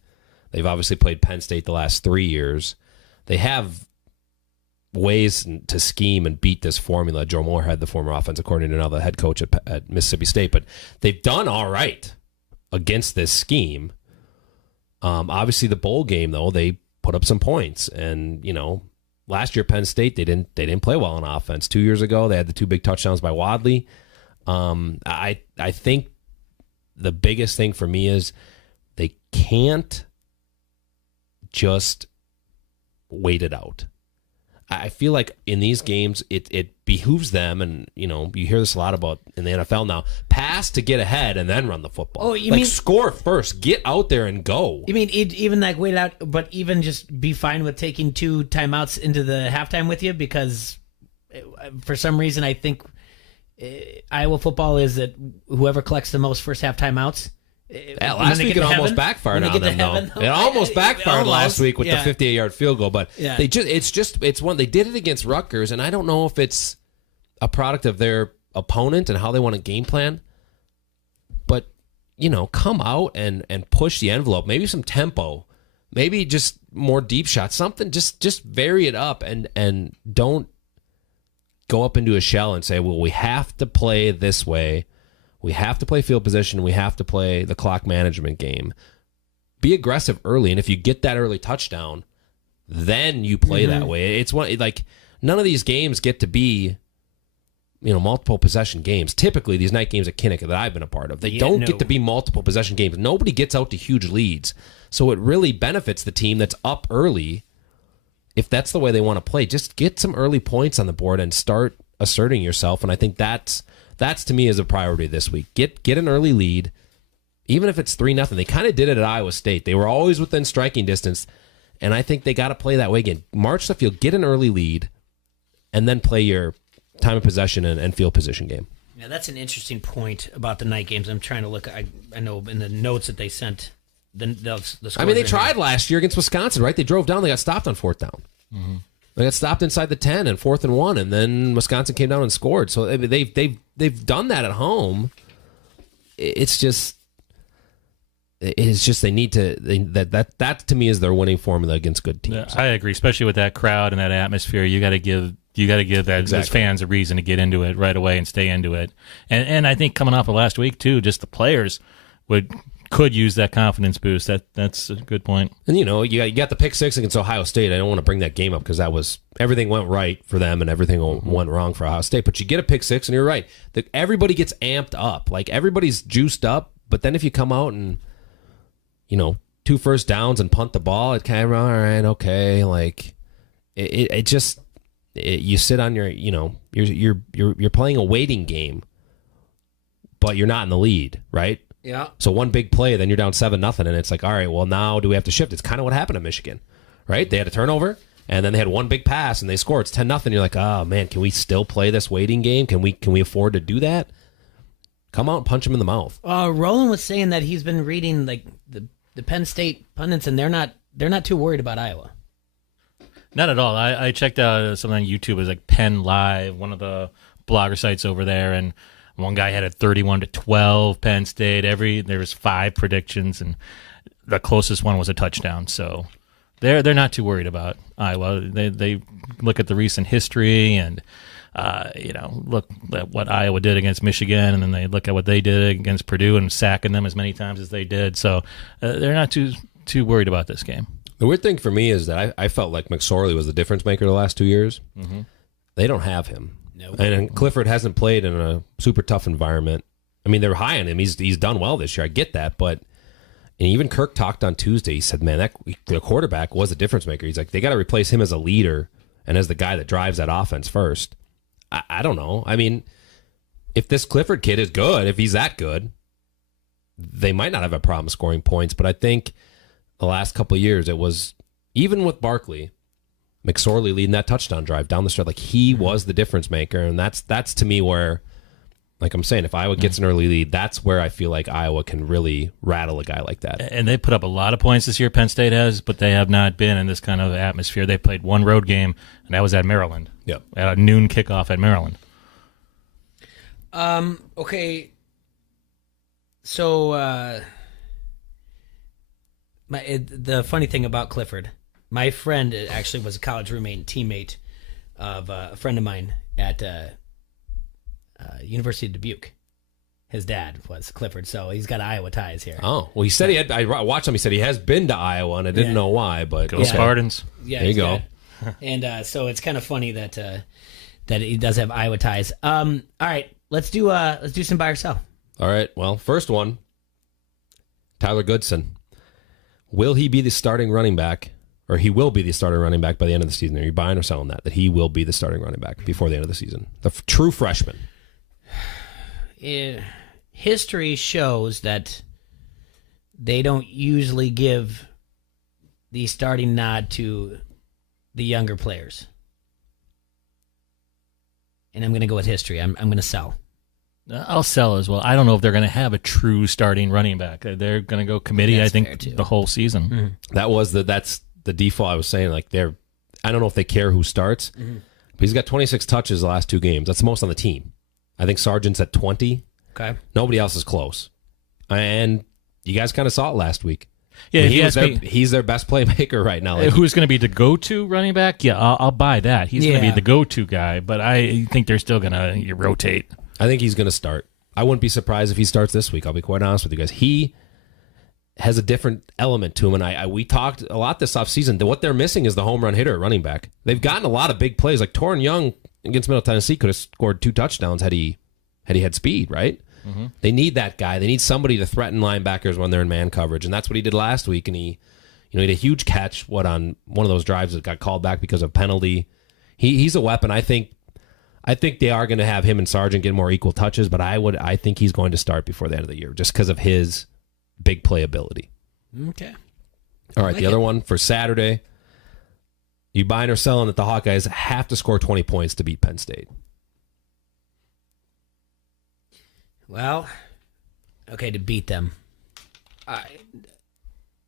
They've obviously played Penn State the last 3 years. They have ways to scheme and beat this formula. Joe Moorhead, the former offensive coordinator, now the head coach at Mississippi State, but they've done all right against this scheme. Obviously, the bowl game though, they put up some points, and last year Penn State they didn't play well on offense. 2 years ago, they had the 2 big touchdowns by Wadley. I think the biggest thing for me is they can't just wait it out. I feel like in these games, it behooves them, and you hear this a lot about in the NFL now, pass to get ahead and then run the football. Oh, you mean score first, get out there and go. You mean even like wait it out, but even just be fine with taking 2 timeouts into the halftime with you? Because for some reason I think Iowa football is that whoever collects the most first half timeouts. Yeah, last week it almost backfired on them, though. It almost backfired last week with the 58-yard field goal, but they it's one. They did it against Rutgers, and I don't know if it's a product of their opponent and how they want to game plan. But come out and push the envelope. Maybe some tempo, maybe just more deep shots, something. Just vary it up and don't go up into a shell and say, well, we have to play this way. We have to play field position. We have to play the clock management game. Be aggressive early, and if you get that early touchdown, then you play that way. It's none of these games get to be, multiple possession games. Typically, these night games at Kinnick that I've been a part of, they don't get to be multiple possession games. Nobody gets out to huge leads, so it really benefits the team that's up early. If that's the way they want to play, just get some early points on the board and start asserting yourself. And I think that's to me is a priority this week. Get an early lead, even if it's 3-0. They kind of did it at Iowa State. They were always within striking distance, and I think they got to play that way again. March the field, get an early lead, and then play your time of possession and field position game. Yeah, that's an interesting point about the night games. I'm trying to look. I know in the notes that they sent, the scores. They tried last year against Wisconsin, right? They drove down. They got stopped on 4th down. Mm-hmm. They got stopped inside the 10 and 4th and 1, and then Wisconsin came down and scored. So they've done that at home. It's just they need to that to me is their winning formula against good teams. Yeah, I agree, especially with that crowd and that atmosphere. You got to give those fans a reason to get into it right away and stay into it. And I think coming off of last week too, just the players could use that confidence boost. That's a good point. And you got the pick 6 against Ohio State. I don't want to bring that game up because everything went right for them and everything went wrong for Ohio State. But you get a pick 6, and you're right. Everybody gets amped up. Like everybody's juiced up. But then if you come out and 2 first downs and punt the ball, it kind of all right, okay. Like it just you sit on your you're playing a waiting game, but you're not in the lead, right? Yeah. So one big play, then you're down 7-0, and it's like, all right, well, now do we have to shift? It's kind of what happened to Michigan, right? They had a turnover, and then they had one big pass, and they scored. It's 10-0. You're like, oh, man, can we still play this waiting game? Can we afford to do that? Come out and punch him in the mouth. Roland was saying that he's been reading like the Penn State pundits, and they're not too worried about Iowa. Not at all. I checked out something on YouTube. It was like Penn Live, one of the blogger sites over there, and one guy had a 31-12 Penn State. There was 5 predictions, and the closest one was a touchdown. So they're not too worried about Iowa. They look at the recent history and look at what Iowa did against Michigan, and then they look at what they did against Purdue and sacking them as many times as they did. So they're not too worried about this game. The weird thing for me is that I felt like McSorley was the difference maker the last 2 years. Mm-hmm. They don't have him. Nope. And Clifford hasn't played in a super tough environment. I mean, they're high on him. He's done well this year. I get that. But and even Kirk talked on Tuesday. He said, man, the quarterback was a difference maker. He's like, they got to replace him as a leader and as the guy that drives that offense first. I don't know. I mean, if this Clifford kid is good, if he's that good, they might not have a problem scoring points. But I think the last couple of years, it was, even with Barkley, McSorley leading that touchdown drive down the stretch, like he was the difference maker. And that's to me where, like I'm saying, if Iowa gets an early lead, that's where I feel like Iowa can really rattle a guy like that. And they put up a lot of points this year, Penn State has, but they have not been in this kind of atmosphere. They played one road game, and that was at Maryland. Yep. At a noon kickoff at Maryland. Okay. So, the funny thing about Clifford, my friend actually was a college roommate and teammate of a friend of mine at University of Dubuque. His dad was Clifford, so he's got Iowa ties here. Oh, well, he said he had. I watched him. He said he has been to Iowa, and I didn't know why. But go Spartans! Yeah, there you go. And so it's kind of funny that he does have Iowa ties. All right, let's do some buy or sell. All right. Well, first one, Tyler Goodson. Will he be the starting running back, or he will be the starting running back by the end of the season? Are you buying or selling that he will be the starting running back before the end of the season? The true freshman. History shows that they don't usually give the starting nod to the younger players. And I'm going to go with history. I'm going to sell. I'll sell as well. I don't know if they're going to have a true starting running back. They're going to go committee, I think, the whole season. Mm-hmm. That's the default I was saying. Like I don't know if they care who starts, but he's got 26 touches the last 2 games. That's the most on the team. I think Sargent's at 20. Okay. Nobody else is close. And you guys kind of saw it last week. Yeah, I mean, he's their best playmaker right now. Like, who's going to be the go-to running back? Yeah, I'll buy that. He's going to be the go-to guy, but I think they're still going to rotate. I think he's going to start. I wouldn't be surprised if he starts this week. I'll be quite honest with you guys. He has a different element to him, and we talked a lot this offseason. What they're missing is the home run hitter at running back. They've gotten a lot of big plays. Like Torrin Young against Middle Tennessee could have scored 2 touchdowns had he had speed, right? Mm-hmm. They need that guy. They need somebody to threaten linebackers when they're in man coverage, and that's what he did last week. And he had a huge catch on one of those drives that got called back because of penalty. He's a weapon. I think they are going to have him and Sargent get more equal touches, but I think he's going to start before the end of the year just because of his big playability. Okay. All right, the other one for Saturday. You buying or selling that the Hawkeyes have to score 20 points to beat Penn State? Well, okay, to beat them.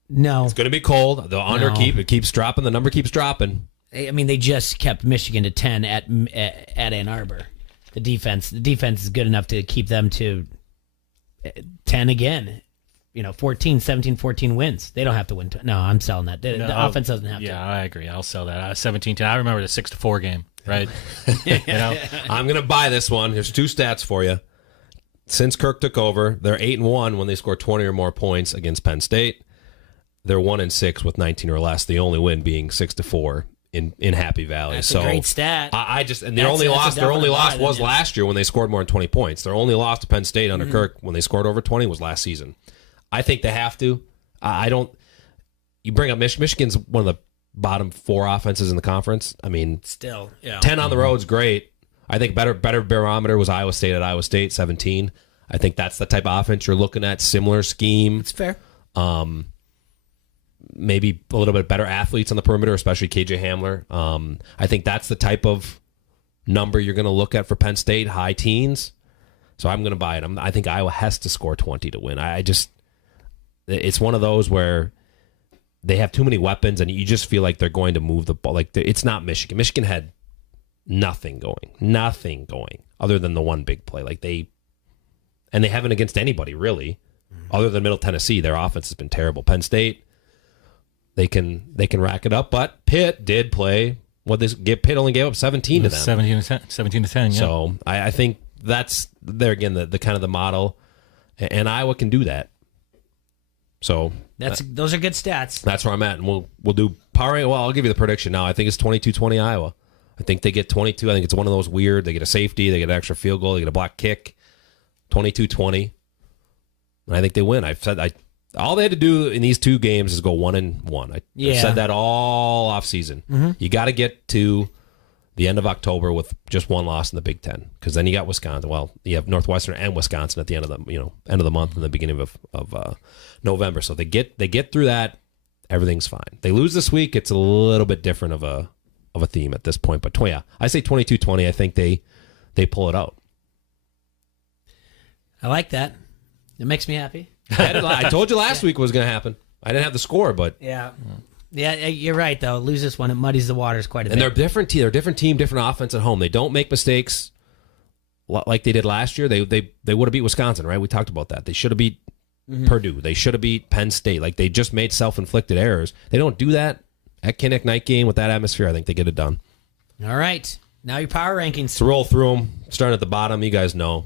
No. It's going to be cold. The under keeps dropping. The number keeps dropping. I mean, they just kept Michigan to 10 at Ann Arbor. The defense is good enough to keep them to 10 again. 17-14 wins. They don't have to win. No, I'm selling that. The offense doesn't have to. Yeah, I agree. I'll sell that. 17-10. I remember the 6-4 game, right? I'm going to buy this one. Here's 2 stats for you. Since Kirk took over, they're 8-1 when they score 20 or more points against Penn State. They're 1-6 with 19 or less. The only win being 6-4 in Happy Valley. That's a great stat. Their only loss was last year when they scored more than 20 points. Their only loss to Penn State under Kirk when they scored over 20 was last season. I think they have to. You bring up Michigan's one of the bottom 4 offenses in the conference. I mean, still, yeah. 10 on the road is great. I think better barometer was Iowa State at Iowa State, 17. I think that's the type of offense you're looking at. Similar scheme. It's fair. Maybe a little bit better athletes on the perimeter, especially KJ Hamler. I think that's the type of number you're going to look at for Penn State, high teens. So I'm going to buy it. I think Iowa has to score 20 to win. It's one of those where they have too many weapons, and you just feel like they're going to move the ball. Like it's not Michigan. Michigan had nothing going other than the one big play. And they haven't against anybody really, other than Middle Tennessee. Their offense has been terrible. Penn State, they can rack it up, but Pitt did play. Pitt only gave up 17 to them. 17 to 10. Yeah. So I think that's there again the kind of the model, and Iowa can do that. So those are good stats. That's where I'm at, and we'll do power. Well, I'll give you the prediction now. I think it's 22-20 Iowa. I think they get 22. I think it's one of those weird. They get a safety, they get an extra field goal, they get a block kick. 22-20. And I think they win. I've said all they had to do in these two games is go 1-1. I've said that all off season. Mm-hmm. You got to get to the end of October with just one loss in the Big Ten, because then you got Wisconsin. Well, you have Northwestern and Wisconsin at the end of the month and the beginning of November. So they get through that, everything's fine. They lose this week, it's a little bit different of a theme at this point. But I say 22-20. I think they pull it out. I like that. It makes me happy. I told you last week what was going to happen. I didn't have the score, but yeah, you're right though. Lose this one, it muddies the waters quite a bit. And they're different team. They're different team, different offense at home. They don't make mistakes like they did last year. They would have beat Wisconsin, right? We talked about that. They should have beat Purdue. They should have beat Penn State. Like they just made self-inflicted errors. They don't do that at Kinnick night game with that atmosphere. I think they get it done. All right, now your power rankings. So roll through them. Starting at the bottom, you guys know.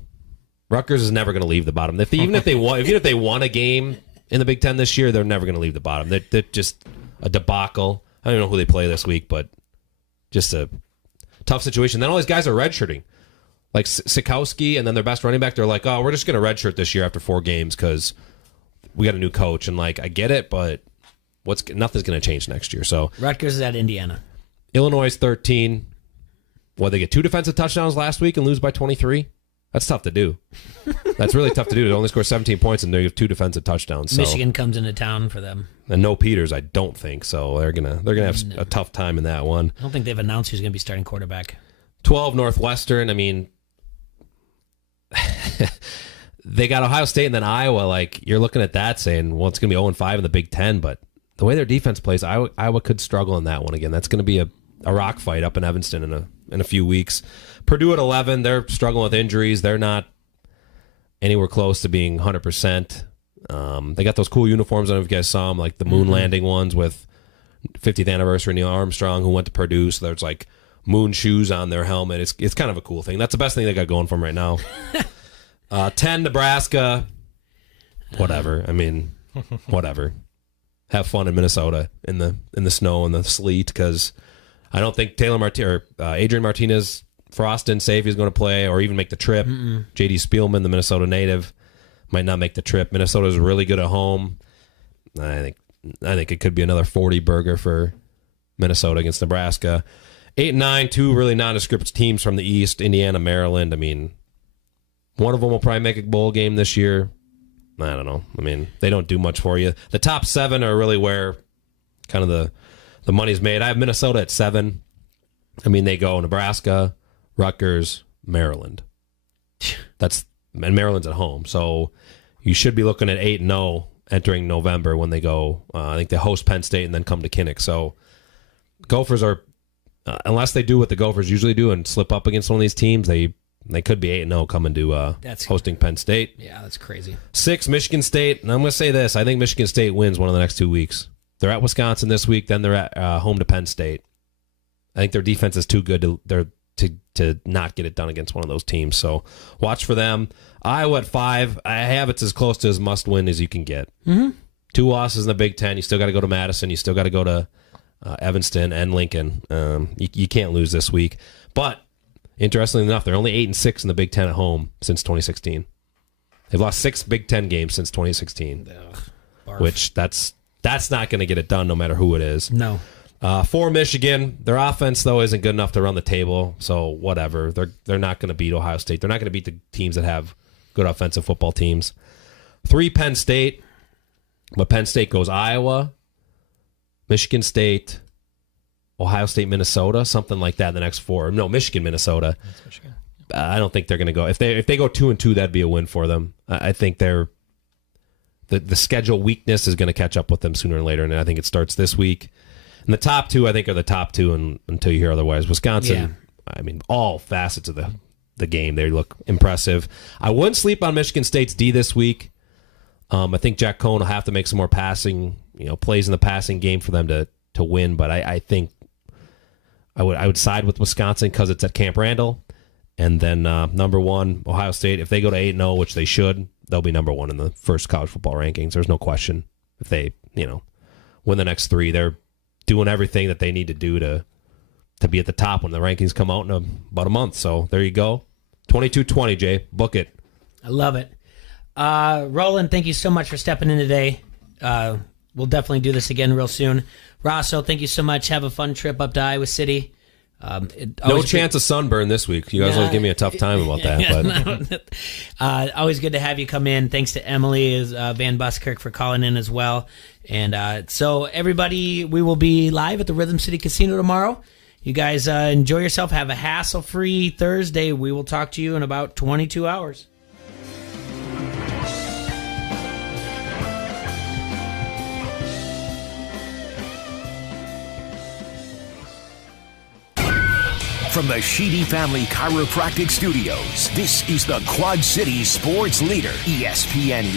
Rutgers is never going to leave the bottom. Even if they won a game in the Big Ten this year, they're never going to leave the bottom. They're just a debacle. I don't even know who they play this week, but just a tough situation. Then all these guys are redshirting, like Sikowski, and then their best running back. They're like, "Oh, we're just going to redshirt this year after 4 games because we got a new coach." And like, I get it, but nothing's going to change next year. So Rutgers is at Indiana. Illinois is 13. They get 2 defensive touchdowns last week and lose by 23. That's tough to do. That's really tough to do. They only score 17 points and they have 2 defensive touchdowns. So. Michigan comes into town for them. And no Peters, I don't think. So they're gonna have a tough time in that one. I don't think they've announced who's going to be starting quarterback. 12 Northwestern. I mean, they got Ohio State and then Iowa. Like you're looking at that saying, well, it's going to be 0-5 in the Big Ten. But the way their defense plays, Iowa could struggle in that one again. That's going to be a rock fight up in Evanston in a few weeks. Purdue at 11, they're struggling with injuries. They're not anywhere close to being 100%. They got those cool uniforms. I don't know if you guys saw them, like the moon landing ones with 50th anniversary Neil Armstrong, who went to Purdue. So there's like moon shoes on their helmet. It's kind of a cool thing. That's the best thing they got going for them right now. 10 Nebraska. Whatever. I mean, whatever. Have fun in Minnesota in the snow and the sleet, because I don't think Adrian Martinez Frost didn't say if he's going to play or even make the trip. J.D. Spielman, the Minnesota native, might not make the trip. Minnesota's really good at home. I think it could be another 40 burger for Minnesota against Nebraska. 8 and 9, 2 really nondescript teams from the East, Indiana, Maryland. I mean, one of them will probably make a bowl game this year. I don't know. I mean, they don't do much for you. The top 7 are really where kind of the money's made. I have Minnesota at 7. I mean, they go Nebraska, Rutgers, Maryland. And Maryland's at home. So you should be looking at 8-0 entering November when they go. I think they host Penn State and then come to Kinnick. So Gophers are, unless they do what the Gophers usually do and slip up against one of these teams, they could be 8-0 coming to hosting Penn State. Yeah, that's crazy. 6, Michigan State. And I'm going to say this. I think Michigan State wins one of the next 2 weeks. They're at Wisconsin this week. Then they're at home to Penn State. I think their defense is too good to not get it done against one of those teams. So watch for them. Iowa at 5. I have it's as close to as must win as you can get. 2 losses in the Big Ten. You still got to go to Madison. You still got to go to Evanston and Lincoln. You can't lose this week. But interestingly enough, they're only 8 and 6 in the Big Ten at home since 2016. They've lost 6 Big Ten games since 2016, which that's not going to get it done no matter who it is. No. 4 Michigan. Their offense though isn't good enough to run the table, so whatever. They're not going to beat Ohio State. They're not going to beat the teams that have good offensive football teams. 3, Penn State. But Penn State goes Iowa, Michigan State, Ohio State, Minnesota, something like that in the next 4. No, Michigan, Minnesota. That's Michigan. I don't think they're going to go. If they go 2-2, that'd be a win for them. I think the schedule weakness is going to catch up with them sooner or later, and I think it starts this week. And the top 2, I think, are the top 2 until you hear otherwise. Wisconsin, I mean, all facets of the game, they look impressive. I wouldn't sleep on Michigan State's D this week. I think Jack Cohn will have to make some more passing, plays in the passing game for them to win. But I think I would side with Wisconsin because it's at Camp Randall. And then number 1, Ohio State. If they go to 8-0, which they should, they'll be number 1 in the first college football rankings. There's no question. If they, win the next 3, they're doing everything that they need to do to be at the top when the rankings come out in about a month. So there you go. 22-20, Jay. Book it. I love it. Roland, thank you so much for stepping in today. We'll definitely do this again real soon. Rosso, thank you so much. Have a fun trip up to Iowa City. No chance of sunburn this week. You guys always give me a tough time about that. But always good to have you come in. Thanks to Emily Van Buskirk for calling in as well. And so everybody, we will be live at the Rhythm City Casino tomorrow. You guys enjoy yourself. Have a hassle-free Thursday. We will talk to you in about 22 hours. From the Sheedy Family Chiropractic Studios, this is the Quad City Sports Leader, ESPN